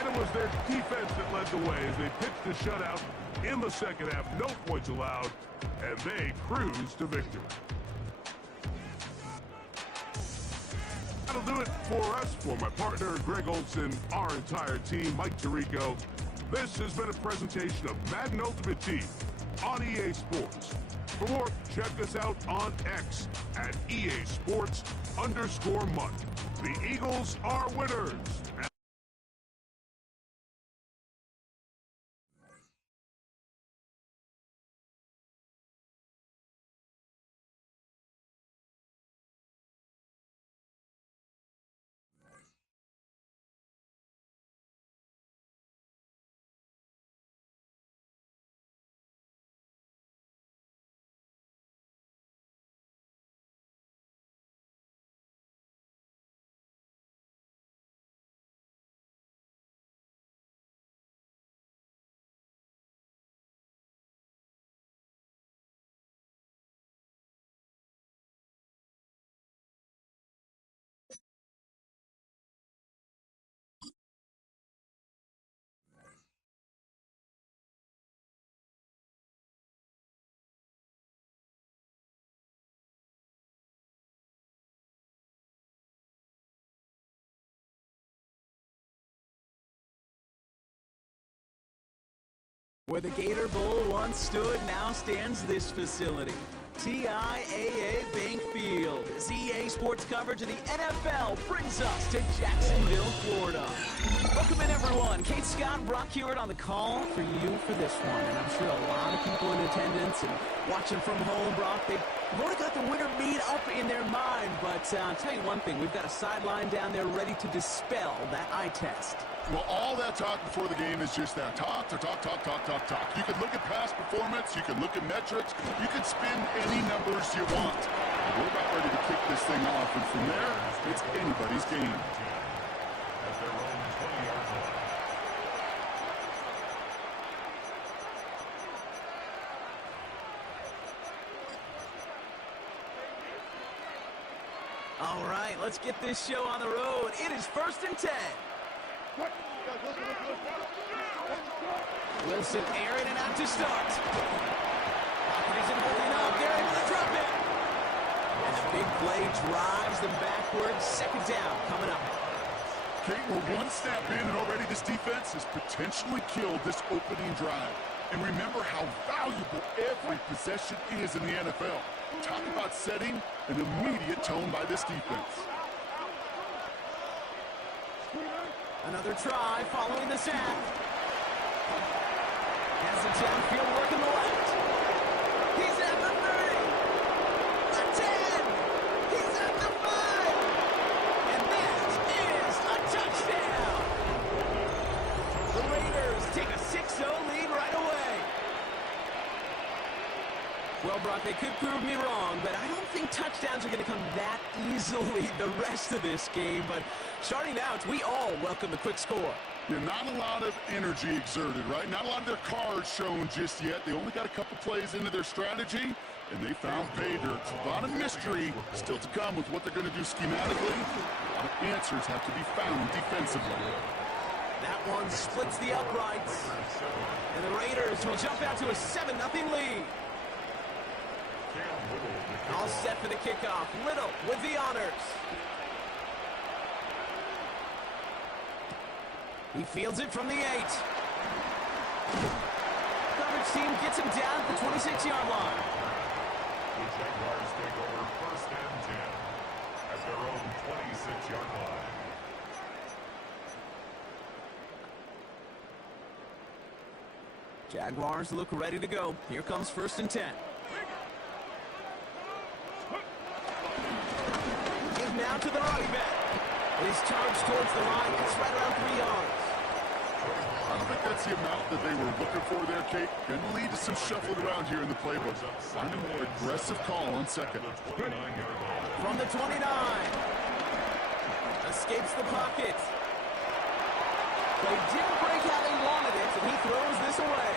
And it was their defense that led the way as they pitched the shutout in the second half. No points allowed, and they cruised to victory. That'll do it for us. For my partner, Greg Olson, our entire team, Mike Tirico, this has been a presentation of Madden Ultimate Team on EA Sports. For more, check us out on X at EA Sports_Mutt. The Eagles are winners. Where the Gator Bowl once stood, now stands this facility. TIAA Bank Field. EA Sports coverage of the NFL brings us to Jacksonville, Florida. Welcome in, everyone. Kate Scott, Brock Hewitt on the call for you for this one. And I'm sure a lot of people in attendance and watching from home, Brock, they've already got the winter meat up in their mind. But I'll tell you one thing, we've got a sideline down there ready to dispel that eye test. Well, all that talk before the game is just that. Talk. You can look at past performance. You can look at metrics. You can spin any numbers you want. We're about ready to kick this thing off, and from there, it's anybody's game. All right, let's get this show on the road. It is 1st and 10. Wilson airing it out to start. Pocket isn't holding up. They're able to drop it. And the big play drives them backwards. 2nd down coming up. Kate, we're one snap in, and already this defense has potentially killed this opening drive. And remember how valuable every possession is in the NFL. Talk about setting an immediate tone by this defense. Another try following the sack. Has the downfield work in the left. He's at the 30. The 10. He's at the 5. And that is a touchdown. The Raiders they could prove me wrong, but I don't think touchdowns are going to come that easily the rest of this game. But starting out, we all welcome a quick score. Yeah, not a lot of energy exerted, right? Not a lot of their cards shown just yet. They only got a couple plays into their strategy, and they found pay dirt. A lot of mystery still to come with what they're going to do schematically. A lot of answers have to be found defensively. That one splits the uprights. And the Raiders will jump out to a 7-0 lead. All set for the kickoff. Little with the honors. He fields it from the 8. Coverage team gets him down at the 26-yard line. The Jaguars take over 1st and 10 at their own 26-yard line. Jaguars look ready to go. Here comes 1st and 10. Give now to the running back. His charge towards the line. It's right around 3 yards. I don't think that's the amount that they were looking for there, Kate. Going to lead to some shuffling around here in the playbook. Find a more aggressive call on second. From the 29. Escapes the pocket. They didn't break how they wanted it, and he throws this away.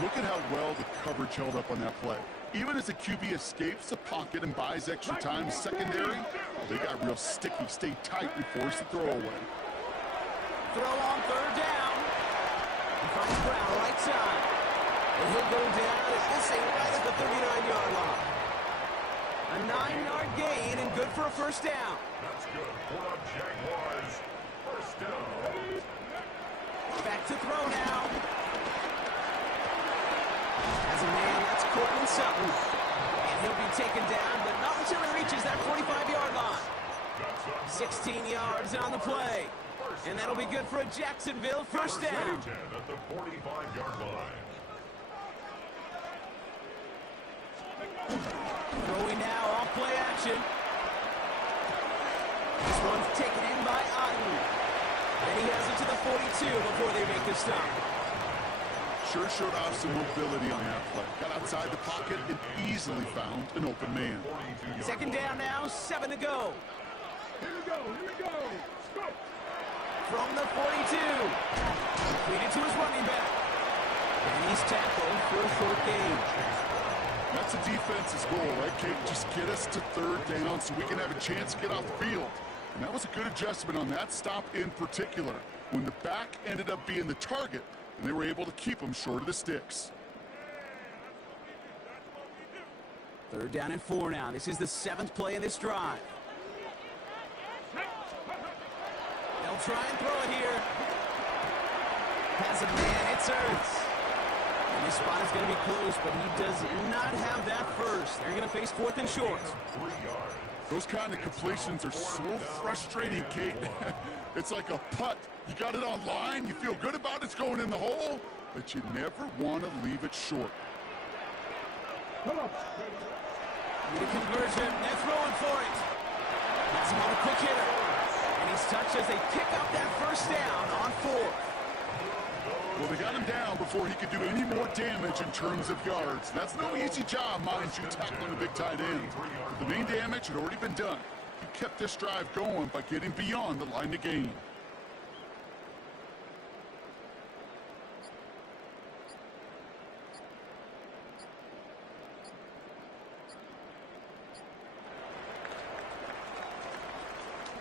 Look at how well the coverage held up on that play. Even as the QB escapes the pocket and buys extra time secondary, they got real sticky, stayed tight and forced the throw away. Throw on 3rd down. He finds Brown right side. And he'll go down at this ain't right at the 39-yard line. A 9-yard gain and good for a 1st down. That's good for the Jaguars. 1st down. Back to throw now. As a man, that's Cortland Sutton. And he'll be taken down, but not until he reaches that 45-yard line. 16 yards on the play. And that'll be good for a Jacksonville 1st down. At the 45-yard line. Throwing now off play action. This one's taken in by Otten. And he has it to the 42 before they make the stop. Sure showed off some mobility on that play. Got outside the pocket and easily found an open man. 2nd down now, 7 to go. Here we go, here we go. Go. From the 42. Completed to his running back. And he's tackled for a 4th gain. That's a defense's goal, right, Kate? Just get us to 3rd down so we can have a chance to get off the field. And that was a good adjustment on that stop in particular, when the back ended up being the target, and they were able to keep him short of the sticks. 3rd down and 4 now. This is the 7th play of this drive. They'll try and throw it here. Has a man, it's Ertz. And this spot is going to be close, but he does not have that first. They're going to face 4th and short. Those kind of completions are so frustrating, Kate. It's like a putt. You got it on line, you feel good about it's going in the hole, but you never want to leave it short. Come on. The conversion, they're throwing for it. That's another quick hitter. And he's touched as they pick up that 1st down on 4th. Well, they got him down before he could do any more damage in terms of yards. That's no easy job, mind you, tackling a big tight end. The main damage had already been done. He kept this drive going by getting beyond the line of gain.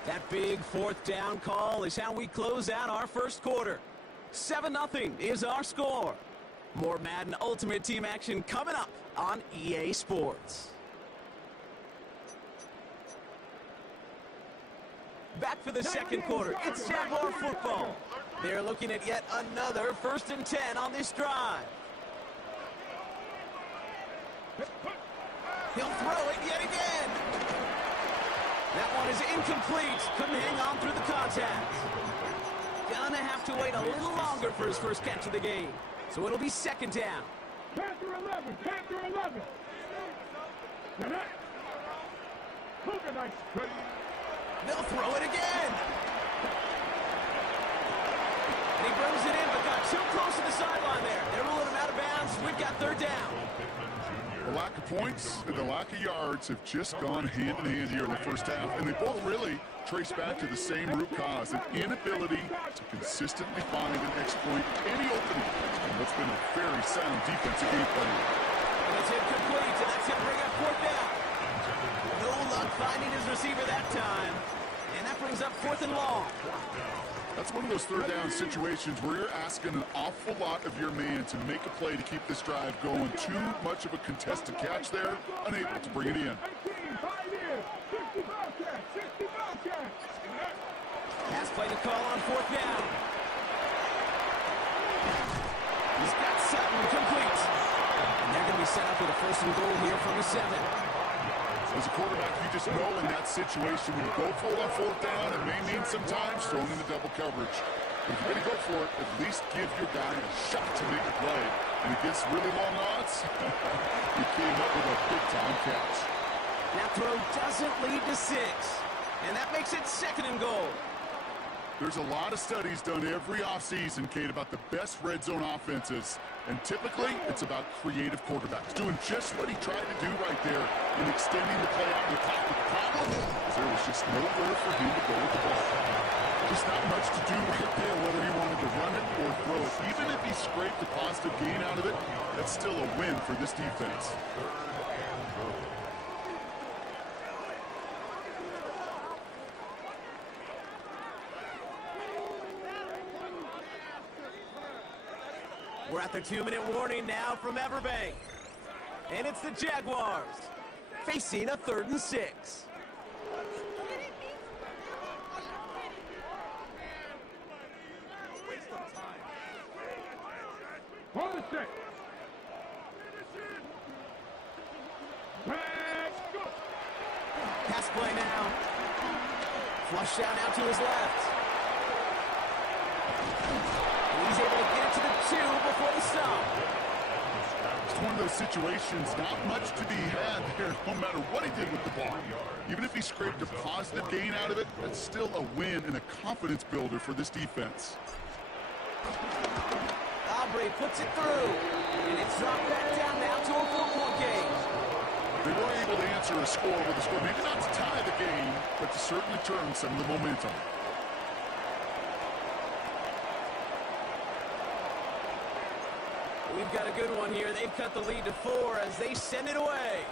That big 4th down call is how we close out our 1st quarter. 7-0 is our score. More Madden Ultimate Team action coming up on EA Sports. Back for the 2nd quarter. It's Jaguar football. They're looking at yet another 1st and 10 on this drive. He'll throw it yet again. That one is incomplete. Couldn't hang on through the contact. Gonna have to wait a little longer for his first catch of the game. So it'll be 2nd down. Panther 11, Panther 11. Now that. Hook nice. They'll throw it again. And he brings it in, but got too close to the sideline there. They're ruling him out of bounds. We've got third down. The lack of points and the lack of yards have just gone hand in hand here in the first half, and they both really trace back to the same root cause, an inability to consistently find and exploit any opening in what's been a very sound defensive game plan. And it's incomplete, and that's going to bring up fourth down. No luck finding his receiver that time, and that brings up fourth and long. That's one of those third down situations where you're asking an awful lot of your man to make a play to keep this drive going. Too much of a contested catch there, unable to bring it in. Pass play to call on fourth down. He's got Sutton complete. And they're going to be set up with a first and goal here from the 7. As a quarterback, you just know in that situation when you go for it on fourth down, it may mean sometimes thrown into double coverage. But if you're going to go for it, at least give your guy a shot to make a play. And against really long odds, he came up with a big-time catch. That throw doesn't lead to 6. And that makes it second and goal. There's a lot of studies done every offseason, Kate, about the best red zone offenses. And typically, it's about creative quarterbacks doing just what he tried to do right there in extending the play out in the clock. But the problem is there was just nowhere for him to go with the ball. Just not much to do right there, whether he wanted to run it or throw it. Even if he scraped a positive gain out of it, that's still a win for this defense. We're at the 2-minute warning now from Everbank. And it's the Jaguars facing a 3rd and 6. On the 6. Pass play now. Flush down out to his left. He's able to get it to the 2 before the stop. It's one of those situations, not much to be had there, no matter what he did with the ball. Even if he scraped a positive gain out of it, that's still a win and a confidence builder for this defense. Aubrey puts it through, and it's dropped back down now to a 4-point game. They were able to answer a score with a score, maybe not to tie the game, but to certainly turn some of the momentum. We've got a good one here. They've cut the lead to 4 as they send it away.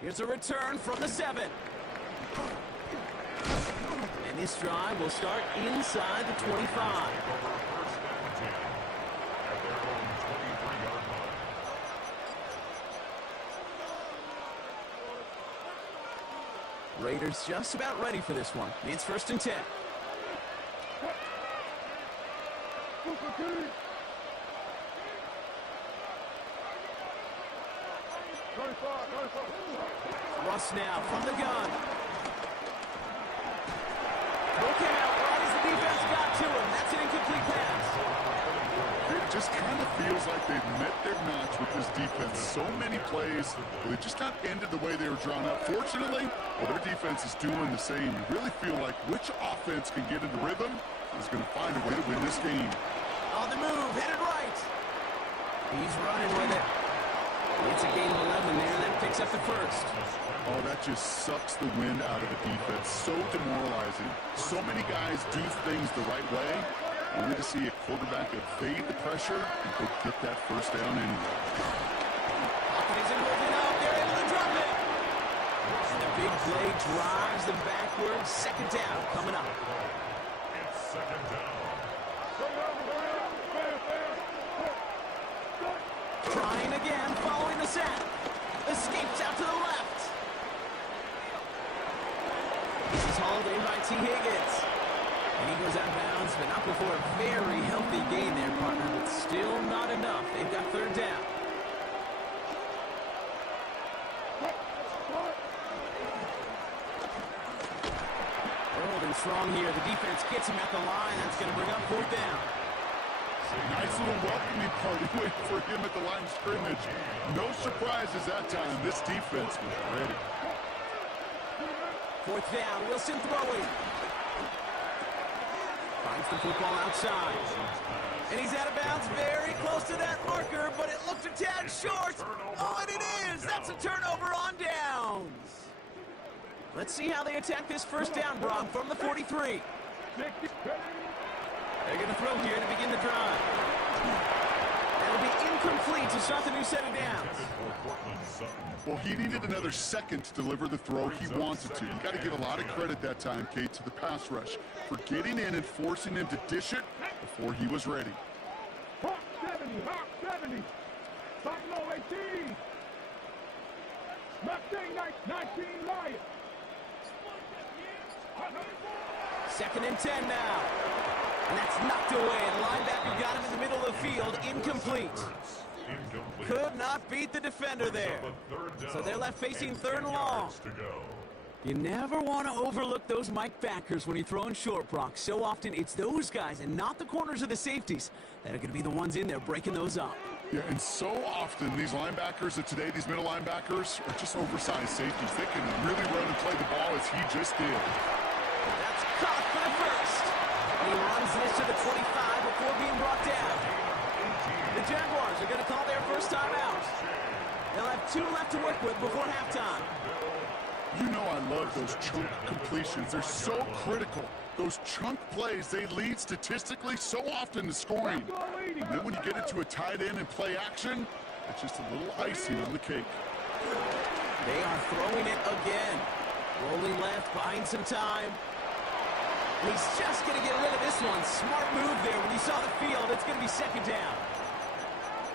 Here's a return from the 7. And this drive will start inside the 25. Raiders just about ready for this one. It's 1st and 10. Russ now from the gun. Look out, right as the defense got to him. That's an incomplete pass. It just kind of feels like they've met their match with this defense. So many plays, but it just not ended the way they were drawn up. Fortunately, their defense is doing the same. You really feel like which offense can get into rhythm is going to find a way to win this game. On the move, headed right. He's running with it. It's a gain of 11 there. That picks up the 1st. Oh, that just sucks the wind out of the defense. So demoralizing. So many guys do things the right way, only to see a quarterback evade the pressure and go get that 1st down anyway. Hopkins and moving up. They're able to drop it. And the big play drives them backwards. 2nd down coming up. It's 2nd down. Trying again, following the sack. Escapes out to the left. This is hauled in by T. Higgins. And he goes out of bounds, but not before a very healthy gain there, partner. But still not enough. They've got 3rd down. Earled and strong here. The defense gets him at the line. That's going to bring up 4th down. Nice little welcoming party waiting for him at the line of scrimmage. No surprises that time. This defense was ready. 4th down, Wilson throwing. Finds the football outside. And he's out of bounds, very close to that marker, but it looked a tad short. Oh, and it is! That's a turnover on downs. Let's see how they attack this first down, Brock, from the 43. They're going to throw here to begin the drive. That'll be incomplete to start the new set of downs. Well, he needed another second to deliver the throw he wanted to. You got to give a lot of credit that time, Kate, to the pass rush for getting in and forcing him to dish it before he was ready. Hawk 70. Buffalo 18. Mustang 19 Lions. Second and 10 now. And that's knocked away. The linebacker got him in the middle of the field. Incomplete. Could not beat the defender there. So they're left facing third and long. You never want to overlook those Mike backers when you're throwing short, Brock. So often it's those guys and not the corners or the safeties that are going to be the ones in there breaking those up. Yeah, and so often these linebackers of today, these middle linebackers, are just oversized safeties. They can really run and play the ball as he just did. That's caught for the first. He runs this to the 25 before being brought down. The Jaguars are going to call their first time out. They'll have 2 left to work with before halftime. You know I love those chunk completions. They're so critical. Those chunk plays, they lead statistically so often to scoring. And then when you get into a tight end and play action, it's just a little icing on the cake. They are throwing it again. Rolling left, buying some time. He's just going to get rid of this one. Smart move there. When you saw the field, it's going to be second down.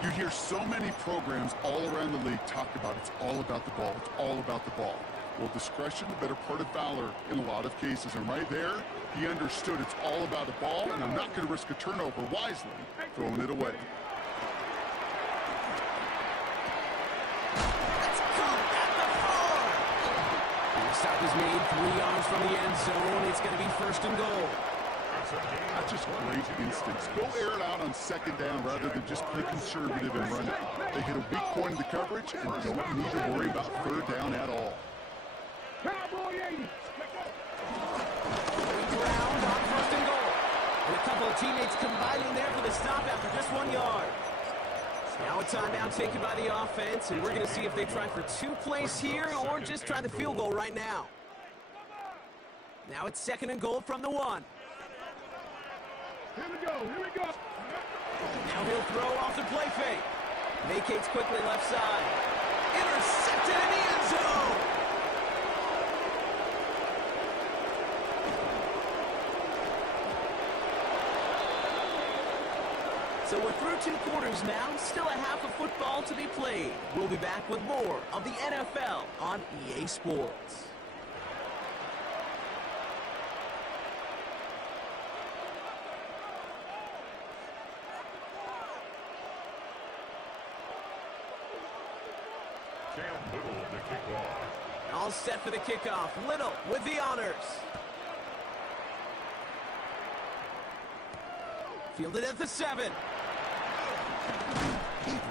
You hear so many programs all around the league talk about it's all about the ball. It's all about the ball. Well, discretion, the better part of valor in a lot of cases. And right there, he understood it's all about the ball, and I'm not going to risk a turnover wisely, throwing it away. That's caught at the 4. The stop is made 3 yards from the end zone. It's going to be first and goal. That's just great instincts. Go air it out on second down rather than just play conservative and run it. They hit a weak point in the coverage and don't need to worry about third down at all. Cowboy 80. Ground on first and goal. And a couple of teammates combining there for the stop after just 1 yard. Now a timeout taken by the offense, and we're going to see if they try for 2 plays here or just try the field goal right now. Now it's second and goal from the 1. Here we go. Now he'll throw off the play fake. Vacates quickly left side. Intercepted in the end zone. So we're through 2 quarters now. Still a half of football to be played. We'll be back with more of the NFL on EA Sports. All set for the kickoff. Little with the honors. Fielded at the 7.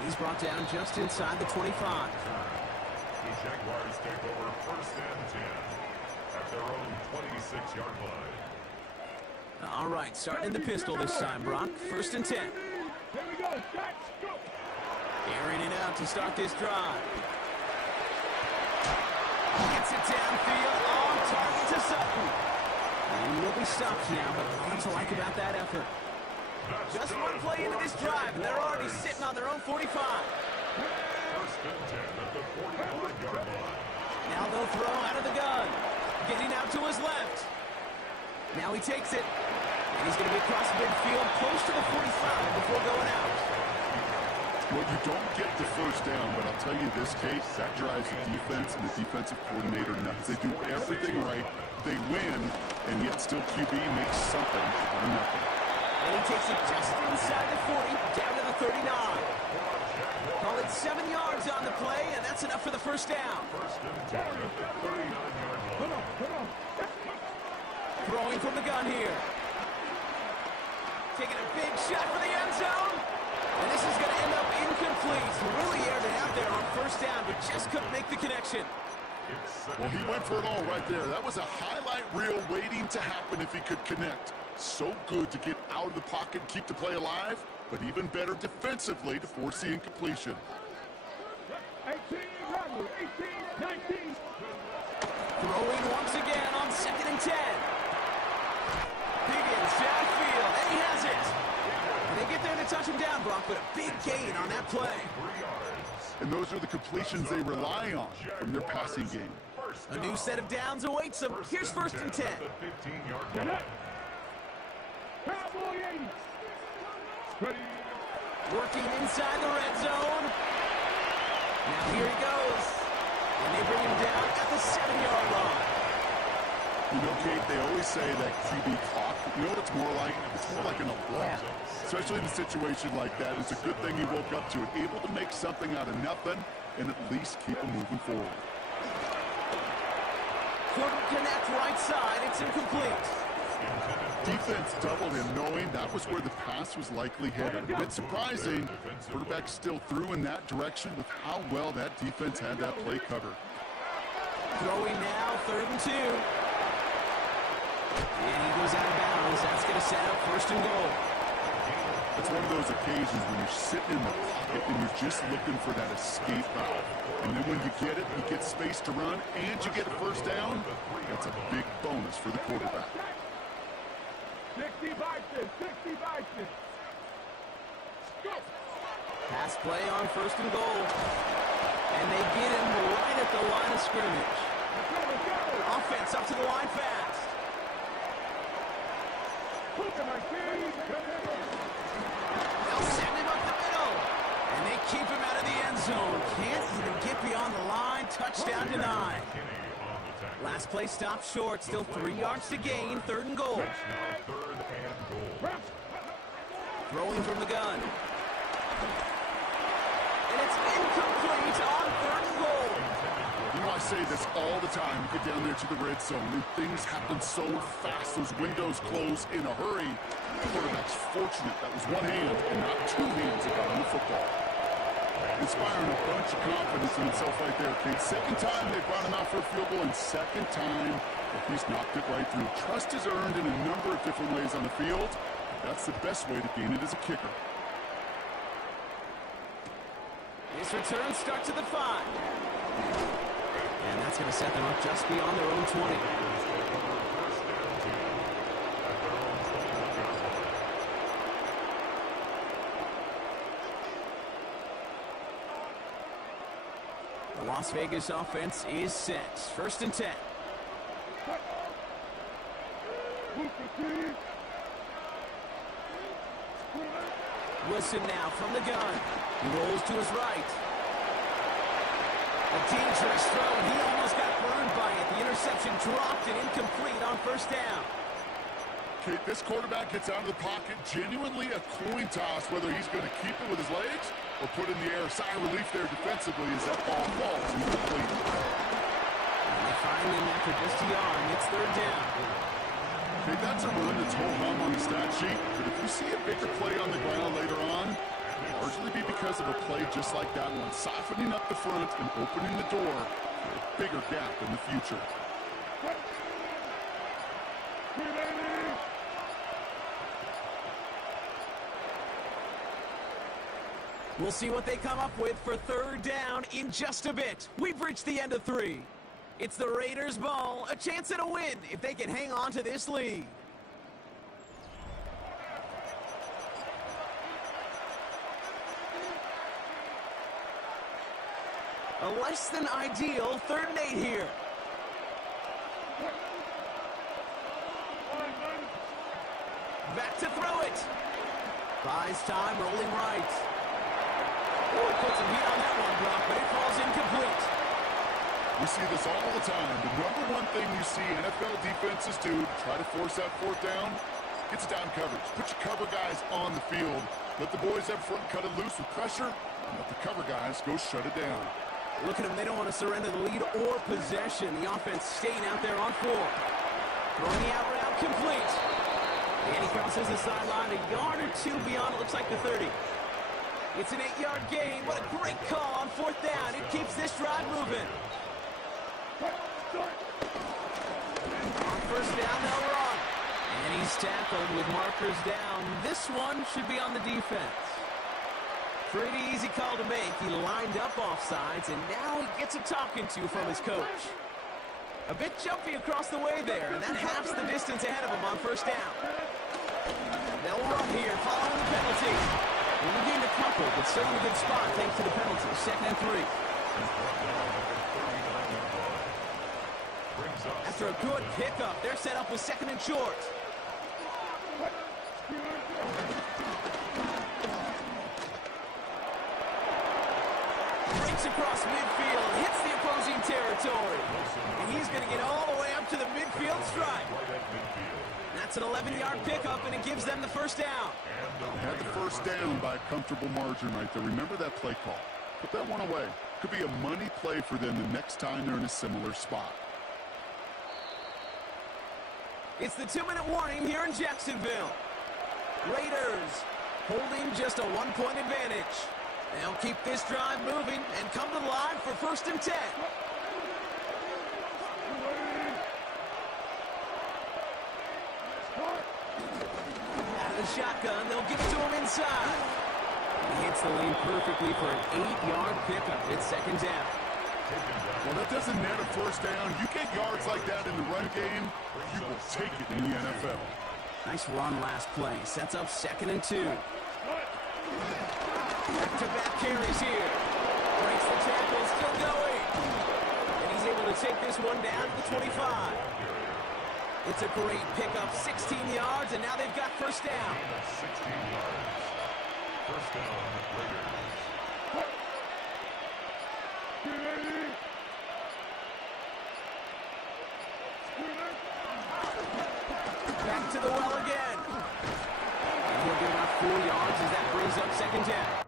He's brought down just inside the 25. The Jaguars take over first and 10 at their own 26-yard line. All right, starting in the pistol this time, Brock. First and 10. Here we go. Go. Airing it out to start this drive. Gets it downfield, on target to Sutton. And he will be stopped now, but lots to like about that effort. Just 1 play into this drive, and they're already sitting on their own 45. First and 10 at the 45-yard line. Now they'll throw out of the gun. Getting out to his left. Now he takes it. And he's going to be across midfield, close to the 45 before going out. Well, you don't get the first down, but I'll tell you this case, that drives the defense and the defensive coordinator nuts. They do everything right, they win, and yet still QB makes something out of nothing. And he takes it just inside the 40, down to the 39. Call it 7 yards on the play, and that's enough for the first down. First and 10 at the 39-yard line. Come on. Throwing from the gun here. Taking a big shot for the end zone. And this is going to end up incomplete. Really aired it out there on first down, but just couldn't make the connection. Well, he went for it all right there. That was a highlight reel waiting to happen if he could connect. So good to get out of the pocket and keep the play alive, but even better defensively to force the incompletion. 18, 19. Throwing once again on 2nd and 10. Higgins downfield, and he has it. And they get there to touch him down, Brock, but a big gain on that play. And those are the completions they rely on from their passing game. A new set of downs awaits them. Here's 1st and 10. Cowboy 80. Ready. Working inside the red zone. Now here he goes. And they bring him down at the 7-yard line. You know, Kate, they always say that QB clock. You know what it's more like? It's more like an applause. Especially in a situation like that. It's a good thing he woke up to it. Able to make something out of nothing and at least keep him moving forward. Couldn't connect right side. It's incomplete. Defense doubled him, knowing that was where the pass was likely headed. A bit surprising, quarterback still threw in that direction with how well that defense had that play covered. Throwing now, 3rd and 2. And he goes out of bounds. That's going to set up 1st and goal. It's one of those occasions when you're sitting in the pocket and you're just looking for that escape valve. And then when you get it, you get space to run, and you get a 1st down. That's a big bonus for the quarterback. 60 Bison. Go. Pass play on 1st and goal. And they get him right at the line of scrimmage. Let's go. Offense up to the line fast. They'll send him up the middle. And they keep him out of the end zone. Can't even get beyond the line. Touchdown denied. Last play stopped short. Still 3 yards to gain. 3rd and goal. Throwing from the gun. And it's incomplete on 3rd and goal. You know, I say this all the time. You get down there to the red zone, and things happen so fast. Those windows close in a hurry. The quarterback's fortunate that was one hand and not 2 hands that got on the football. Inspiring a bunch of confidence in himself right there, Kate. 2nd time they brought him out for a field goal, and 2nd time he's knocked it right through. Trust is earned in a number of different ways on the field. That's the best way to gain it as a kicker. This return starts at the 5. And that's going to set them up just beyond their own 20. The Las Vegas offense is set. 1st and 10. Wilson now from the gun. He rolls to his right. A dangerous throw. He almost got burned by it. The interception dropped and incomplete on 1st down. Kate, this quarterback gets out of the pocket, genuinely a coin toss whether he's going to keep it with his legs or put it in the air. Sigh of relief there defensively as that ball falls incomplete. And they find him after just a yard, and it's 3rd down. Okay, that's a run that's hold home on the stat sheet, but if you see a bigger play on the ground later on, it'll largely be because of a play just like that one, softening up the front and opening the door for a bigger gap in the future. We'll see what they come up with for 3rd down in just a bit. We've reached the end of 3. It's the Raiders' ball, a chance at a win if they can hang on to this lead. A less than ideal 3rd and 8 here. Back to throw it. Buys time, rolling right. Oh, put some heat on that one, Brock, but it falls incomplete. We see this all the time. The number one thing you see NFL defenses do to try to force that 4th down, it's down coverage. Put your cover guys on the field. Let the boys up front cut it loose with pressure, and let the cover guys go shut it down. Look at them. They don't want to surrender the lead or possession. The offense staying out there on 4. Throwing the out route complete. And he crosses the sideline a yard or 2 beyond. It looks like the 30. It's an 8-yard gain. What a great call on 4th down. It keeps this drive moving. On 1st down, they'll run. And he's tackled with markers down. This one should be on the defense. Pretty easy call to make. He lined up offsides, and now he gets a talking to from his coach. A bit jumpy across the way there, and that halves the distance ahead of him on first down. They'll run here following the penalty. Only gained a couple, but still in a good spot thanks to the penalty. 2nd and 3. After a good pickup, they're set up with 2nd and short. Breaks across midfield, hits the opposing territory. And he's going to get all the way up to the midfield stripe. That's an 11-yard pickup, and it gives them the first down. They had the first down by a comfortable margin right there. Remember that play call. Put that one away. Could be a money play for them the next time they're in a similar spot. It's the 2-minute warning here in Jacksonville. Raiders holding just a 1-point advantage. They'll keep this drive moving and come to the line for 1st and 10. Out of the shotgun, they'll give it to him inside. He hits the lane perfectly for an 8-yard pickup. It's 2nd down. Well, that doesn't net a first down. You get yards like that in the run game, you will take it in the NFL. Nice run last play. Sets up 2nd and 2. Back-to-back carries here. Breaks the tackle, still going. And he's able to take this one down to the 25. It's a great pickup, 16 yards, and now they've got first down. 16 yards. First down, Raiders. Back to the well again. And he'll get about 4 yards as that brings up 2nd down.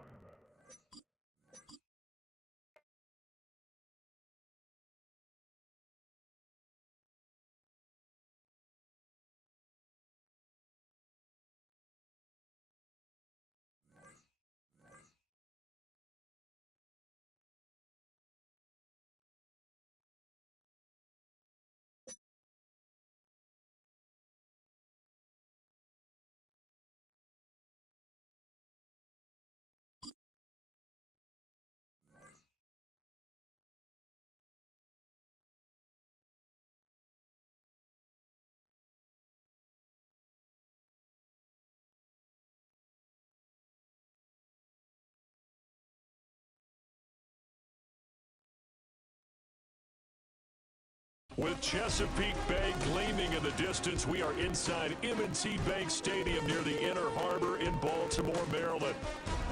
With Chesapeake Bay gleaming in the distance, we are inside M&T Bank Stadium near the Inner Harbor in Baltimore, Maryland.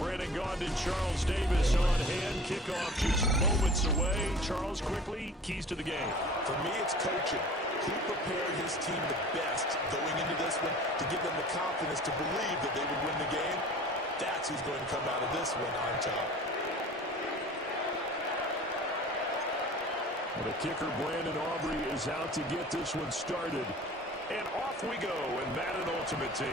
Brandon Gaudin and Charles Davis on hand. Kickoff just moments away. Charles, quickly, keys to the game. For me, it's coaching. Who prepared his team the best going into this one to give them the confidence to believe that they would win the game? That's who's going to come out of this one on top. The kicker, Brandon Aubrey, is out to get this one started. And off we go in Madden Ultimate Team.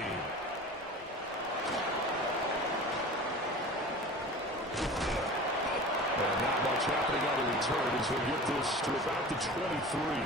And not much happening on the return as he'll get this to about the 23.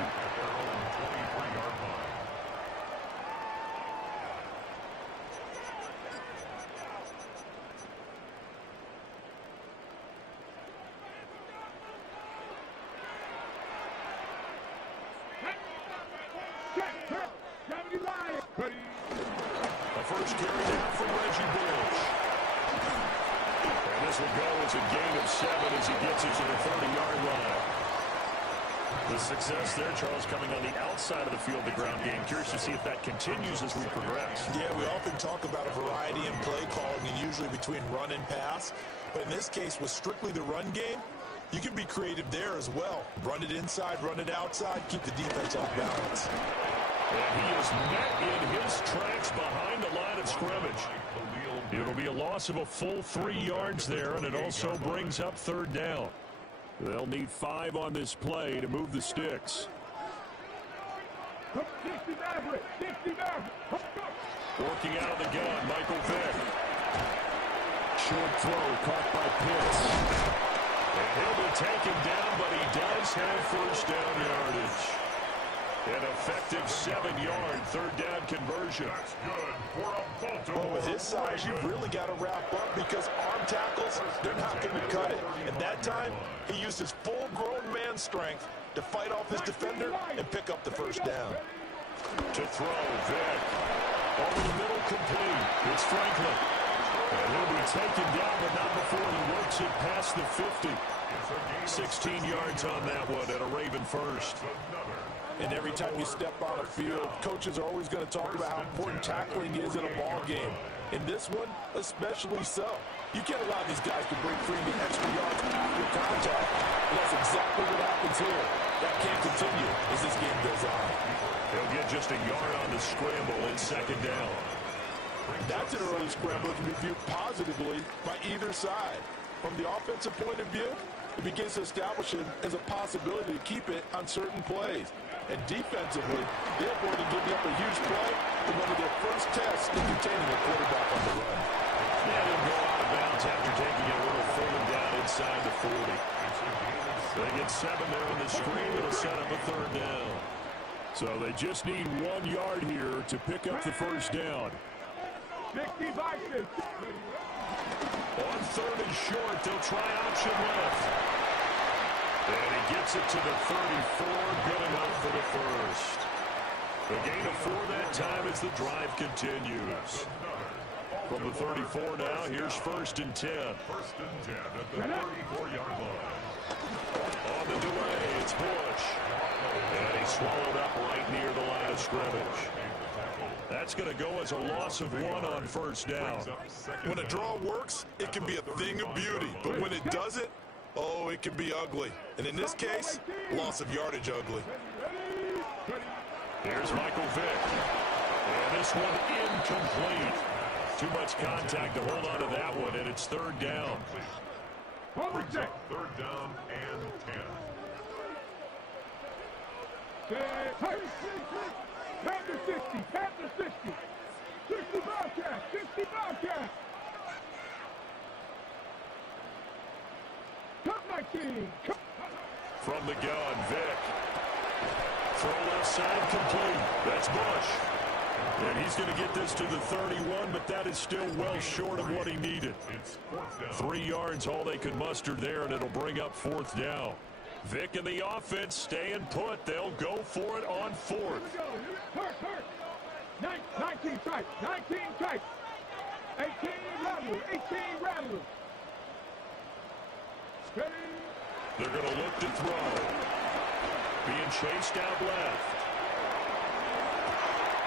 Success there, Charles, coming on the outside of the field, the ground game. Curious to see if that continues as we progress. Yeah, we often talk about a variety in play calling and usually between run and pass. But in this case, with strictly the run game, you can be creative there as well. Run it inside, run it outside, keep the defense off balance. And he is met in his tracks behind the line of scrimmage. It'll be a loss of a full 3 yards there, and it also brings up 3rd down. They'll need 5 on this play to move the sticks. Working out of the gun, Michael Vick. Short throw caught by Pitts. And he'll be taken down, but he does have first down yardage. An effective 7-yard third-down conversion. That's good for a Baltimore. Well, with his size, you've really got to wrap up because arm tackles, they're not going to cut it. And that time, he used his full-grown man strength to fight off his defender and pick up the first down. To throw, Vick. Over the middle, complete. It's Franklin. And he'll be taken down, but not before he works it past the 50. 16 yards on that one and a Raven first. And every time you step on a field, coaches are always going to talk about how important tackling is in a ball game. In this one, especially so. You can't allow these guys to break free the extra yards after contact. And that's exactly what happens here. That can't continue as this game goes on. He'll get just a yard on the scramble in second down. That's an early scramble that can be viewed positively by either side. From the offensive point of view, it begins to establish it as a possibility to keep it on certain plays. And defensively, they're going to give up a huge play in one of their first tests in containing a quarterback on the run. Yeah, he'll go out of bounds after taking a little further down inside the 40. They get 7 there on the screen. It'll set up a third down. So they just need 1 yard here to pick up the first down. 60 by 50. On third and short, they'll try option left. And he gets it to the 34, good enough for the first. The gain of 4 that time as the drive continues. From the 34 now, here's first and 10. First and 10 at the 34-yard line. On the delay, it's Bush. And he's swallowed up right near the line of scrimmage. That's going to go as a loss of 1 on first down. When a draw works, it can be a thing of beauty. But when it doesn't, oh, it can be ugly. And in this case, loss of yardage ugly. Here's Michael Vick. And this one incomplete. Too much contact to hold on to that one, and it's third down. Brings up third down and 10. Panther 60, Panther 60. 60 Bobcat, 60 Bobcat. Cut 19. From the gun, Vick. Throw left side complete. That's Bush. And he's going to get this to the 31, but that is still well short of what he needed. 3 yards, all they could muster there, and it'll bring up fourth down. Vick and the offense staying put. They'll go for it on fourth. Hurt. 19 tight, 19 tight. 18 Rattler, 18 Rattler. Steady. They're going to look to throw. Being chased out left.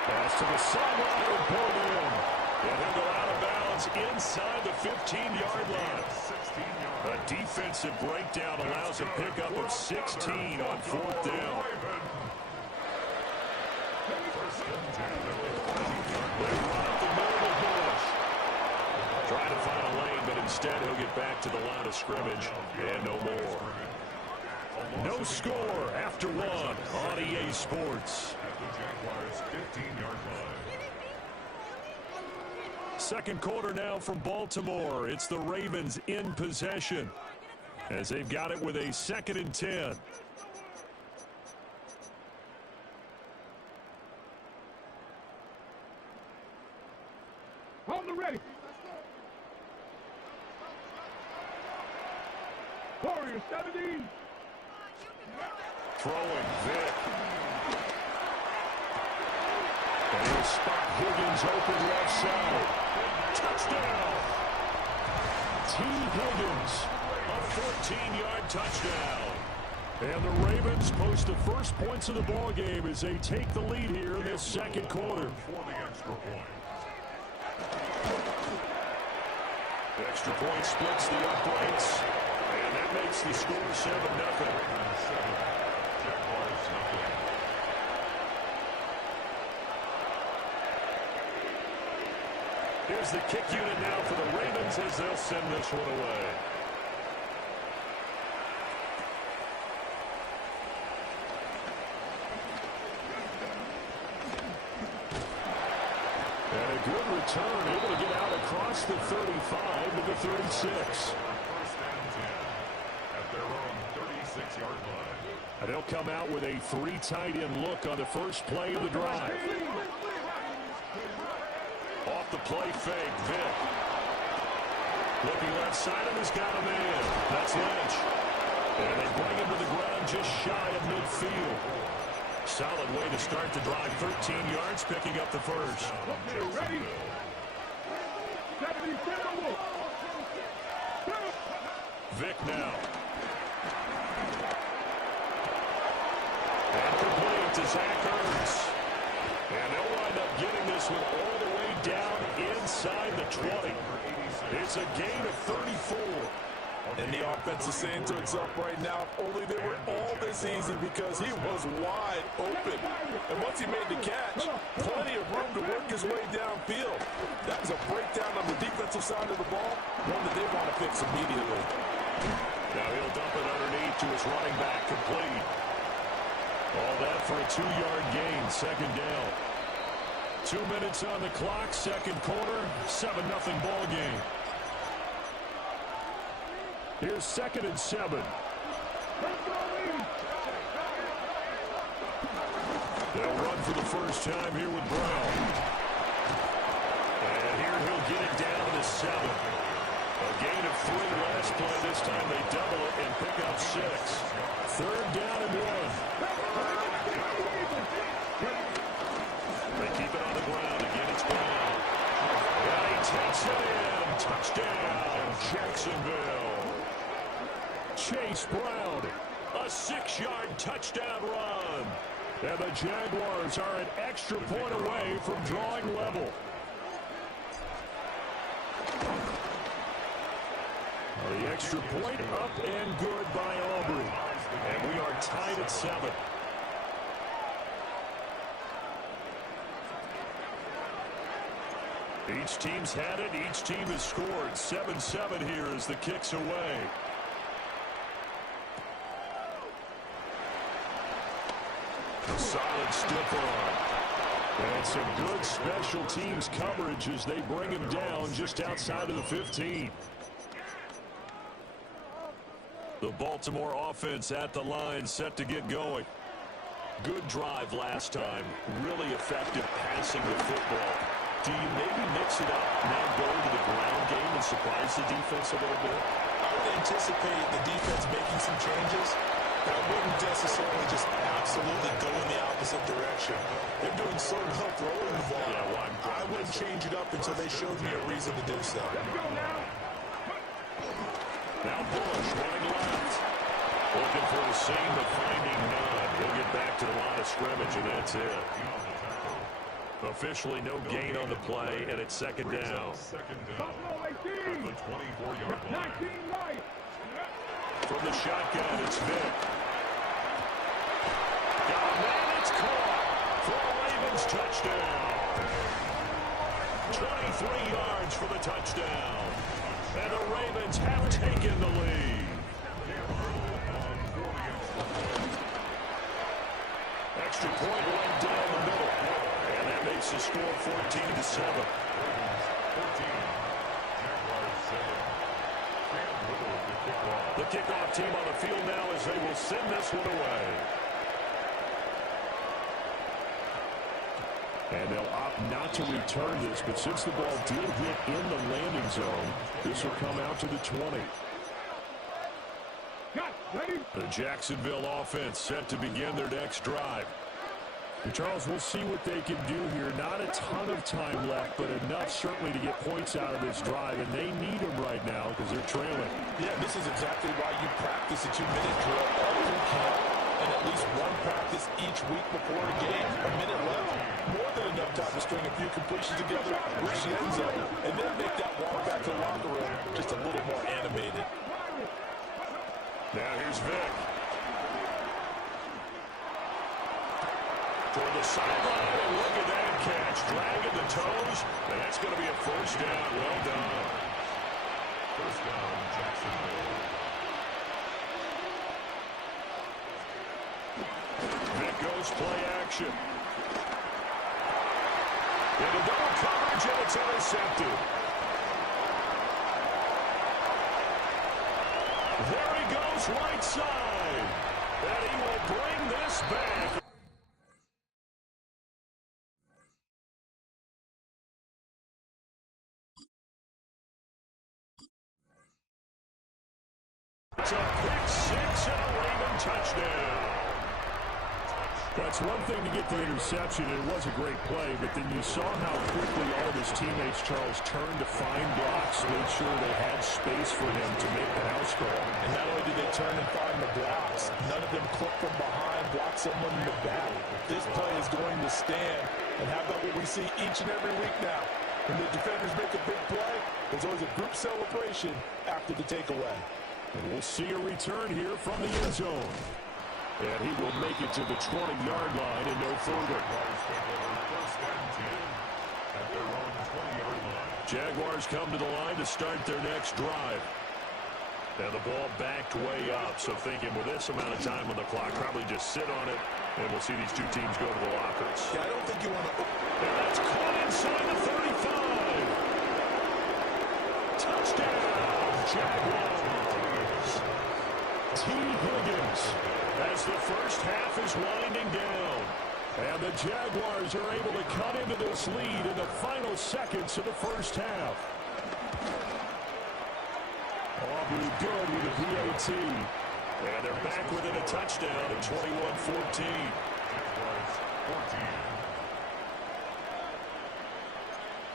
Pass to the sideline and pulled in. And he'll go out of bounds inside the 15-yard line. A defensive breakdown allows a pickup of 16 on fourth down. They run up the middle of Bush. Trying to find a lane, but instead he'll get back to the line of scrimmage and no more. No score after 1 on EA Sports. Second quarter now from Baltimore. It's the Ravens in possession as they've got it with a 2nd and 10. On the ready. Warrior 70. Throwing, Vick. And he'll spot Higgins open left side. Touchdown! T. Higgins, a 14-yard touchdown. And the Ravens post the first points of the ball game as they take the lead here in this second quarter. For the extra point. The extra point splits the uprights, and that makes the score 7-0. Here's the kick unit now for the Ravens as they'll send this one away. And a good return, able to get out across the 35 to the 36. First and 10 at their own 36-yard line. And they'll come out with a 3 tight end look on the first play of the drive. Off the play fake, Vick. Looking left side, and he's got a man. That's Lynch. And they bring him to the ground just shy of midfield. Solid way to start the drive. 13 yards, picking up the first. Ready? Vick now. And complete to Zach Ertz. And they'll wind up getting this one all the way down inside the 20. It's a gain of 34. And the offense is saying to itself right now, if only they were all this easy, because he was wide open. And once he made the catch, plenty of room to work his way downfield. That was a breakdown on the defensive side of the ball, one that they want to fix immediately. Now he'll dump it underneath to his running back, complete. All that for a 2-yard gain, second down. 2 minutes on the clock, second quarter, 7-0 ball game. Here's 2nd and 7. They'll run for the first time here with Brown. And here he'll get it down to the 7. A gain of 3 last play. This time they double it and pick up 6. 3rd down and 1. They keep it on the ground. Again, it's Brown. And he takes it in. Touchdown, Jacksonville. Chase Brown, a 6-yard touchdown run. And the Jaguars are an extra point away from drawing level. The extra point up and good by Aubrey. And we are tied at 7. Each team's had it. Each team has scored. 7-7 here as the kick's away. Solid stiff arm. And some good special teams coverage as they bring him down just outside of the 15. The Baltimore offense at the line, set to get going. Good drive last time. Really effective passing the football. Do you maybe mix it up, now go to the ground game and surprise the defense a little bit? I would anticipate the defense making some changes, but I wouldn't necessarily just absolutely go in the opposite direction. They're doing so well throwing the ball. Yeah, well, I wouldn't change it up until they showed me a reason to do so. Now Bush running left. Looking for a seam, but finding none. He'll get back to the line of scrimmage, and that's it. Officially no gain on the play, and it's 2nd down. Second down at the 24-yard line. From the shotgun, it's Vick. Got a man, it's caught for a Ravens touchdown. 23 yards for the touchdown. And the Ravens have taken the lead. Extra point went down the middle. And that makes the score 14-7. The kickoff team on the field now as they will send this one away. And they'll opt not to return this, but since the ball did hit in the landing zone, this will come out to the 20. The Jacksonville offense set to begin their next drive. And Charles, we'll see what they can do here. Not a ton of time left, but enough certainly to get points out of this drive, and they need them right now because they're trailing. Yeah, this is exactly why you practice a 2-minute drill all through camp, and at least one practice each week before a game. A minute left, more than enough time to string a few completions together, reach the end zone, and then make that walk back to the locker room just a little more animated. Now here's Vick. Toward the sideline, and look at that catch. Dragging the toes, and that's going to be a first down. Well done. First down, Jacksonville. Vick goes play action. Into double coverage, and it's intercepted. There he goes right side. And he will bring this back. It's a pick six and a Raven touchdown. That's one thing to get the interception. It was a great play, but then you saw how quickly all of his teammates, Charles, turned to find blocks, made sure they had space for him to make the house call. And not only did they turn and find the blocks, none of them clip from behind, block someone in the back. This play is going to stand. And how about what we see each and every week now? When the defenders make a big play, there's always a group celebration after the takeaway. And we'll see a return here from the end zone. And he will make it to the 20-yard line and no further. Jaguars come to the line to start their next drive. And the ball backed way up. So thinking with this amount of time on the clock, probably just sit on it. And we'll see these two teams go to the lockers. Yeah, I don't think you want to... And that's caught inside the 35. Touchdown, Jaguars. T. Higgins as the first half is winding down. And the Jaguars are able to cut into this lead in the final seconds of the first half. Aubrey good with a PAT. And they're back within a touchdown at 21-14.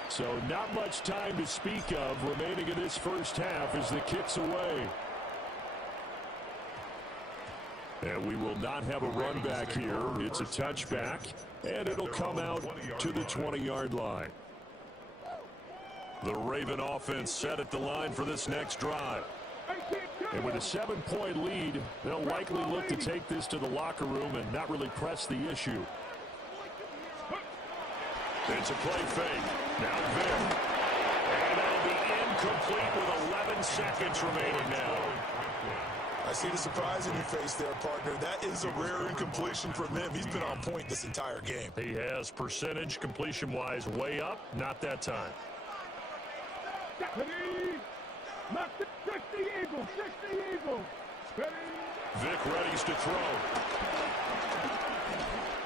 So not much time to speak of remaining in this first half as the kick's away. And we will not have a run back here. It's a touchback, and it'll come out to the 20-yard line. The Raven offense set at the line for this next drive. And with a 7-point lead, they'll likely look to take this to the locker room and not really press the issue. It's a play fake. Now Vic. And that'll be incomplete with 11 seconds remaining now. I see the surprise in your face there, partner. That is a rare incompletion from him. He's been on point this entire game. He has percentage completion-wise way up. Not that time. Vic readies to throw.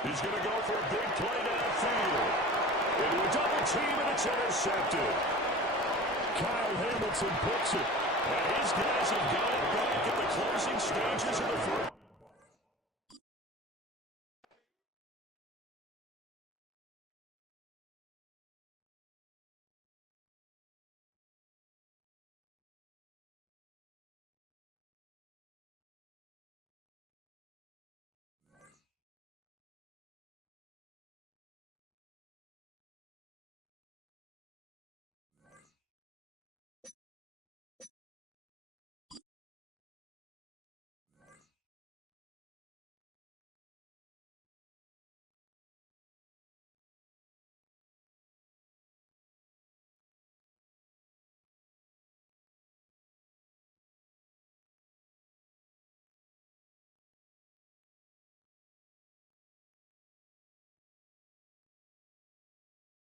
He's going to go for a big play downfield. Into a double team, and it's intercepted. Kyle Hamilton puts it. And his guys have got it back in the closing stages of the first.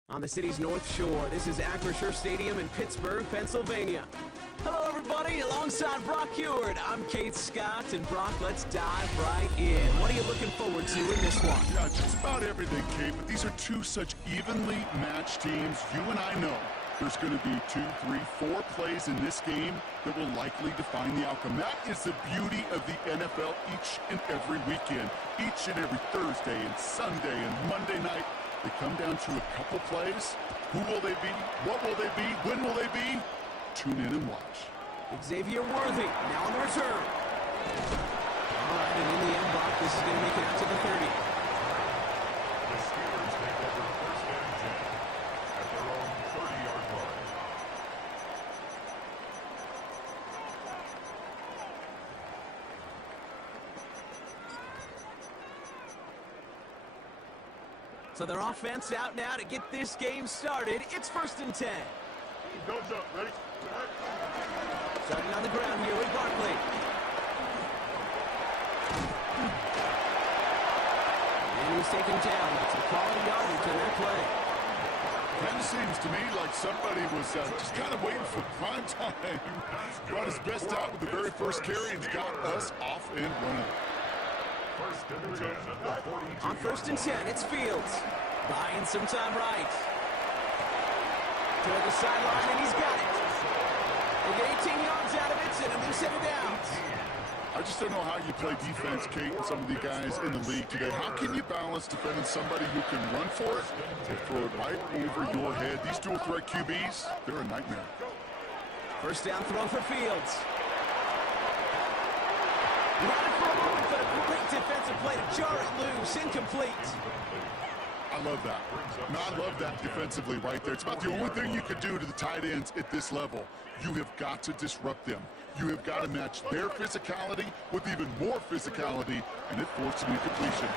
On the city's North Shore, this is Acrisure Stadium in Pittsburgh, Pennsylvania. Hello, everybody. Alongside Brock Heward, I'm Kate Scott. And Brock, let's dive right in. What are you looking forward to in this one? Yeah, just about everything, Kate. But these are two such evenly matched teams. You and I know there's going to be 2, 3, 4 plays in this game that will likely define the outcome. That is the beauty of the NFL each and every weekend. Each and every Thursday and Sunday and Monday night. They come down to a couple plays. Who will they be? What will they be? When will they be? Tune in and watch. Xavier Worthy, now on the return. All right, and in the end, Brock, this is going to make it out to the 30. The Steelers take over first and 10 at their own 30-yard line. So their offense out now to get this game started. It's 1st and 10. Goes up, ready? Starting on the ground here with Barkley. And he's taken down. It's a quality yardage on that play. Kind of seems to me like somebody was just kind of waiting for prime time. Brought his best out with the very first carry and got us off and running. First and 10 at the 42. On first and 10, it's Fields. Buying some time right. Toward the sideline, and he's got it. We'll get 18 yards out of it, and a new set of downs. I just don't know how you play defense, Kate, with some of the guys in the league today. How can you balance defending somebody who can run for it or throw it right over your head? These dual threat QBs, they're a nightmare. First down throw for Fields. Ran it for a moment, but a great defensive play to jar it loose. Incomplete. I love that. No, I love that defensively right there. It's about the only thing you could do to the tight ends at this level. You have got to disrupt them. You have got to match their physicality with even more physicality, and it forced an incompletion.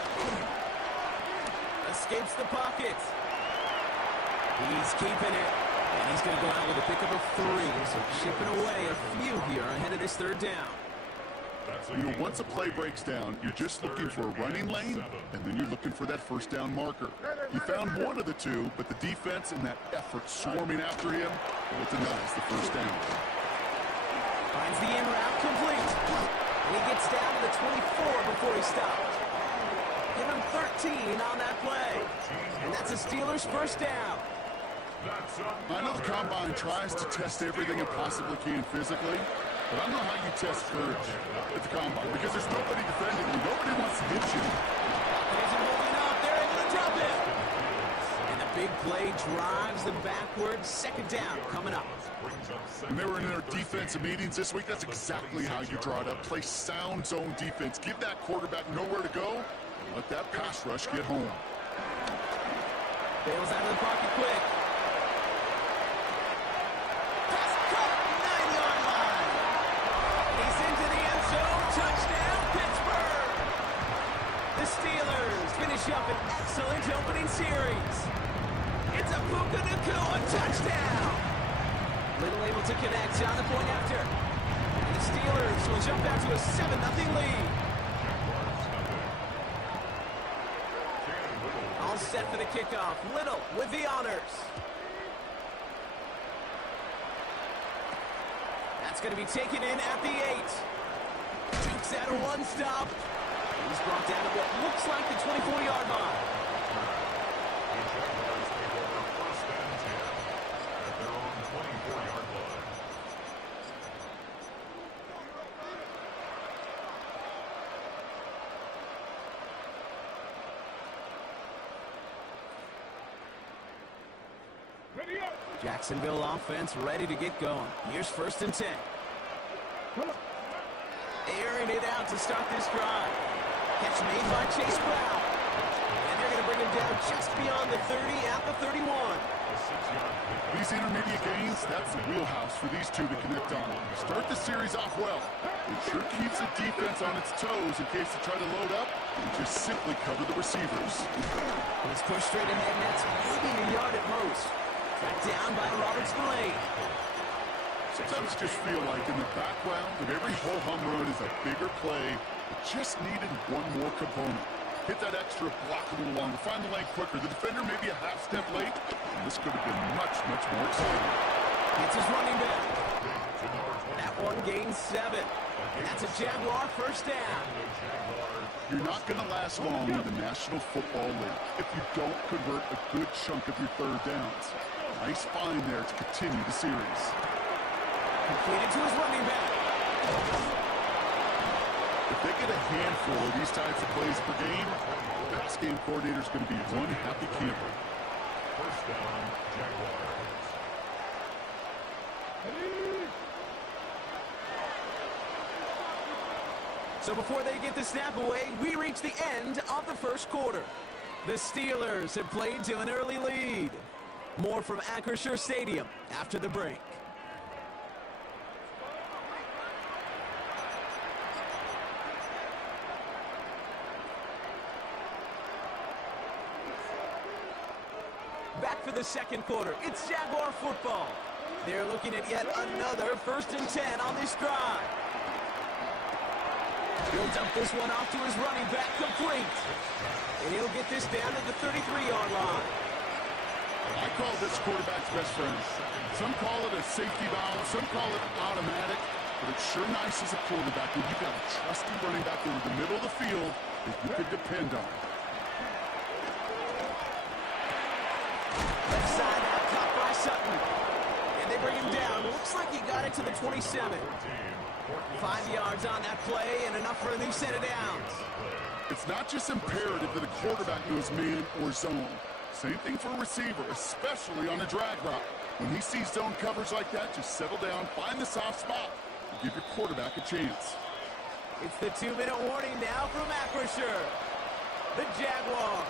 Escapes the pocket. He's keeping it. And he's going to go out with a pick of a 3. So chipping away a few here ahead of this third down. You know, once a play breaks down, you're just looking for a running lane, and then you're looking for that first down marker. You found one of the two, but the defense and that effort swarming after him, well, it denies the first down. Finds the in route complete. And he gets down to the 24 before he stopped. Give him 13 on that play. And that's a Steelers first down. I know the Combine tries to test everything it possibly can physically, but I don't know how you test courage at the Combine because there's nobody defending you. Nobody wants to hit you. He's holding up. They're able to drop it. And the big play drives them backwards. Second down coming up. When they were in their defensive meetings this week, that's exactly how you draw it up. Play sound zone defense. Give that quarterback nowhere to go. And let that pass rush get home. Bails out of the pocket quick. Pass caught. 9-yard line. He's into the end zone. Touchdown, Pittsburgh. The Steelers finish up an excellent opening series. It's a Puka Nacua touchdown. Little able to connect on the point after. And the Steelers will jump out to a 7-0 lead. All set for the kickoff. Little with the honors. That's going to be taken in at the 8. Dukes out of one stop. He's brought down to what looks like the 24-yard line. Jacksonville offense ready to get going. Here's first and 10. Airing it out to start this drive. Catch made by Chase Brown. And they're going to bring him down just beyond the 30 at the 31. These intermediate gains, that's the wheelhouse for these two to connect on. Start the series off well. It sure keeps the defense on its toes in case they try to load up and just simply cover the receivers. He's pushed straight ahead, and that's maybe a yard at most. Tracked down by Roberts Blade. Sometimes just feel like in the background of every ho-hum run is a bigger play that just needed one more component. Hit that extra block a little longer, find the lane quicker. The defender may be a half step late, and this could have been much, much more exciting. It's his running back. That one gains 7. And that's a Jaguar first down. You're not going to last long in the National Football League if you don't convert a good chunk of your third downs. Nice find there to continue the series. Completed to his running back. If they get a handful of these types of plays per game, the pass game coordinator is going to be one happy camper. First down, Jaguars. So before they get the snap away, we reach the end of the first quarter. The Steelers have played to an early lead. More from Acrisure Stadium after the break. Back for the second quarter. It's Jaguar football. They're looking at yet another first and 10 on this drive. He'll dump this one off to his running back, complete. And he'll get this down to the 33-yard line. I call this quarterback's best friend. Some call it a safety valve, some call it automatic. but it's sure nice as a quarterback when you've got a trusty running back over the middle of the field that you could depend on. Left side out, caught by Sutton. And they bring him down. Looks like he got it to the 27. 5 yards on that play and enough for a new set of downs. It's not just imperative that a quarterback knows man or zone. Same thing for a receiver, especially on a drag route. When he sees zone coverage like that, just settle down, find the soft spot, and give your quarterback a chance. It's the 2-minute warning now from Acrisure. The Jaguars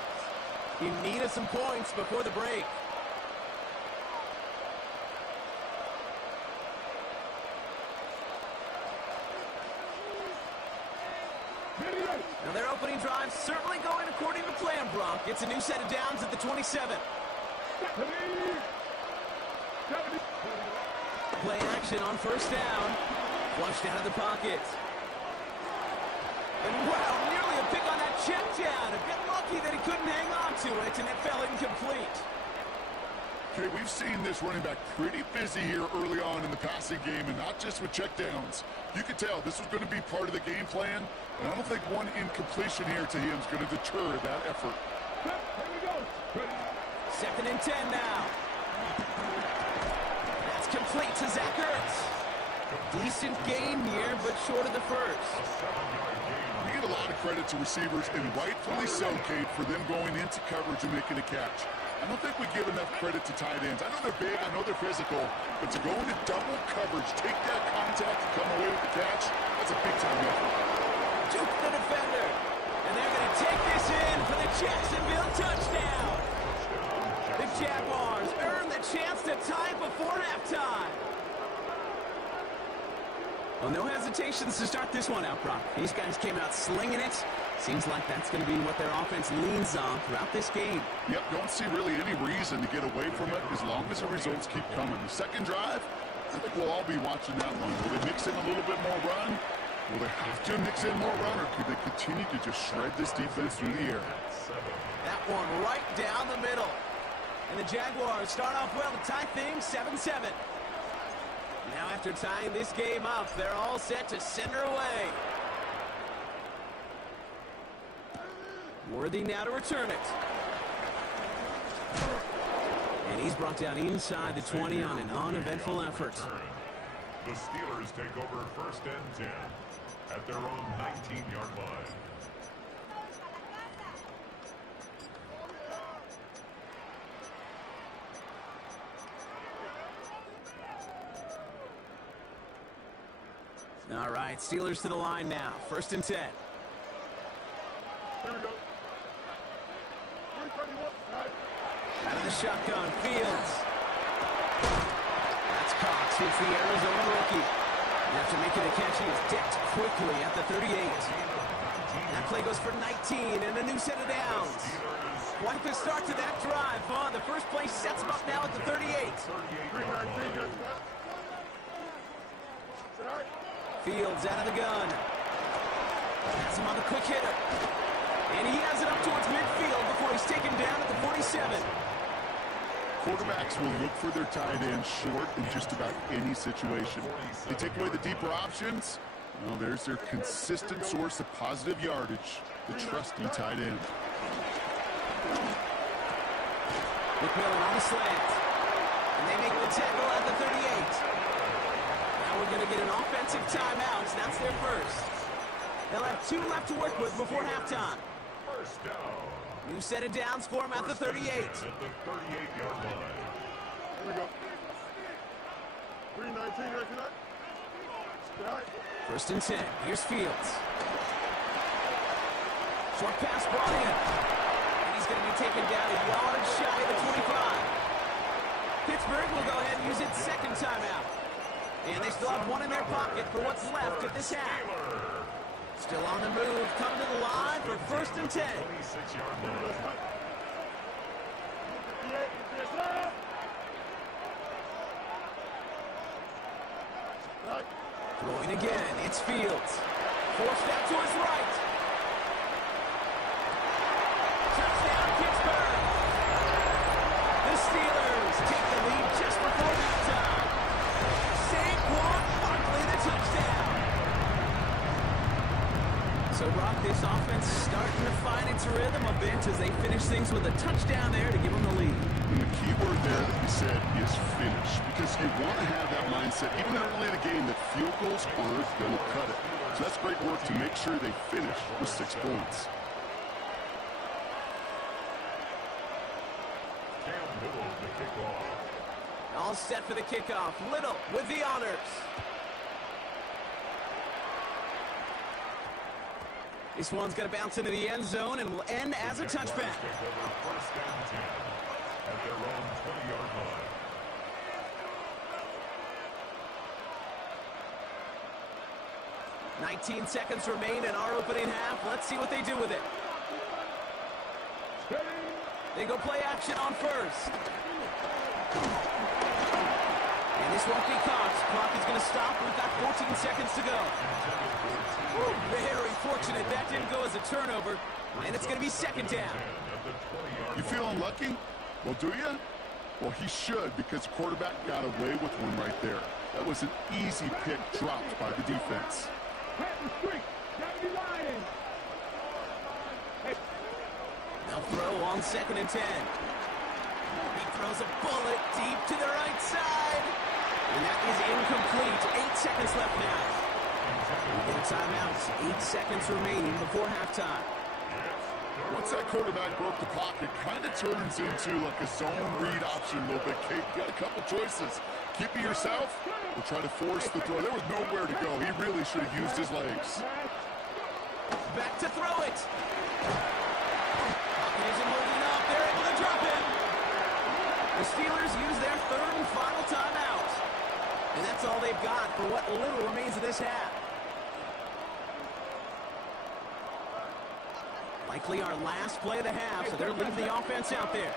in need of some points before the break. Now their opening drive certainly going according to plan, Brock. It's a new set of downs at the 27. Play action on first down. Flushed out of the pocket. And wow, nearly a pick on that check down. A bit lucky that he couldn't hang on to it, and it fell incomplete. Okay, we've seen this running back pretty busy here early on in the passing game, and not just with checkdowns. You could tell this was going to be part of the game plan, and I don't think one incompletion here to him is going to deter that effort. Second and 10 now. That's complete to Zach Ertz. Decent gain here, but short of the first. We get a lot of credit to receivers, and rightfully so, Kate, for them going into coverage and making a catch. I don't think we give enough credit to tight ends. I know they're big, I know they're physical, but to go into double coverage, take that contact, and come away with the catch, that's a big-time effort. Juke the defender, and they're going to take this in for the Jacksonville touchdown. The Jaguars earn the chance to tie before halftime. Well, no hesitations to start this one out, Brock. These guys came out slinging it. Seems like that's going to be what their offense leans on throughout this game. Yep, don't see really any reason to get away from it as long as the results keep coming. The second drive, I think we'll all be watching that one. Will they mix in a little bit more run? Will they have to mix in more run, or could they continue to just shred this defense through the air? That one right down the middle. And the Jaguars start off well to tie things 7-7. Now after tying this game up, they're all set to send her away. Worthy now to return it. And he's brought down inside the 20 on an uneventful effort. The Steelers take over first and 10 at their own 19-yard line. All right, Steelers to the line now. First and 10. Here we go. Out of the shotgun, Fields. That's Cox. Hits the Arizona rookie. And after making the catch, he is decked quickly at the 38. That play goes for 19 and a new set of downs. Quite the start to that drive, huh? The first play sets him up now at the 38. Fields out of the gun. Has him on the quick hitter. And he has it up towards midfield before he's taken down at the 47. Quarterbacks will look for their tight end short in just about any situation. They take away the deeper options. Well, there's their consistent source of positive yardage, the trusty tight end. McMillan on the slant. And they make the tackle at the 38. Now we're going to get an offensive timeout. That's their first. They'll have 2 left to work with before halftime. First down. New set of downs for him at the 38. At the 38-yard line. Here we go. 319 right to that. First and 10. Here's Fields. Short pass brought in. And he's going to be taken down a yard shy of the 25. Pittsburgh will go ahead and use its second timeout. And they still have 1 in their pocket for what's left of this half. Still on the move, come to the line for first and 10. 26-yard line. Throwing again, it's Fields. Forced out to his right. Touchdown, Pittsburgh. The Steelers take the lead just before halftime. Saquon Barkley, the touchdown. So, Brock, this offense starting to find its rhythm a bit as they finish things with a touchdown there to give them the lead. And the key word there that you said is finish, because you want to have that mindset, even early in the game, that field goals aren't going to cut it. So that's great work to make sure they finish with 6 points. All set for the kickoff. Little with the honors. This one's going to bounce into the end zone and will end as a touchback. First and 10 at their own 20-yard line. 19 seconds remain in our opening half. Let's see what they do with it. They go play action on first. And this won't be caught. Clock is going to stop. We've got 14 seconds to go. Woo, very fortunate that didn't go as a turnover. And it's going to be second down. You feel unlucky? Well, do you? Well, he should, because the quarterback got away with one right there. That was an easy pick dropped by the defense. They'll throw on second and 10. He throws a bullet deep to the right side. And that is incomplete. 8 seconds left now. We get a timeout. 8 seconds remaining before halftime. Once that quarterback broke the pocket, kind of turns into like a zone read option a little bit. Kate, you got a couple choices. Keep it yourself or try to force the throw. There was nowhere to go. He really should have used his legs. Back to throw it. Pocket isn't holding up. They're able to drop him. The Steelers use their third and final timeout. And that's all they've got for what little remains of this half. Likely our last play of the half, so they're leaving the offense out there.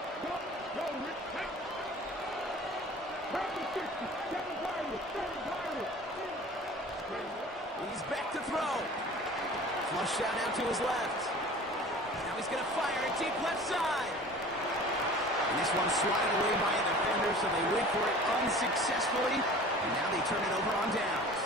He's back to throw. Flush shot out to his left. Now he's going to fire it deep left side. And this one's swatted away by a defender, so they wait for it unsuccessfully. And now they turn it over on downs.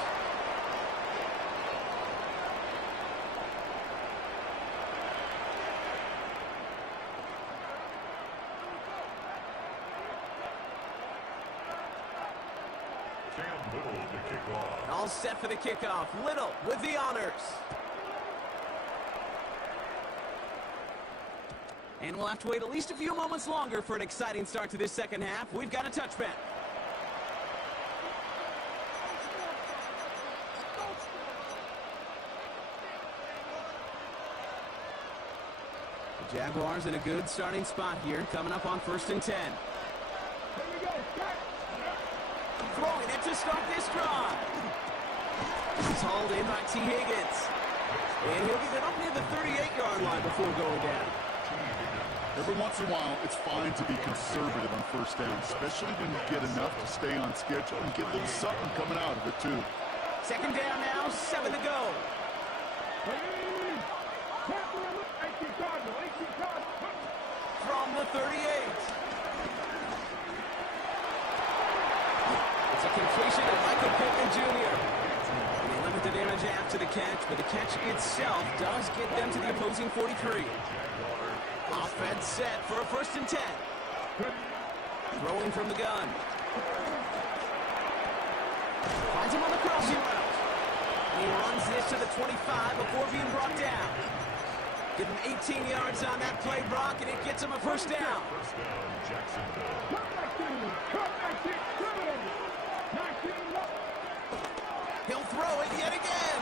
All set for the kickoff. Little with the honors. And we'll have to wait at least a few moments longer for an exciting start to this second half. We've got a touchback. The Jaguars in a good starting spot here, coming up on 1st and 10. Throwing it to start this drive. He's hauled in by T. Higgins. And he'll get it up near the 38-yard line before going down. Every once in a while, it's fine to be conservative on first down, especially when you get enough to stay on schedule and get a little something coming out of it, too. Second down now, 7 to go. From the 38. It's a completion of Michael Pittman Jr. And they limit the damage after the catch, but the catch itself does get them to the opposing 43. Offense set for a 1st and 10. Throwing from the gun. Finds him on the crossing route. He runs this to the 25 before being brought down. Give him 18 yards on that play, Brock, and it gets him a 1st down. He'll throw it yet again.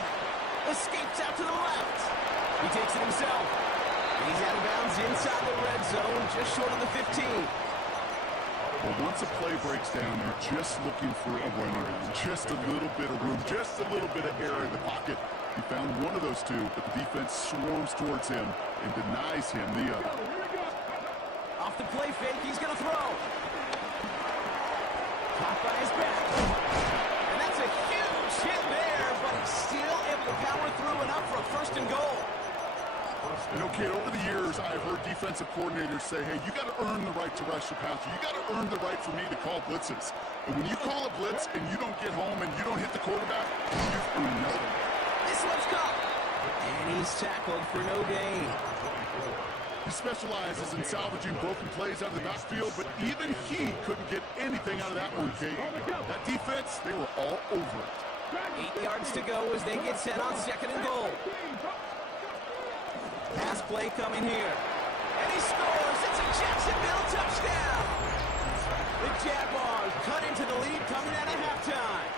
Escapes out to the left. He takes it himself. He's out of bounds inside the red zone, just short of the 15. Well, once a play breaks down, you're just looking for a running room. Just a little bit of room, just a little bit of air in the pocket. He found one of those two, but the defense swarms towards him and denies him the other. Off the play fake, he's going to throw. Caught by his back. And that's a huge hit there, but he's still able to power through enough for a 1st and goal. You know, Kate, over the years, I've heard defensive coordinators say, hey, you got to earn the right to rush the passer. You got to earn the right for me to call blitzes. And when you call a blitz and you don't get home and you don't hit the quarterback, you've earned nothing. This one's caught. And he's tackled for no gain. He specializes in salvaging broken plays out of the backfield, but even he couldn't get anything out of that one, Kate. That defense, they were all over it. 8 yards to go as they get set on 2nd and goal. Pass play coming here. And he scores. It's a Jacksonville touchdown. The Jaguars cut into the lead coming out of halftime.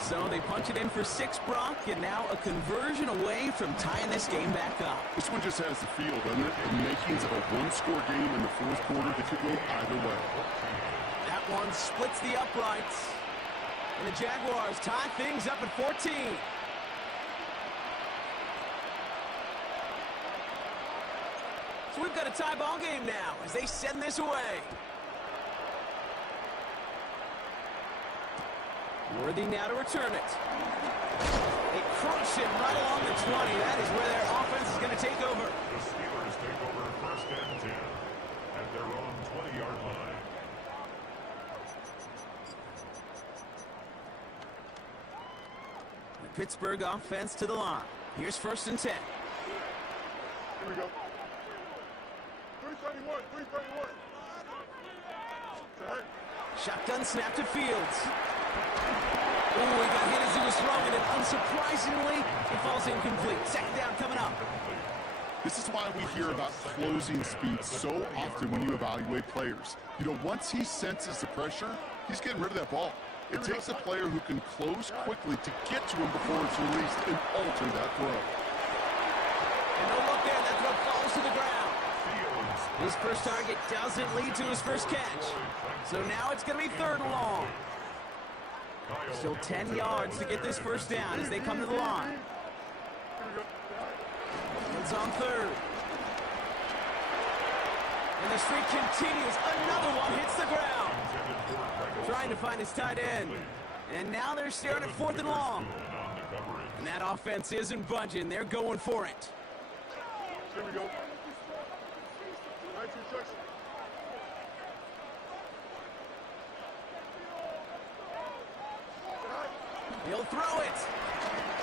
So they punch it in for 6, Brock, and now a conversion away from tying this game back up. This one just has the feel, doesn't it? The makings of a one-score game in the 4th quarter that could go either way. That one splits the uprights. And the Jaguars tie things up at 14. So we've got a tie ball game now as they send this away. Worthy now to return it. They crush it right along the 20. That is where their offense is going to take over. The Steelers take over 1st and 10 at their own 20-yard line. The Pittsburgh offense to the line. Here's 1st and 10. Here we go. 331, 331. Shotgun snap to Fields. Oh, he got hit as he was throwing it. Unsurprisingly, it falls incomplete. 2nd down coming up. This is why we hear about closing speed so often when you evaluate players. You know, once he senses the pressure, he's getting rid of that ball. It takes a player who can close quickly to get to him before it's released and alter that throw. And no look there. That throw falls to the ground. His first target doesn't lead to his first catch. So now it's going to be 3rd and long. Still 10 yards to get this 1st down as they come to the line. It's on 3rd. And the streak continues. Another one hits the ground. Trying to find his tight end. And now they're staring at 4th and long. And that offense isn't budging. They're going for it. Here we go. He'll throw it.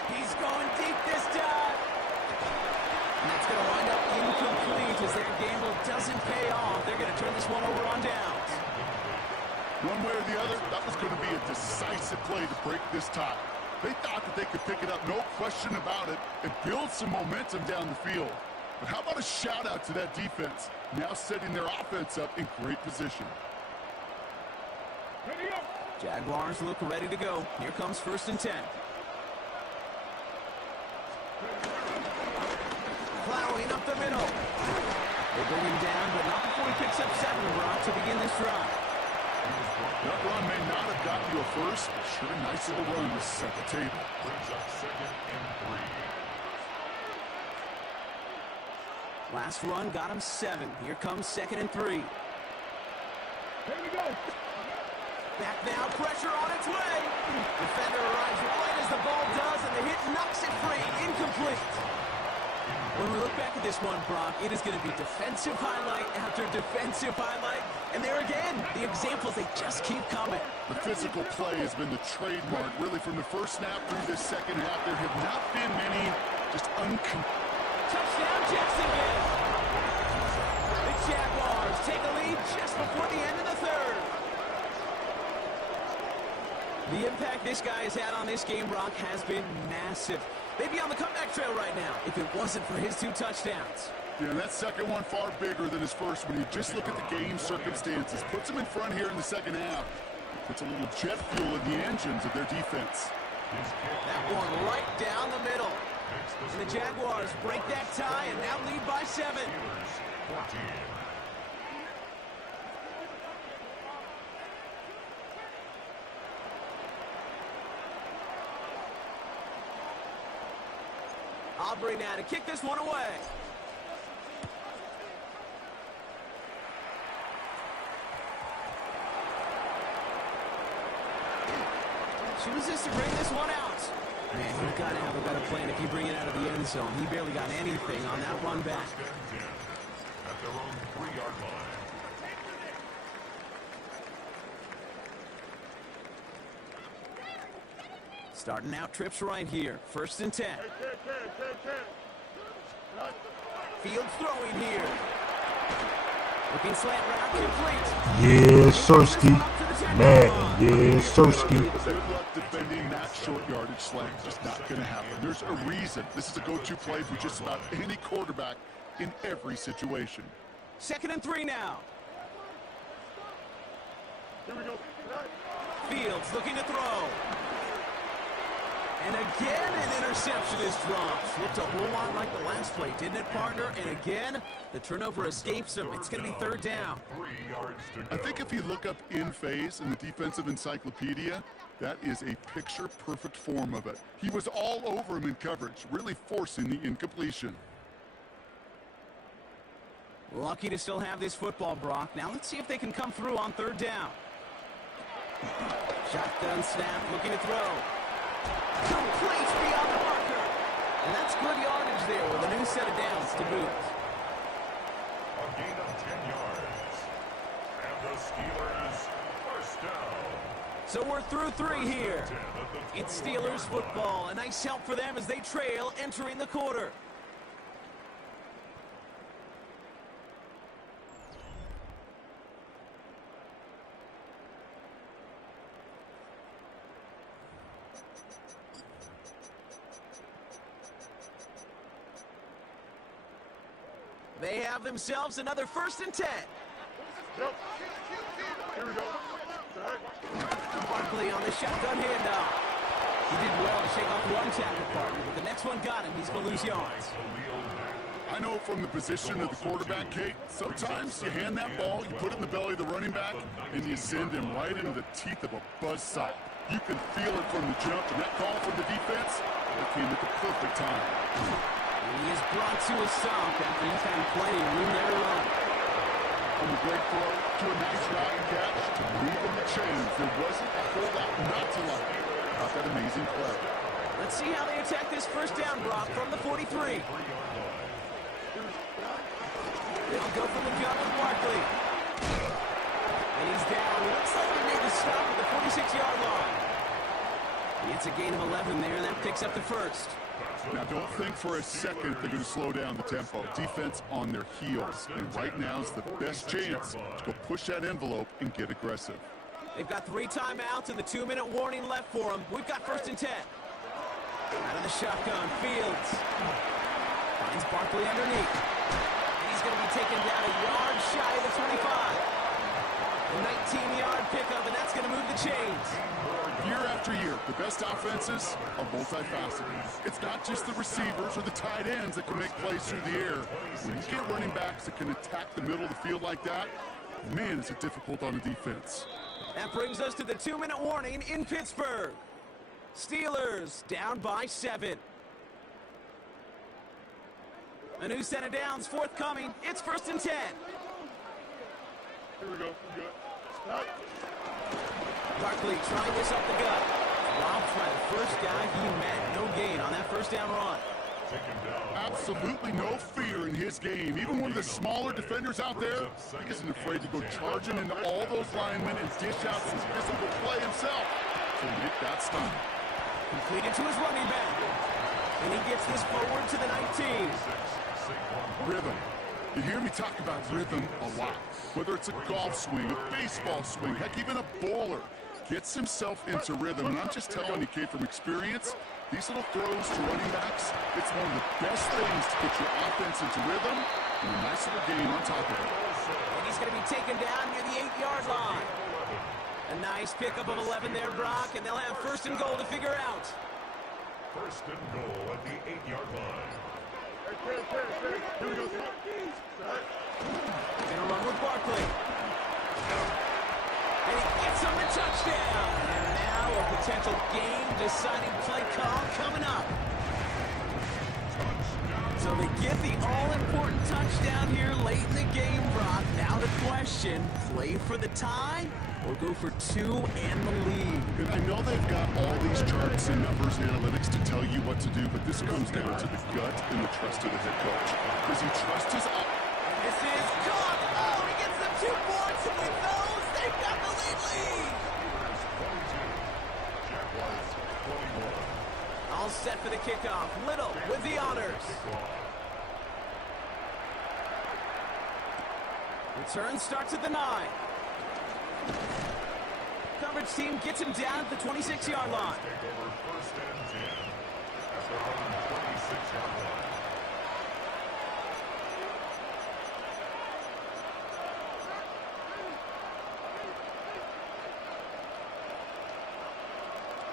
He's going deep this time. And that's going to wind up incomplete as their gamble doesn't pay off. They're going to turn this one over on downs. One way or the other, that was going to be a decisive play to break this tie. They thought that they could pick it up, no question about it, and build some momentum down the field. But how about a shout-out to that defense, now setting their offense up in great position. Ready up. Jaguars look ready to go. Here comes 1st and 10. Plowing up the middle. They bring him down, but not before he picks up 7, Brock, to begin this drive. That run may not have got you a first, but sure nice little run to set the table. Brings up 2nd and 3. Last run got him 7. Here comes 2nd and 3. Here we go. Back now, pressure on its way. Defender arrives right as the ball does, and the hit knocks it free. Incomplete. When we look back at this one, Brock, it is going to be defensive highlight after defensive highlight. And there again, the examples, they just keep coming. The physical play has been the trademark, really, from the first snap through this 2nd half. There have not been many just Touchdown, Jacksonville. The Jaguars take a lead just before the end of the 3rd. The impact this guy has had on this game, Brock, has been massive. They'd be on the comeback trail right now if it wasn't for his 2 touchdowns. Yeah, and that 2nd one far bigger than his 1st when you just look at the game circumstances. Puts them in front here in the 2nd half. Puts a little jet fuel in the engines of their defense. That one right down the middle. And the Jaguars break that tie and now lead by 7. Aubrey now to kick this one away. Chooses to bring this one out. Man, you've got to have a better plan if you bring it out of the end zone. He barely got anything on that run back. At their own 3-yard line. Starting out trips right here. 1st and 10. Field throwing here. Looking slant route complete. Yeah, Sirski. Man, yeah, Sirski. Good luck defending that short yardage slant. Just not going to happen. There's a reason. This is a go-to play for just about any quarterback in every situation. 2nd and 3 now. Here we go. Fields looking to throw. And again, an interception is dropped. Looked a whole lot like the last play, didn't it, partner? And again, the turnover escapes him. It's going to be 3rd down. I think if you look up in phase in the defensive encyclopedia, that is a picture-perfect form of it. He was all over him in coverage, really forcing the incompletion. Lucky to still have this football, Brock. Now let's see if they can come through on 3rd down. Shotgun snap, looking to throw. Complete beyond the marker. And that's good yardage there with a new set of downs to boot. A gain of 10 yards. And the Steelers first down. So we're through 3 here. It's Steelers football. A nice help for them as they trail entering the quarter. They have themselves another 1st and 10. Yep. Here we go. Barkley on the shotgun handoff. He did well to shake off one tackle partner, but the next one got him. He's going to lose yards. I know from the position of the quarterback, Kate, sometimes you hand that ball, you put it in the belly of the running back, and you send him right into the teeth of a buzzsaw. You can feel it from the jump, and that call from the defense, that came at the perfect time. He is brought to a stop after he's had plenty of room there to run. From a great throw to a nice route and catch to moving the chains. There wasn't a whole lot not to like about that amazing play. Let's see how they attack this 1st down, Brock, from the 43. They'll go from the gun with Barkley. And he's down. Looks like they made the stop at the 46-yard line. It's a gain of 11 there, and that picks up the 1st. Now, don't think for a second they're going to slow down the tempo. Defense on their heels. And right now is the best chance to go push that envelope and get aggressive. They've got 3 timeouts and the 2-minute warning left for them. We've got 1st and 10. Out of the shotgun, Fields. Finds Barkley underneath. And he's going to be taken down a yard shy of the 25. A 19-yard pickup, and that's going to move the chains. Year after year, the best offenses are multifaceted. It's not just the receivers or the tight ends that can make plays through the air. When you get running backs that can attack the middle of the field like that, man, is it difficult on the defense. That brings us to the 2-minute warning in Pittsburgh. Steelers down by 7. A new set of downs forthcoming. It's 1st and 10. Here we go. Good. Barkley trying this up the gut. Robbed by the first guy he met. No gain on that 1st down run. Absolutely no fear in his game. Even one of the smaller defenders out there, he isn't afraid to go charging into all those linemen and dish out some physical play himself to make that stop. Completed to his running back. And he gets this forward to the 19. Rhythm. You hear me talk about rhythm a lot. Whether it's a golf swing, a baseball swing, heck, even a bowler gets himself into rhythm. And I'm just telling you, kid, from experience, these little throws to running backs, it's one of the best things to get your offense into rhythm and a nice little game on top of it. And he's going to be taken down near the 8-yard line. A nice pickup of 11 there, Brock, and they'll have 1st and goal to figure out. 1st and goal at the 8-yard line. Here we go. Gonna run with Barkley. And he gets him the touchdown. And now a potential game-deciding play call coming up. So they get the all-important touchdown here late in the game, Brock. Now the question, play for the tie or go for 2 and the lead? And I know they've got all these charts and numbers and analytics to tell you what to do, but this comes down to the gut and the trust of the head coach. Does he trust his This is caught. Oh, he gets them 2 points, and with those, they've got the lead. Jaguars 21. All set for the kickoff. Little with the honors. Return starts at the 9. Coverage team gets him down at the 26-yard line. Take over first and 10 at their own 26-yard line.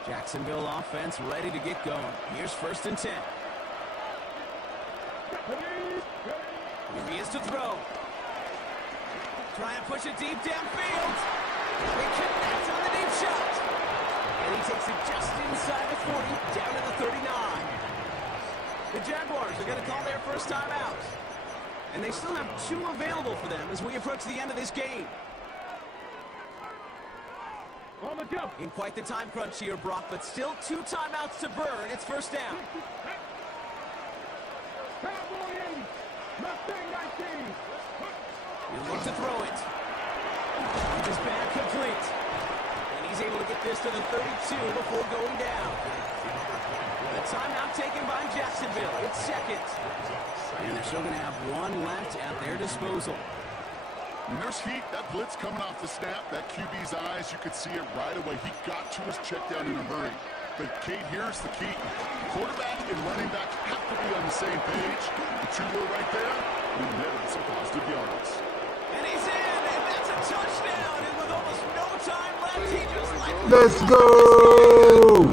Jacksonville offense ready to get going. Here's first and 10. Here he is to throw. Trying to push it deep downfield. They connect on the deep shot. And he takes it just inside the 40, down to the 39. The Jaguars are going to call their first time out. And they still have 2 available for them as we approach the end of this game. On the jump. In quite the time crunch here, Brock, but still 2 timeouts to burn. It's first down. Cowboy 80. Mustang 19. He'll look to throw it. Just back complete. And he's able to get this to the 32 before going down. The timeout taken by Jacksonville. It's second. And they're still going to have 1 left at their disposal. And there's heat. That blitz coming off the snap, that QB's eyes, you could see it right away. He got to his check down in a hurry. But, Kate, here's the key. Quarterback and running back have to be on the same page. The 2 were right there. We netted some positive yards. And he's in, and that's a touchdown. And with almost no time left, he just like... Let's go!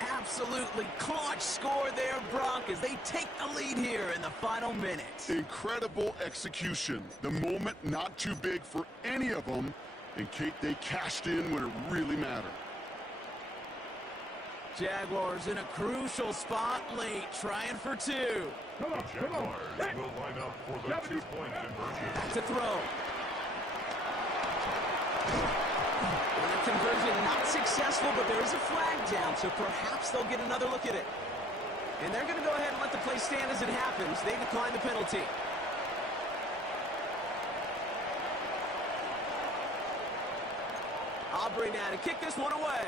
Absolutely clutch score there, Brock, as they take the lead here in the final minutes. Incredible execution. The moment not too big for any of them. And, Kate, they cashed in when it really mattered. Jaguars in a crucial spot late, trying for 2. The Jaguars will line up for the 2-point conversion. To throw. The conversion not successful, but there is a flag down, so perhaps they'll get another look at it. And they're going to go ahead and let the play stand as it happens. They decline the penalty. Aubrey now to kick this one away.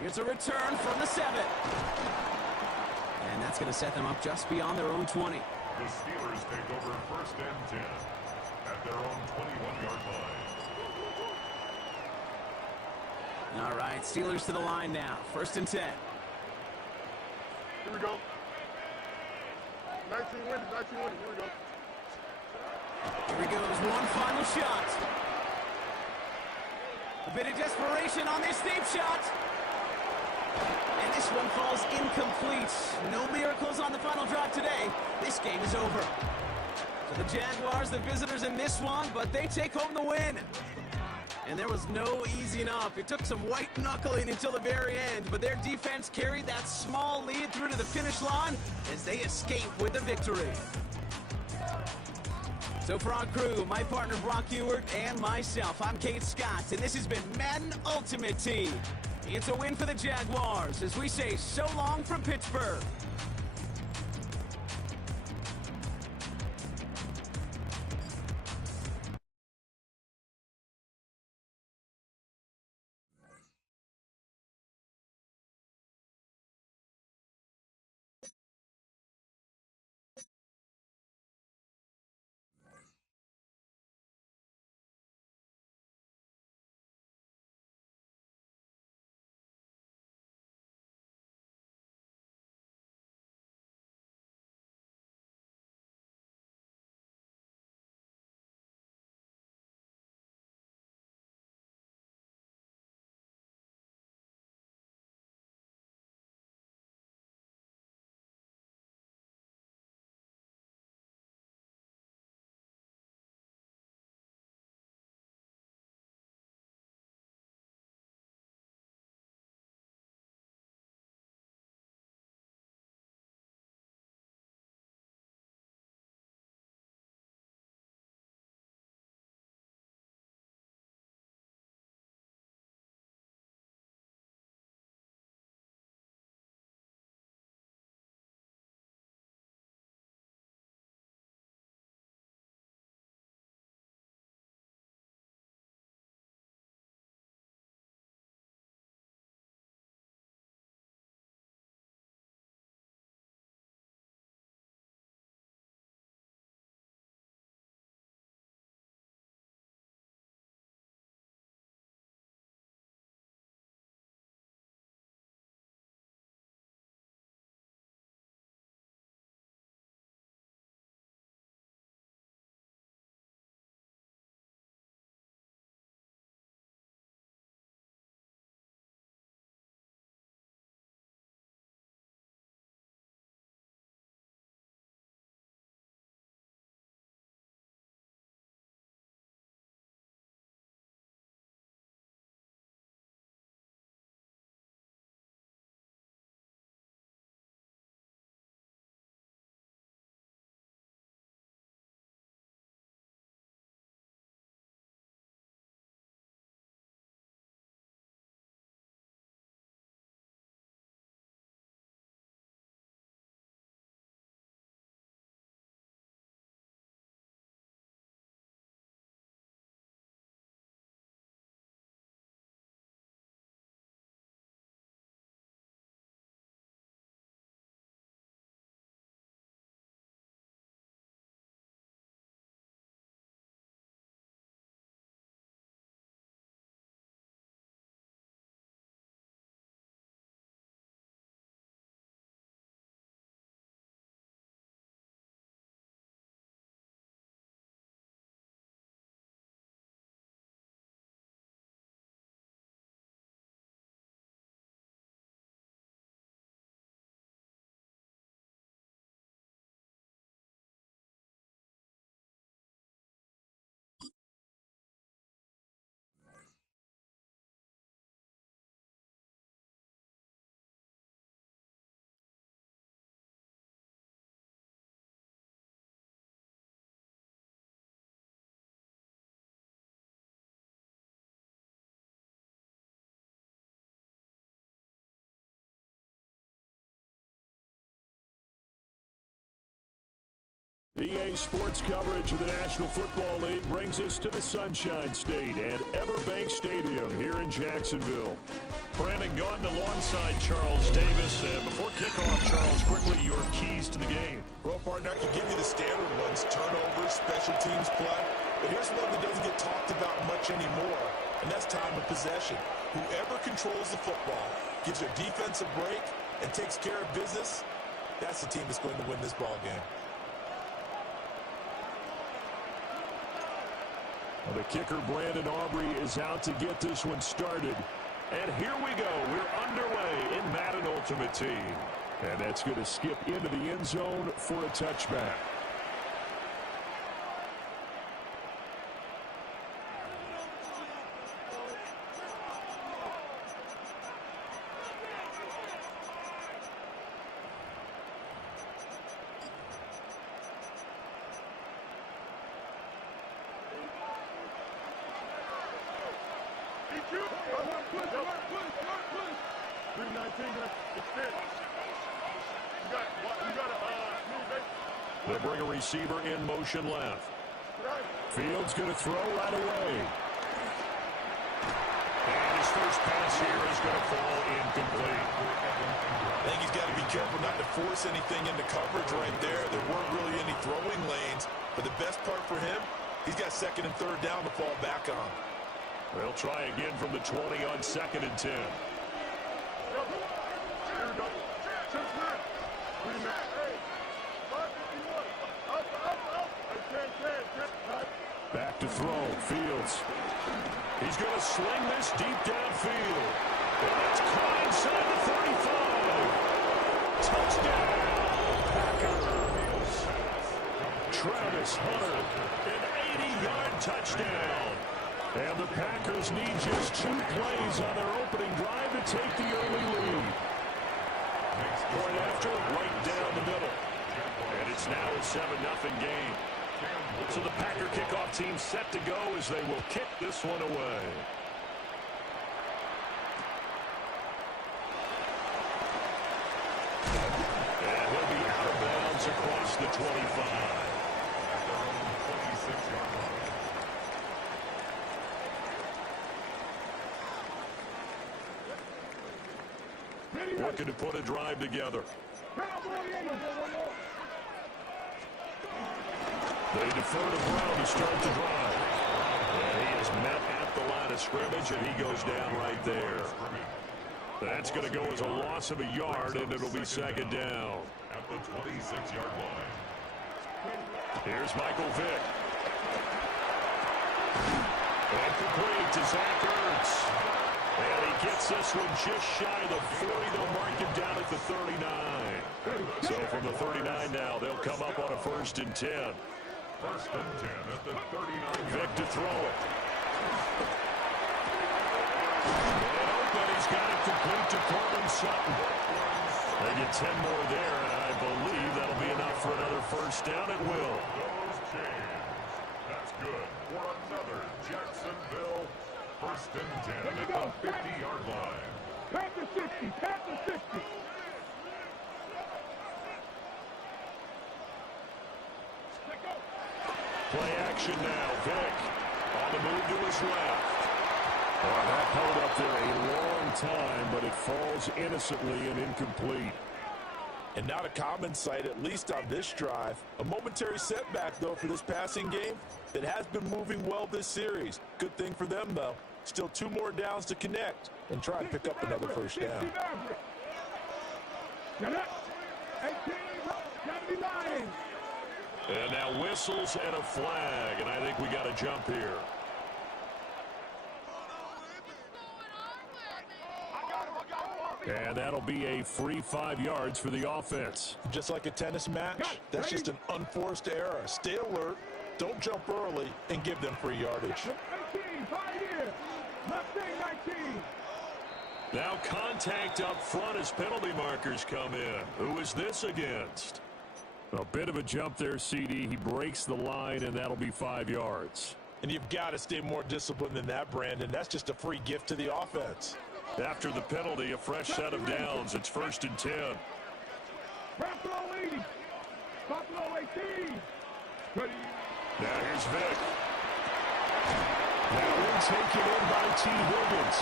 Here's a return from the 7. And that's going to set them up just beyond their own 20. The Steelers take over first and 10 at their own 21-yard line. All right, Steelers to the line now. First and 10. Here we go. 19 wins, 19 wins. Here we go. Here he goes, one final shot. A bit of desperation on this deep shot. And this one falls incomplete. No miracles on the final drive today. This game is over. So the Jaguars, the visitors in this one, but they take home the win. And there was no easing up. It took some white knuckling until the very end, but their defense carried that small lead through to the finish line as they escape with the victory. So for our crew, my partner Brock Ewert and myself, I'm Kate Scott, and this has been Madden Ultimate Team. It's a win for the Jaguars as we say so long from Pittsburgh. EA Sports coverage of the National Football League brings us to the Sunshine State at Everbank Stadium here in Jacksonville. Brandon Gaudin alongside Charles Davis. And before kickoff, Charles, quickly your keys to the game. Well, partner, I can give you the standard ones, turnovers, special teams play. But here's one that doesn't get talked about much anymore, and that's time of possession. Whoever controls the football, gives their defense a break, and takes care of business, that's the team that's going to win this ball game. Well, the kicker, Brandon Aubrey, is out to get this one started. And here we go. We're underway in Madden Ultimate Team. And that's going to skip into the end zone for a touchback. They'll bring a receiver in motion left. Fields going to throw right away. And his first pass here is going to fall incomplete. I think he's got to be careful not to force anything into coverage right there. There weren't really any throwing lanes. But the best part for him, he's got second and third down to fall back on. They'll try again from the 20 on 2nd and 10. Back to throw. Fields. He's going to sling this deep downfield. And it's caught inside the 35. Touchdown, Packers. Travis Hunter, an 80-yard touchdown. And the Packers need just 2 plays on their opening drive to take the early lead. Point after, right down the middle. And it's now a 7-0 game. So the Packer kickoff team set to go as they will kick this one away. And he'll be out of bounds across the 25. Looking to put a drive together. They defer to Brown to start the drive. And he is met at the line of scrimmage, and he goes down right there. That's going to go as a loss of a yard, and it'll be 2nd down. At the 26-yard line. Here's Michael Vick. And complete to Zach Ertz. And he gets this one just shy of the 40. They'll mark him down at the 39. So from the 39 now, they'll come up on a 1st and 10. 1st and 10 at the 39. Vick to throw it. And open, he's got it complete to Courtland Sutton. They get 10 more there, and I believe that'll be enough for another 1st down at will. Those change. That's good for another Jacksonville 1st and 10 at the 50-yard line. Pat the 60, pat the 60. Play action now. Vick on the move to his left. Well, that held up there a long time, but it falls innocently and incomplete. And not a common sight, at least on this drive. A momentary setback, though, for this passing game that has been moving well this series. Good thing for them, though. Still 2 more downs to connect and try and pick up another 1st down. And now whistles and a flag, and I think we got a jump here. And that'll be a free 5 yards for the offense. Just like a tennis match, that's just an unforced error. Stay alert, don't jump early, and give them free yardage. 19, 5 years. Now contact up front as penalty markers come in. Who is this against? A bit of a jump there, CD. He breaks the line, and that'll be 5 yards. And you've got to stay more disciplined than that, Brandon. That's just a free gift to the offense. After the penalty, a fresh set of downs. It's 1st and 10. Buffalo leading. Buffalo 18. Now here's Vic. Now taken in by T. Higgins.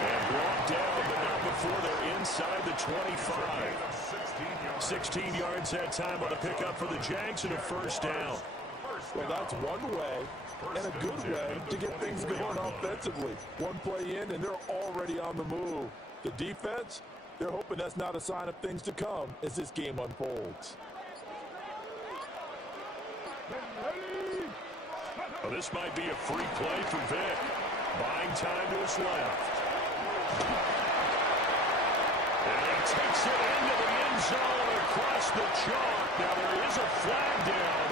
And brought down, but not before they're inside the 25. 16 yards that time on the pickup for the Jags and a first down. Well, that's one way and a good way to get things going offensively. One play in, and they're already on the move. The defense, they're hoping that's not a sign of things to come as this game unfolds. Well, this might be a free play for Vic. Buying time to his left. And he takes it into the end zone across the chalk. Now there is a flag down,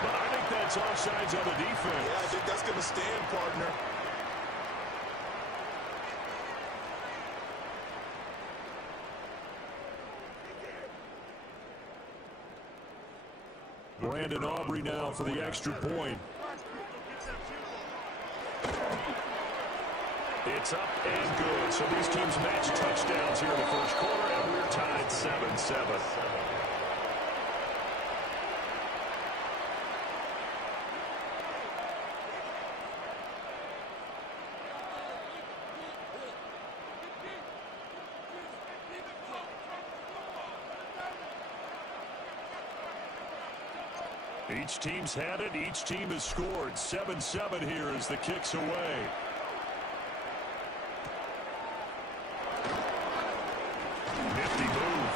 but I think that's offsides on the defense. Yeah, I think that's going to stand, partner. Brandon Aubrey now for the extra point. It's up and good. So these teams match touchdowns here in the first quarter, and we're tied 7-7. Each team's had it. Each team has scored. 7-7 here as the kick's away. Nifty move.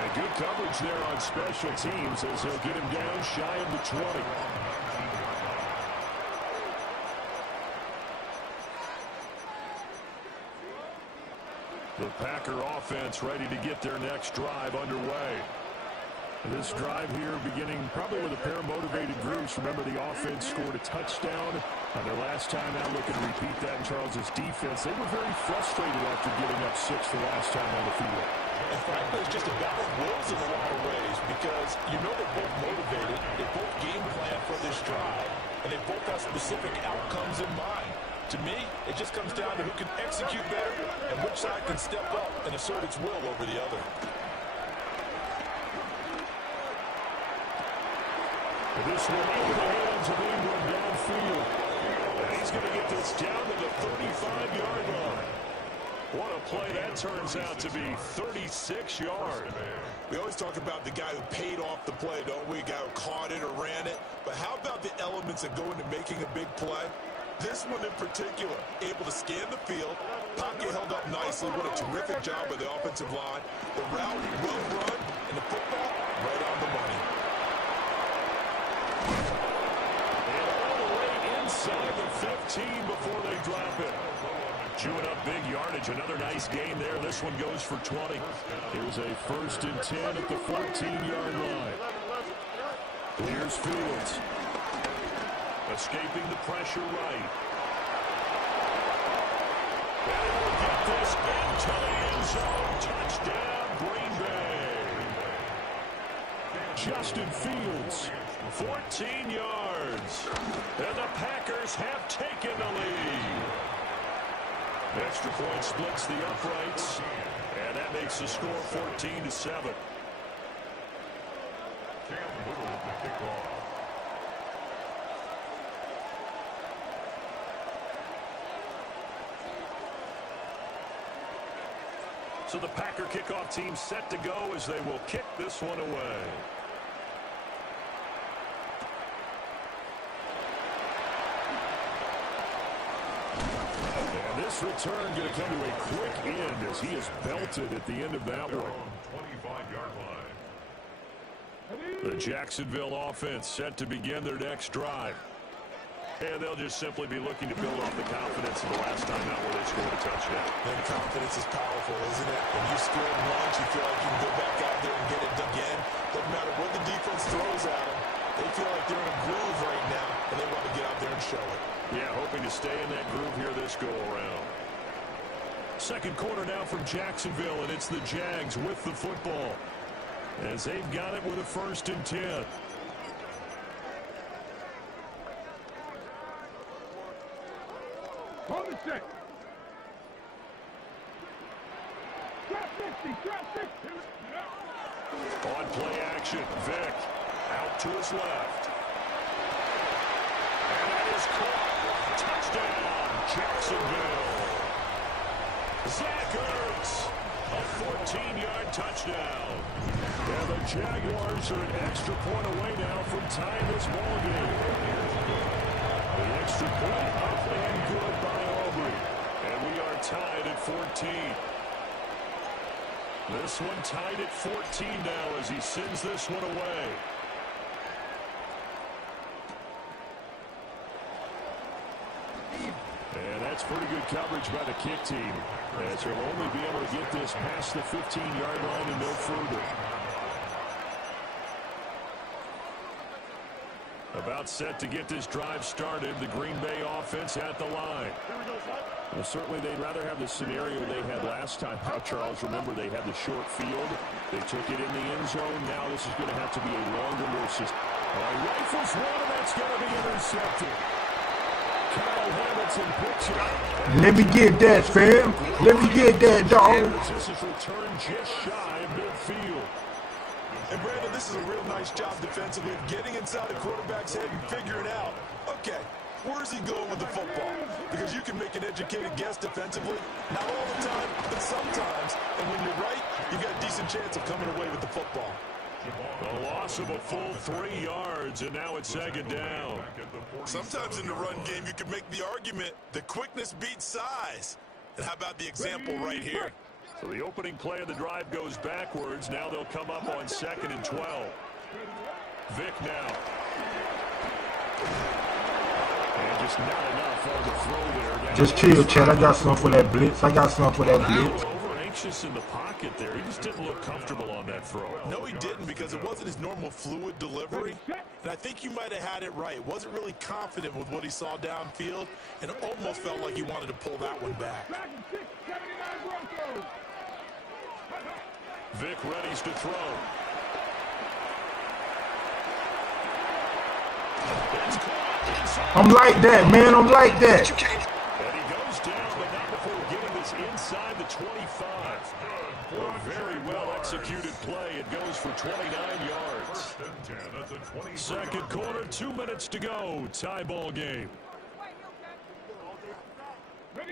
And good coverage there on special teams as they'll get him down shy of the 20. The Packer offense ready to get their next drive underway. This drive here beginning probably with a pair of motivated groups. Remember, the offense scored a touchdown on their last time out. Looking to repeat that in Charles's defense. They were very frustrated after giving up 6 the last time on the field. And frankly, it's just a battle of wills in a lot of ways because you know they're both motivated. They both game plan for this drive, and they both have specific outcomes in mind. To me, it just comes down to who can execute better and which side can step up and assert its will over the other. This one into the hands of Ingram downfield. And he's going to get this down to the 35-yard line. What a play that turns out to be, 36 yards. We always talk about the guy who paid off the play, don't we? The guy who caught it or ran it. But how about the elements that go into making a big play? This one in particular, able to scan the field, pocket held up nicely. What a terrific job by the offensive line. The route, well run, and the football, right on the money. And all the way inside the 15 before they drop it. Chewing up big yardage. Another nice gain there. This one goes for 20. Here's a 1st and 10 at the 14-yard line. Here's Fields. Escaping the pressure right. And he'll get this into the end zone. Touchdown, Green Bay. Justin Fields, 14 yards. And the Packers have taken the lead. Extra point splits the uprights. And that makes the score 14-7. So the Packer kickoff team set to go as they will kick this one away. And this return going to come to a quick end as he is belted at the end of that one. 25-yard line. The Jacksonville offense set to begin their next drive. And they'll just simply be looking to build off the confidence of the last time out where they scored a touchdown. And confidence is powerful, isn't it? When you score once, you feel like you can go back out there and get it done again. Doesn't matter what the defense throws at them. They feel like they're in a groove right now, and they want to get out there and show it. Yeah, hoping to stay in that groove here this go-around. Second quarter now from Jacksonville, and it's the Jags with the football as they've got it with a 1st and 10. On the 6. Drop 50, drop 50. On play action, Vic out to his left. is caught. Touchdown, Jacksonville. Zach Ertz, a 14-yard touchdown. And the Jaguars are an extra point away now from tying this ballgame. The extra point up and good by Aubrey. And we are tied at 14. This one tied at 14 now as he sends this one away. And that's pretty good coverage by the kick team, as he'll only be able to get this past the 15-yard line and no further. About set to get this drive started, the Green Bay offense at the line. Well, certainly they'd rather have the scenario they had last time out, Charles. Remember, they had the short field. They took it in the end zone. Now this is going to have to be a longer, more system. Rifles one, and that's going to be intercepted. Kyle Hamilton picks it. Let me get that, fam. Let me get that, dog. This is returned just shy of midfield. And Brandon, this is a real nice job defensively of getting inside the quarterback's head and figuring out, okay, where's he going with the football? Because you can make an educated guess defensively. Not all the time, but sometimes. And when you're right, you've got a decent chance of coming away with the football. A loss of a full 3 yards, and now it's second down. Sometimes in the run game, you can make the argument that quickness beats size. And how about the example right here? So the opening play of the drive goes backwards. Now they'll come up on 2nd and 12. Vic now. And just not enough on the throw there. Just chill, Chad. I got something for that blitz. Over anxious in the pocket there. He just didn't look comfortable on that throw. No, he didn't, because it wasn't his normal fluid delivery. And I think you might have had it right. Wasn't really confident with what he saw downfield, and it almost felt like he wanted to pull that one back. Vic readies to throw. I'm like that, man. I'm like that. And he goes down, but not before getting this inside the 25. A very well-executed play. It goes for 29 yards. Second quarter, 2 minutes to go. Tie ball game.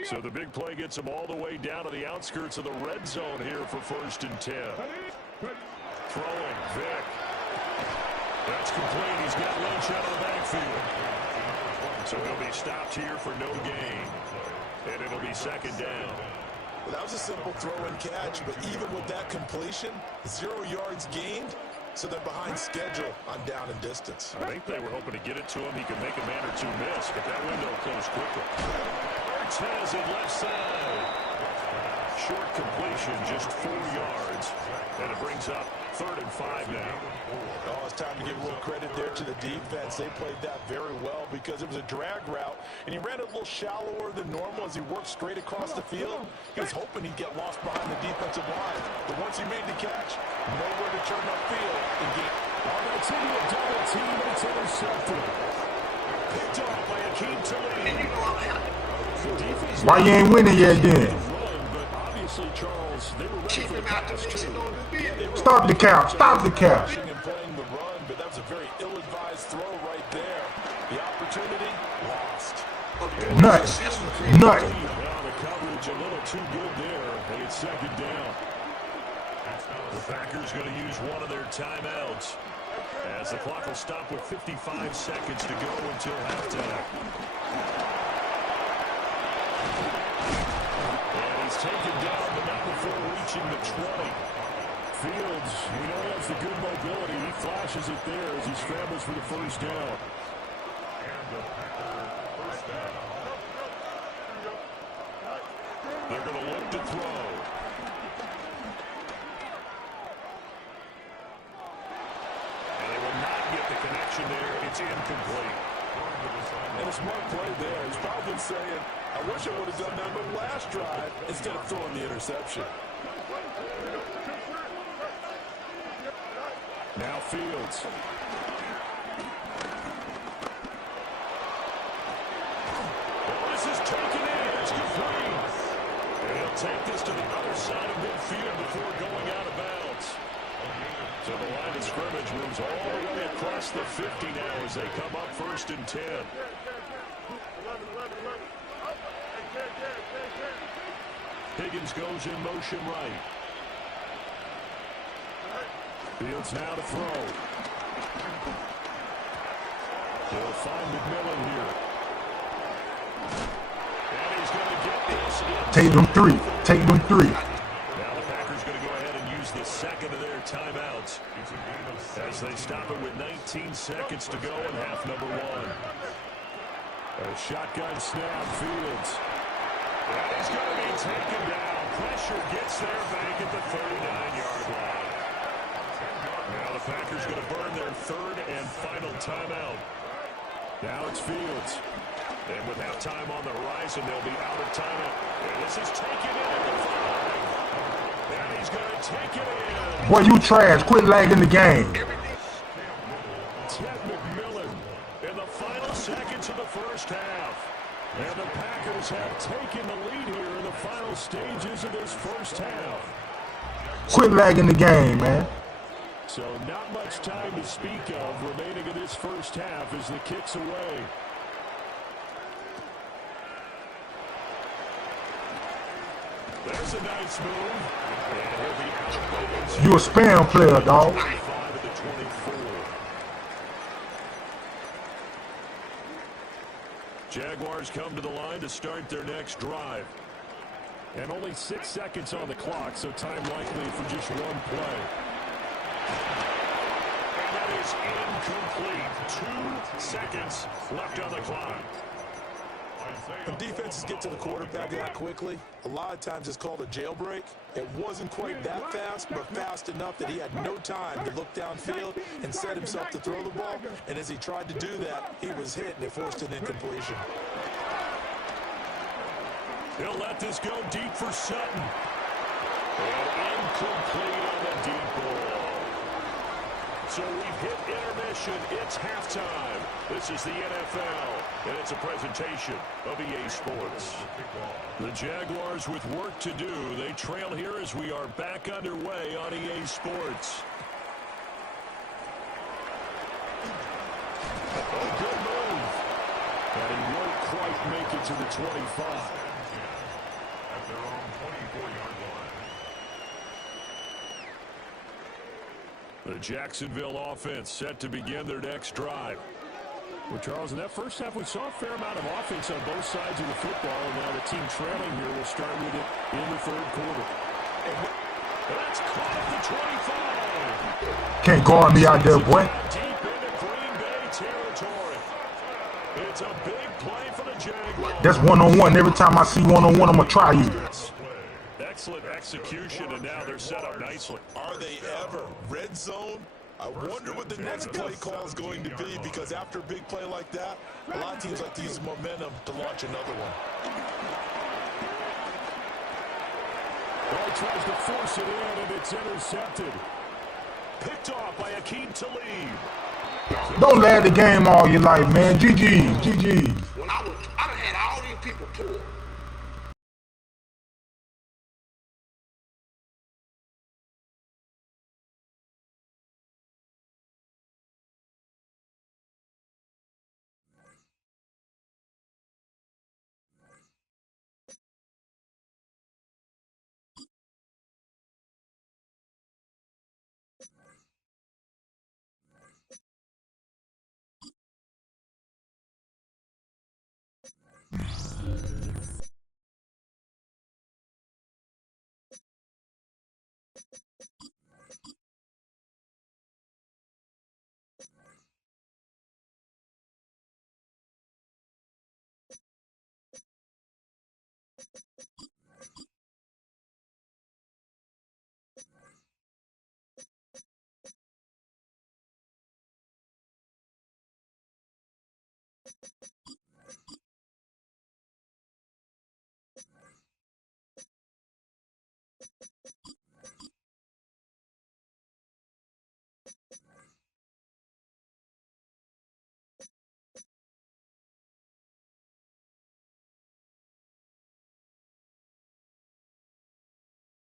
So the big play gets him all the way down to the outskirts of the red zone here for 1st and 10. Throwing, Vic. That's complete. He's got Lynch out of the backfield. So he'll be stopped here for no gain. And it'll be second down. Well, that was a simple throw and catch, but even with that completion, 0 yards gained, so they're behind schedule on down and distance. I think they were hoping to get it to him. He could make a man or two miss, but that window closed quickly. Artez in left side. Short completion, just 4 yards. And it brings up 3rd and 5 now. Oh, it's time to give a little credit there to the defense. They played that very well because it was a drag route, and he ran a little shallower than normal as he worked straight across the field. He was hoping he'd get lost behind the defensive line, but once he made the catch, nowhere to turn upfield and get. On that team, a double team, and it's intercepted. Picked off by Akeem Talib. Why you ain't winning yet then? But obviously, Charles, they were ready for the pass too. Stop the count. Stop the count. And playing the run, but that was a very ill-advised throw right there. The opportunity lost. Nuts. Nuts. Now the coverage a little too good there, and it's second down. The Packers going to use one of their timeouts, as the clock will stop with 55 seconds to go until halftime. And he's taken down, but not before reaching the 20. Fields, we know he has the good mobility. He flashes it there as he scrambles for the first down. They're going to look to throw. And they will not get the connection there. It's incomplete. And a smart play there. He's probably saying, I wish I would have done that on the last drive instead of throwing the interception. Now Fields. This is taken in. It's complete. And he'll take this to the other side of midfield before going out of bounds. So the line of scrimmage moves all the way across the 50 now as they come up 1st and 10. Higgins goes in motion right. Fields now to throw. He'll find McMillan here. And he's going to get this. Take them three. Take them three. Now the Packers going to go ahead and use the second of their timeouts as they stop it with 19 seconds to go in half number one. A shotgun snap, Fields. And he's going to be taken down. Pressure gets there back at the 39-yard line. Now the Packers going to burn their third and final timeout. Now it's Fields. And with halftime on the horizon, they'll be out of timeout. And this is taken in at the 5. And he's going to take it in. Boy, you trash. Quit lagging the game. Ted McMillan in the final seconds of the first half. And the Packers have taken the lead here in the final stages of this first half. Quit lagging the game, man. So not much time to speak of remaining in this first half as the kick's away. There's a nice move. And he'll be out. You a spam player, dog. 5 of the 24. Jaguars come to the line to start their next drive. And only 6 seconds on the clock, so time likely for just one play. And that is incomplete. 2 seconds left on the clock. When defenses get to the quarterback that quickly, a lot of times it's called a jailbreak. It wasn't quite that fast, but fast enough that he had no time to look downfield and set himself to throw the ball. And as he tried to do that, he was hit and it forced an incompletion. He'll let this go deep for Sutton. And incomplete on the deep ball. So we've hit intermission. It's halftime. This is the NFL, and it's a presentation of EA Sports. The Jaguars with work to do. They trail here as we are back underway on EA Sports. Oh, good move. And he won't quite make it to the 25. At their own 24-yard line. The Jacksonville offense set to begin their next drive. Well, Charles, in that first half, we saw a fair amount of offense on both sides of the football, and now the team trailing here will start with it in the third quarter. And that's caught at the 25. Can't guard me out there, boy. Deep into Green Bay territory. It's a big play for the Jaguars. That's one-on-one. Every time I see one-on-one, I'm going to try you. Excellent execution, and now they're set up nicely. Are they ever? Red zone? I wonder what the next play call is going to be, because after a big play like that, a lot of teams like to use momentum to launch another one. Well, he tries to force it in, and it's intercepted. Picked off by Akeem Talib. Don't lag the game all your life, man. GG. GG. When I done had all these people pull.